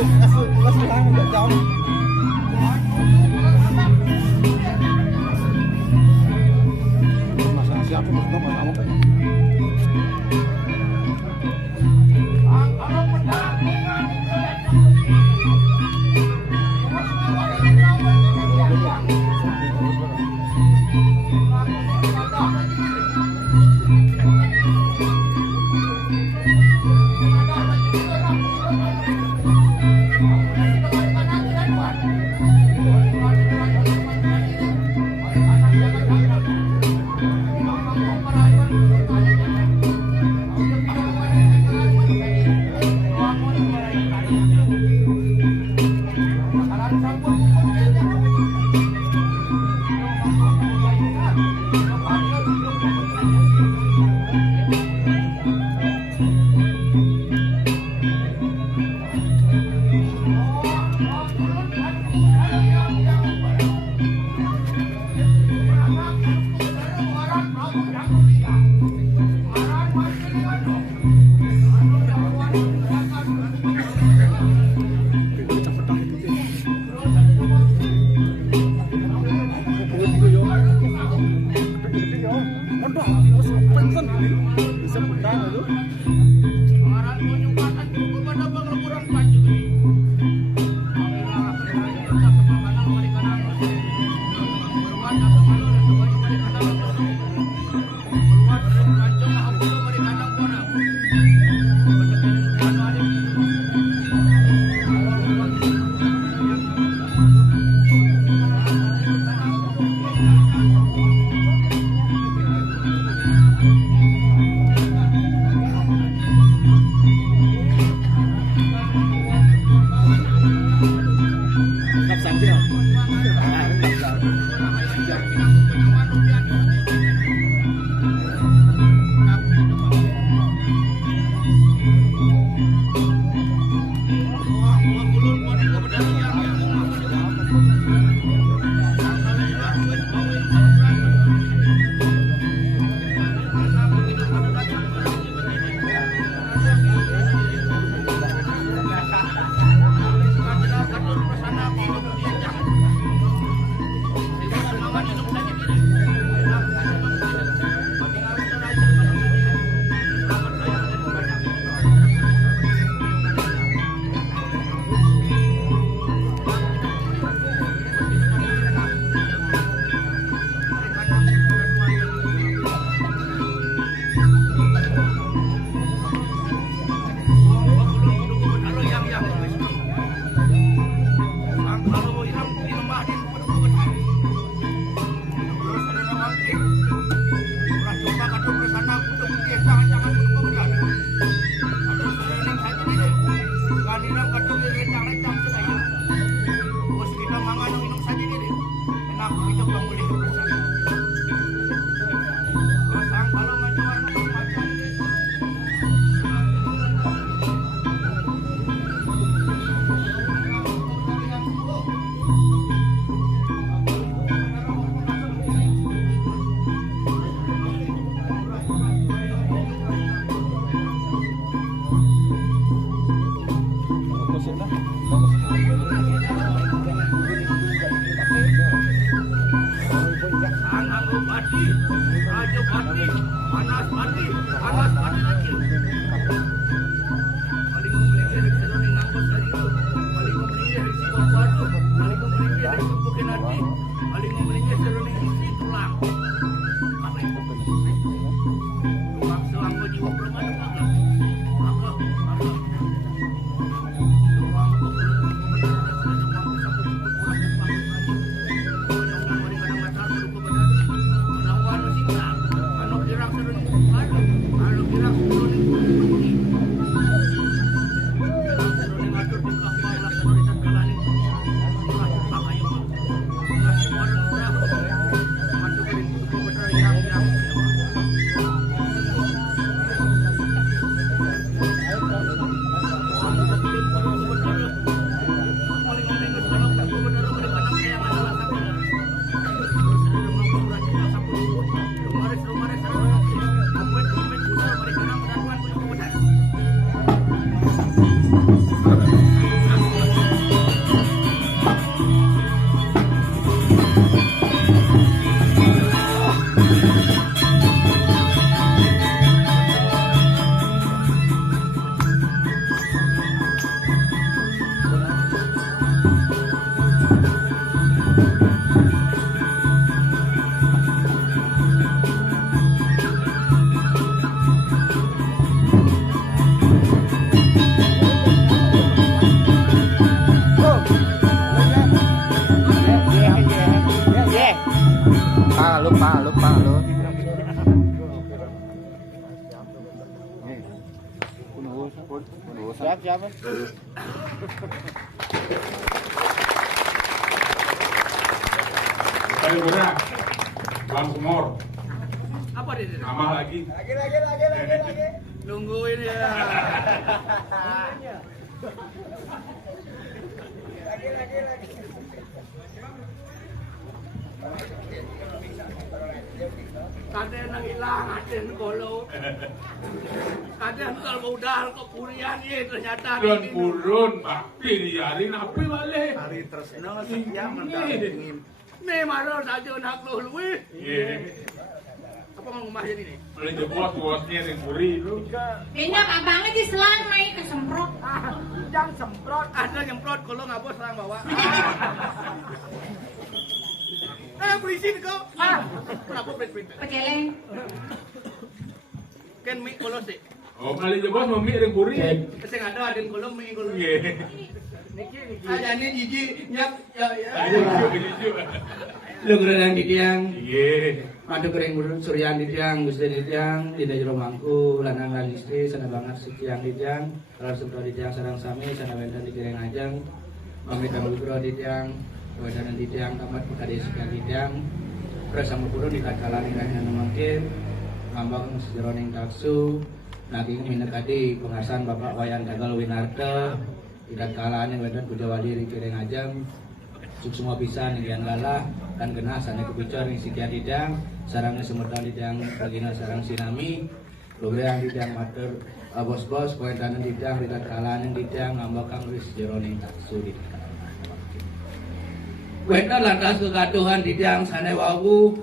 langsung jauh. Siapa masalah Anu kira siapa? Tadi berat. Bang Semor. Apa dia? Tambah lagi. Lagi. Nungguin ya. Kadang nang hilang, kadang kolo. Kadang kalau modal kok kurian ya ternyata. Dan purun, bakti diarin apa balik. Hari tresno setia mental dingin. Nih marah saja nak luwe. Iya. Apa mau rumah jadi nih? Boleh jebot buatnya yang puri itu. Enak abangnya di selang main kesemprot. Jangan semprot, ada nyemprot kalau nggak bos serang bawa. Polisi kau. Kenapa print? Peceleng. Kan mie kalau sih. Oh, kali jebot mau mie yang puri. Saya nggak ada adin kalau mie kalau. Iya. Ada nih Gigi nyap ya. Ayo, hijau. Lu gerang di tiang. Iya. Madu kering burung suryan di tiang, gusti di tiang, di jero mangku, lanang lan istri, sana banget setiang di tiang, kalau sebro di tiang sarang sami, sana wendan di kireng ajang, mami tamu bro di tiang, wendan di tiang, tamat pekade sekian di tiang, bersama burung di kacala ning kahina mangkin, ngambang sejeroning taksu, naging minekadi pengasan bapak wayan dagal winarte, di kacala ning wendan pujawali di kireng ajang, cuk semua bisa nih yang galah kan kena sana kebicar nih sekian didang sarangnya semerta didang bagina sarang sinami lobe yang didang mater bos-bos poin tanan didang ridat kalan yang didang ngambakang ris jeroning taksu di wena lantas kegaduhan didang sana wawu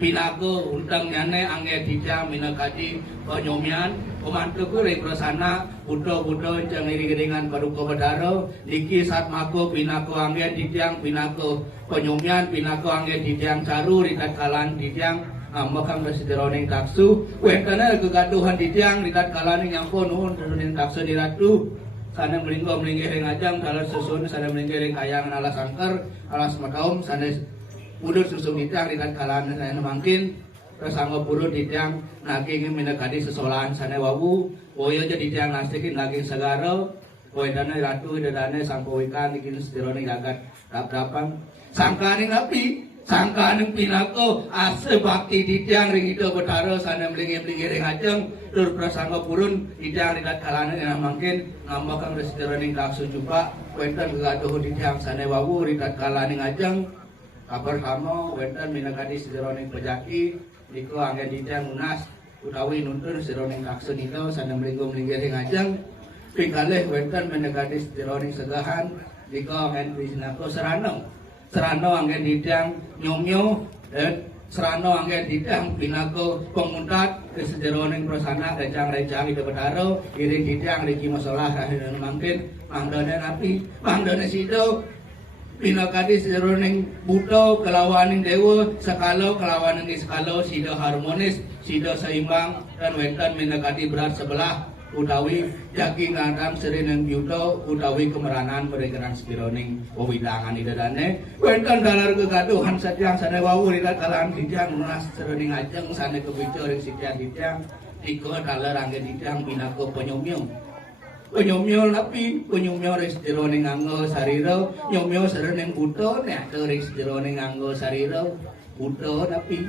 pinaku untang nyane angge didang minakadi penyomian pemantu kuring prosana budo-budo jang iri-iringan paduka bedaro niki saat mako pinaku angge didang pinaku penyomian pinaku angge didang caru ridat kalan didang ngambakang resideroning taksu wentana kegaduhan didang ridat kalan yang nuhun nurunin taksu diratu sana melinggo melinggering ajang dalam susun sana melinggering kayangan alas angker alas makaum sana udur susung didang ridat kalan sana mangkin Rasangga puro didang naging minagadi sesolahan sana wawu boyo jadi didang nasikin naging segaro boy dana ratu dadane sangkowikan ikin sederone gagat rap-rapan sangkaning api sangkaning pinako ase bakti didang ring itu betaro sana mlingi-mlingi ring ajeng tur prasangga purun didang ridat kalane yang mangkin ngambakang sederone kaksu jupa wenten kegaduh didang sana wawu ridat kalane ajeng kabar kamu wenten minagadi sederone pejaki Niko angge didang unas utawi nuntun seroning kaksun itu sana melinggo-melinggering ajang pingkalih wenten menegadi seroning segahan Niko angge disinako serano angge didang nyomyo serano angge didang pinako penguntat ke seroning prosana rejang-rejang itu betaro iring didang riki masalah rahinan mangkin mangdane napi mangdane sido pinakadi seroning buto kelawaning dewa sekalo kelawaning di sekalo sido harmonis sido seimbang dan wenten minakadi berat sebelah utawi jaki ngadang serineng buto utawi kemeranan beregerang spironing wawidangan idadane wenten dalar kegaduhan setiang sana wawu ridat kalan didang lunas seroning ajeng sana kebico ring sitian didang tiko dalar angge didang pinako penyomyo penyomyo napi penyomyo res jeroning anggo sariro nyomyo sereneng buto nek res jeroning anggo sariro buto napi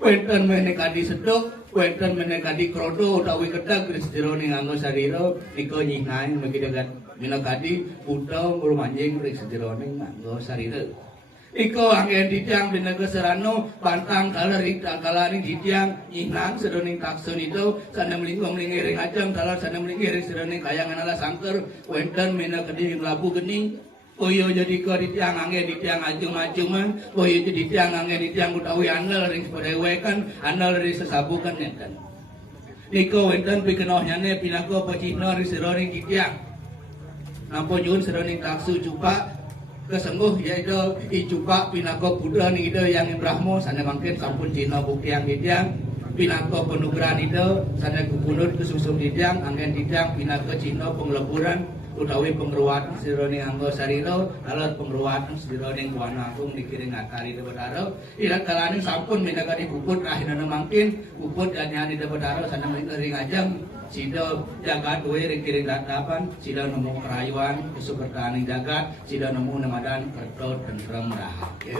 wenten menekadi sedok wenten menekadi krodo utawi kedag res jeroning anggo sariro niko nyingan bagi dekat menekadi buto ngurung anjing res jeroning anggo sariro Iko anggen didang binaga serano pantang kalerik kalani didang inang sedoning taksun itu sana melingkung melingiring ajang kalau sana melingiring sedoning kayangan ala sangker wenten mina keding labu gening koyo jadi ko didang anggen didang ajung-ajungan koyo jadi didang anggen didang utawi anel ring sepadewe kan anel ring sesabukan nenten Niko wenten pikenohnya ne pinako pacino ring sedoning didang nampo nyun sedoning taksu cupa kesengguh yaitu icupa pinako Buddha nih itu yang Brahmo sana mangkin sampun Cina buktiang didang pinako penugrahan itu sana gubernur kesusum didang anggen didang pinako Cina pengleburan utawi pengruwatan sironing anggo sariro alat pengruwatan sironing Buana Agung dikiring akari debetaro ilat kalani sampun minagani puput rahinana mangkin puput ganyani debetaro sana ring ajang sido jagat we ring gatapan sido nemu kerayuan kesupertaning jagat sido nemu namadan kerto tentrem rahayu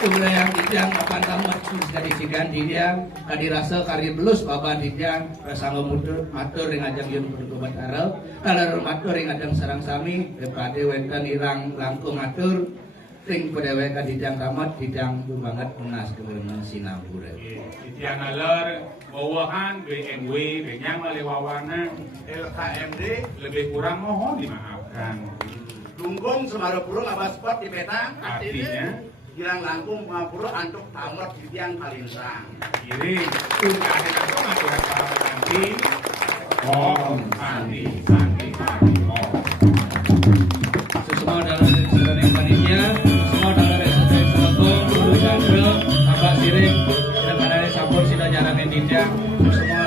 Kemudian dijang papan tamat dari sigan dijang tadi rasa kari belus bapak dijang rasangga matur ring ajang yun pertubat arep kalau matur ring ajang sarang sami depade wenten irang langkung matur ring pedewe ka dijang tamat dijang banget unas keberengan sinapura dijang aler bawahan BMW benyang lewawana LKMD lebih kurang mohon dimaafkan Lunggung Semarapuro Abaspot di Petang artinya Girang Langkung Mapuro Antuk Tamot di Tiang Kalinsang kiri ada langsung aturan para nanti sandi om semua dalam sesuatu panitia semua dalam resepsi selokong dulu jandro tambah siring dan pada sampur sila jalan dijang semua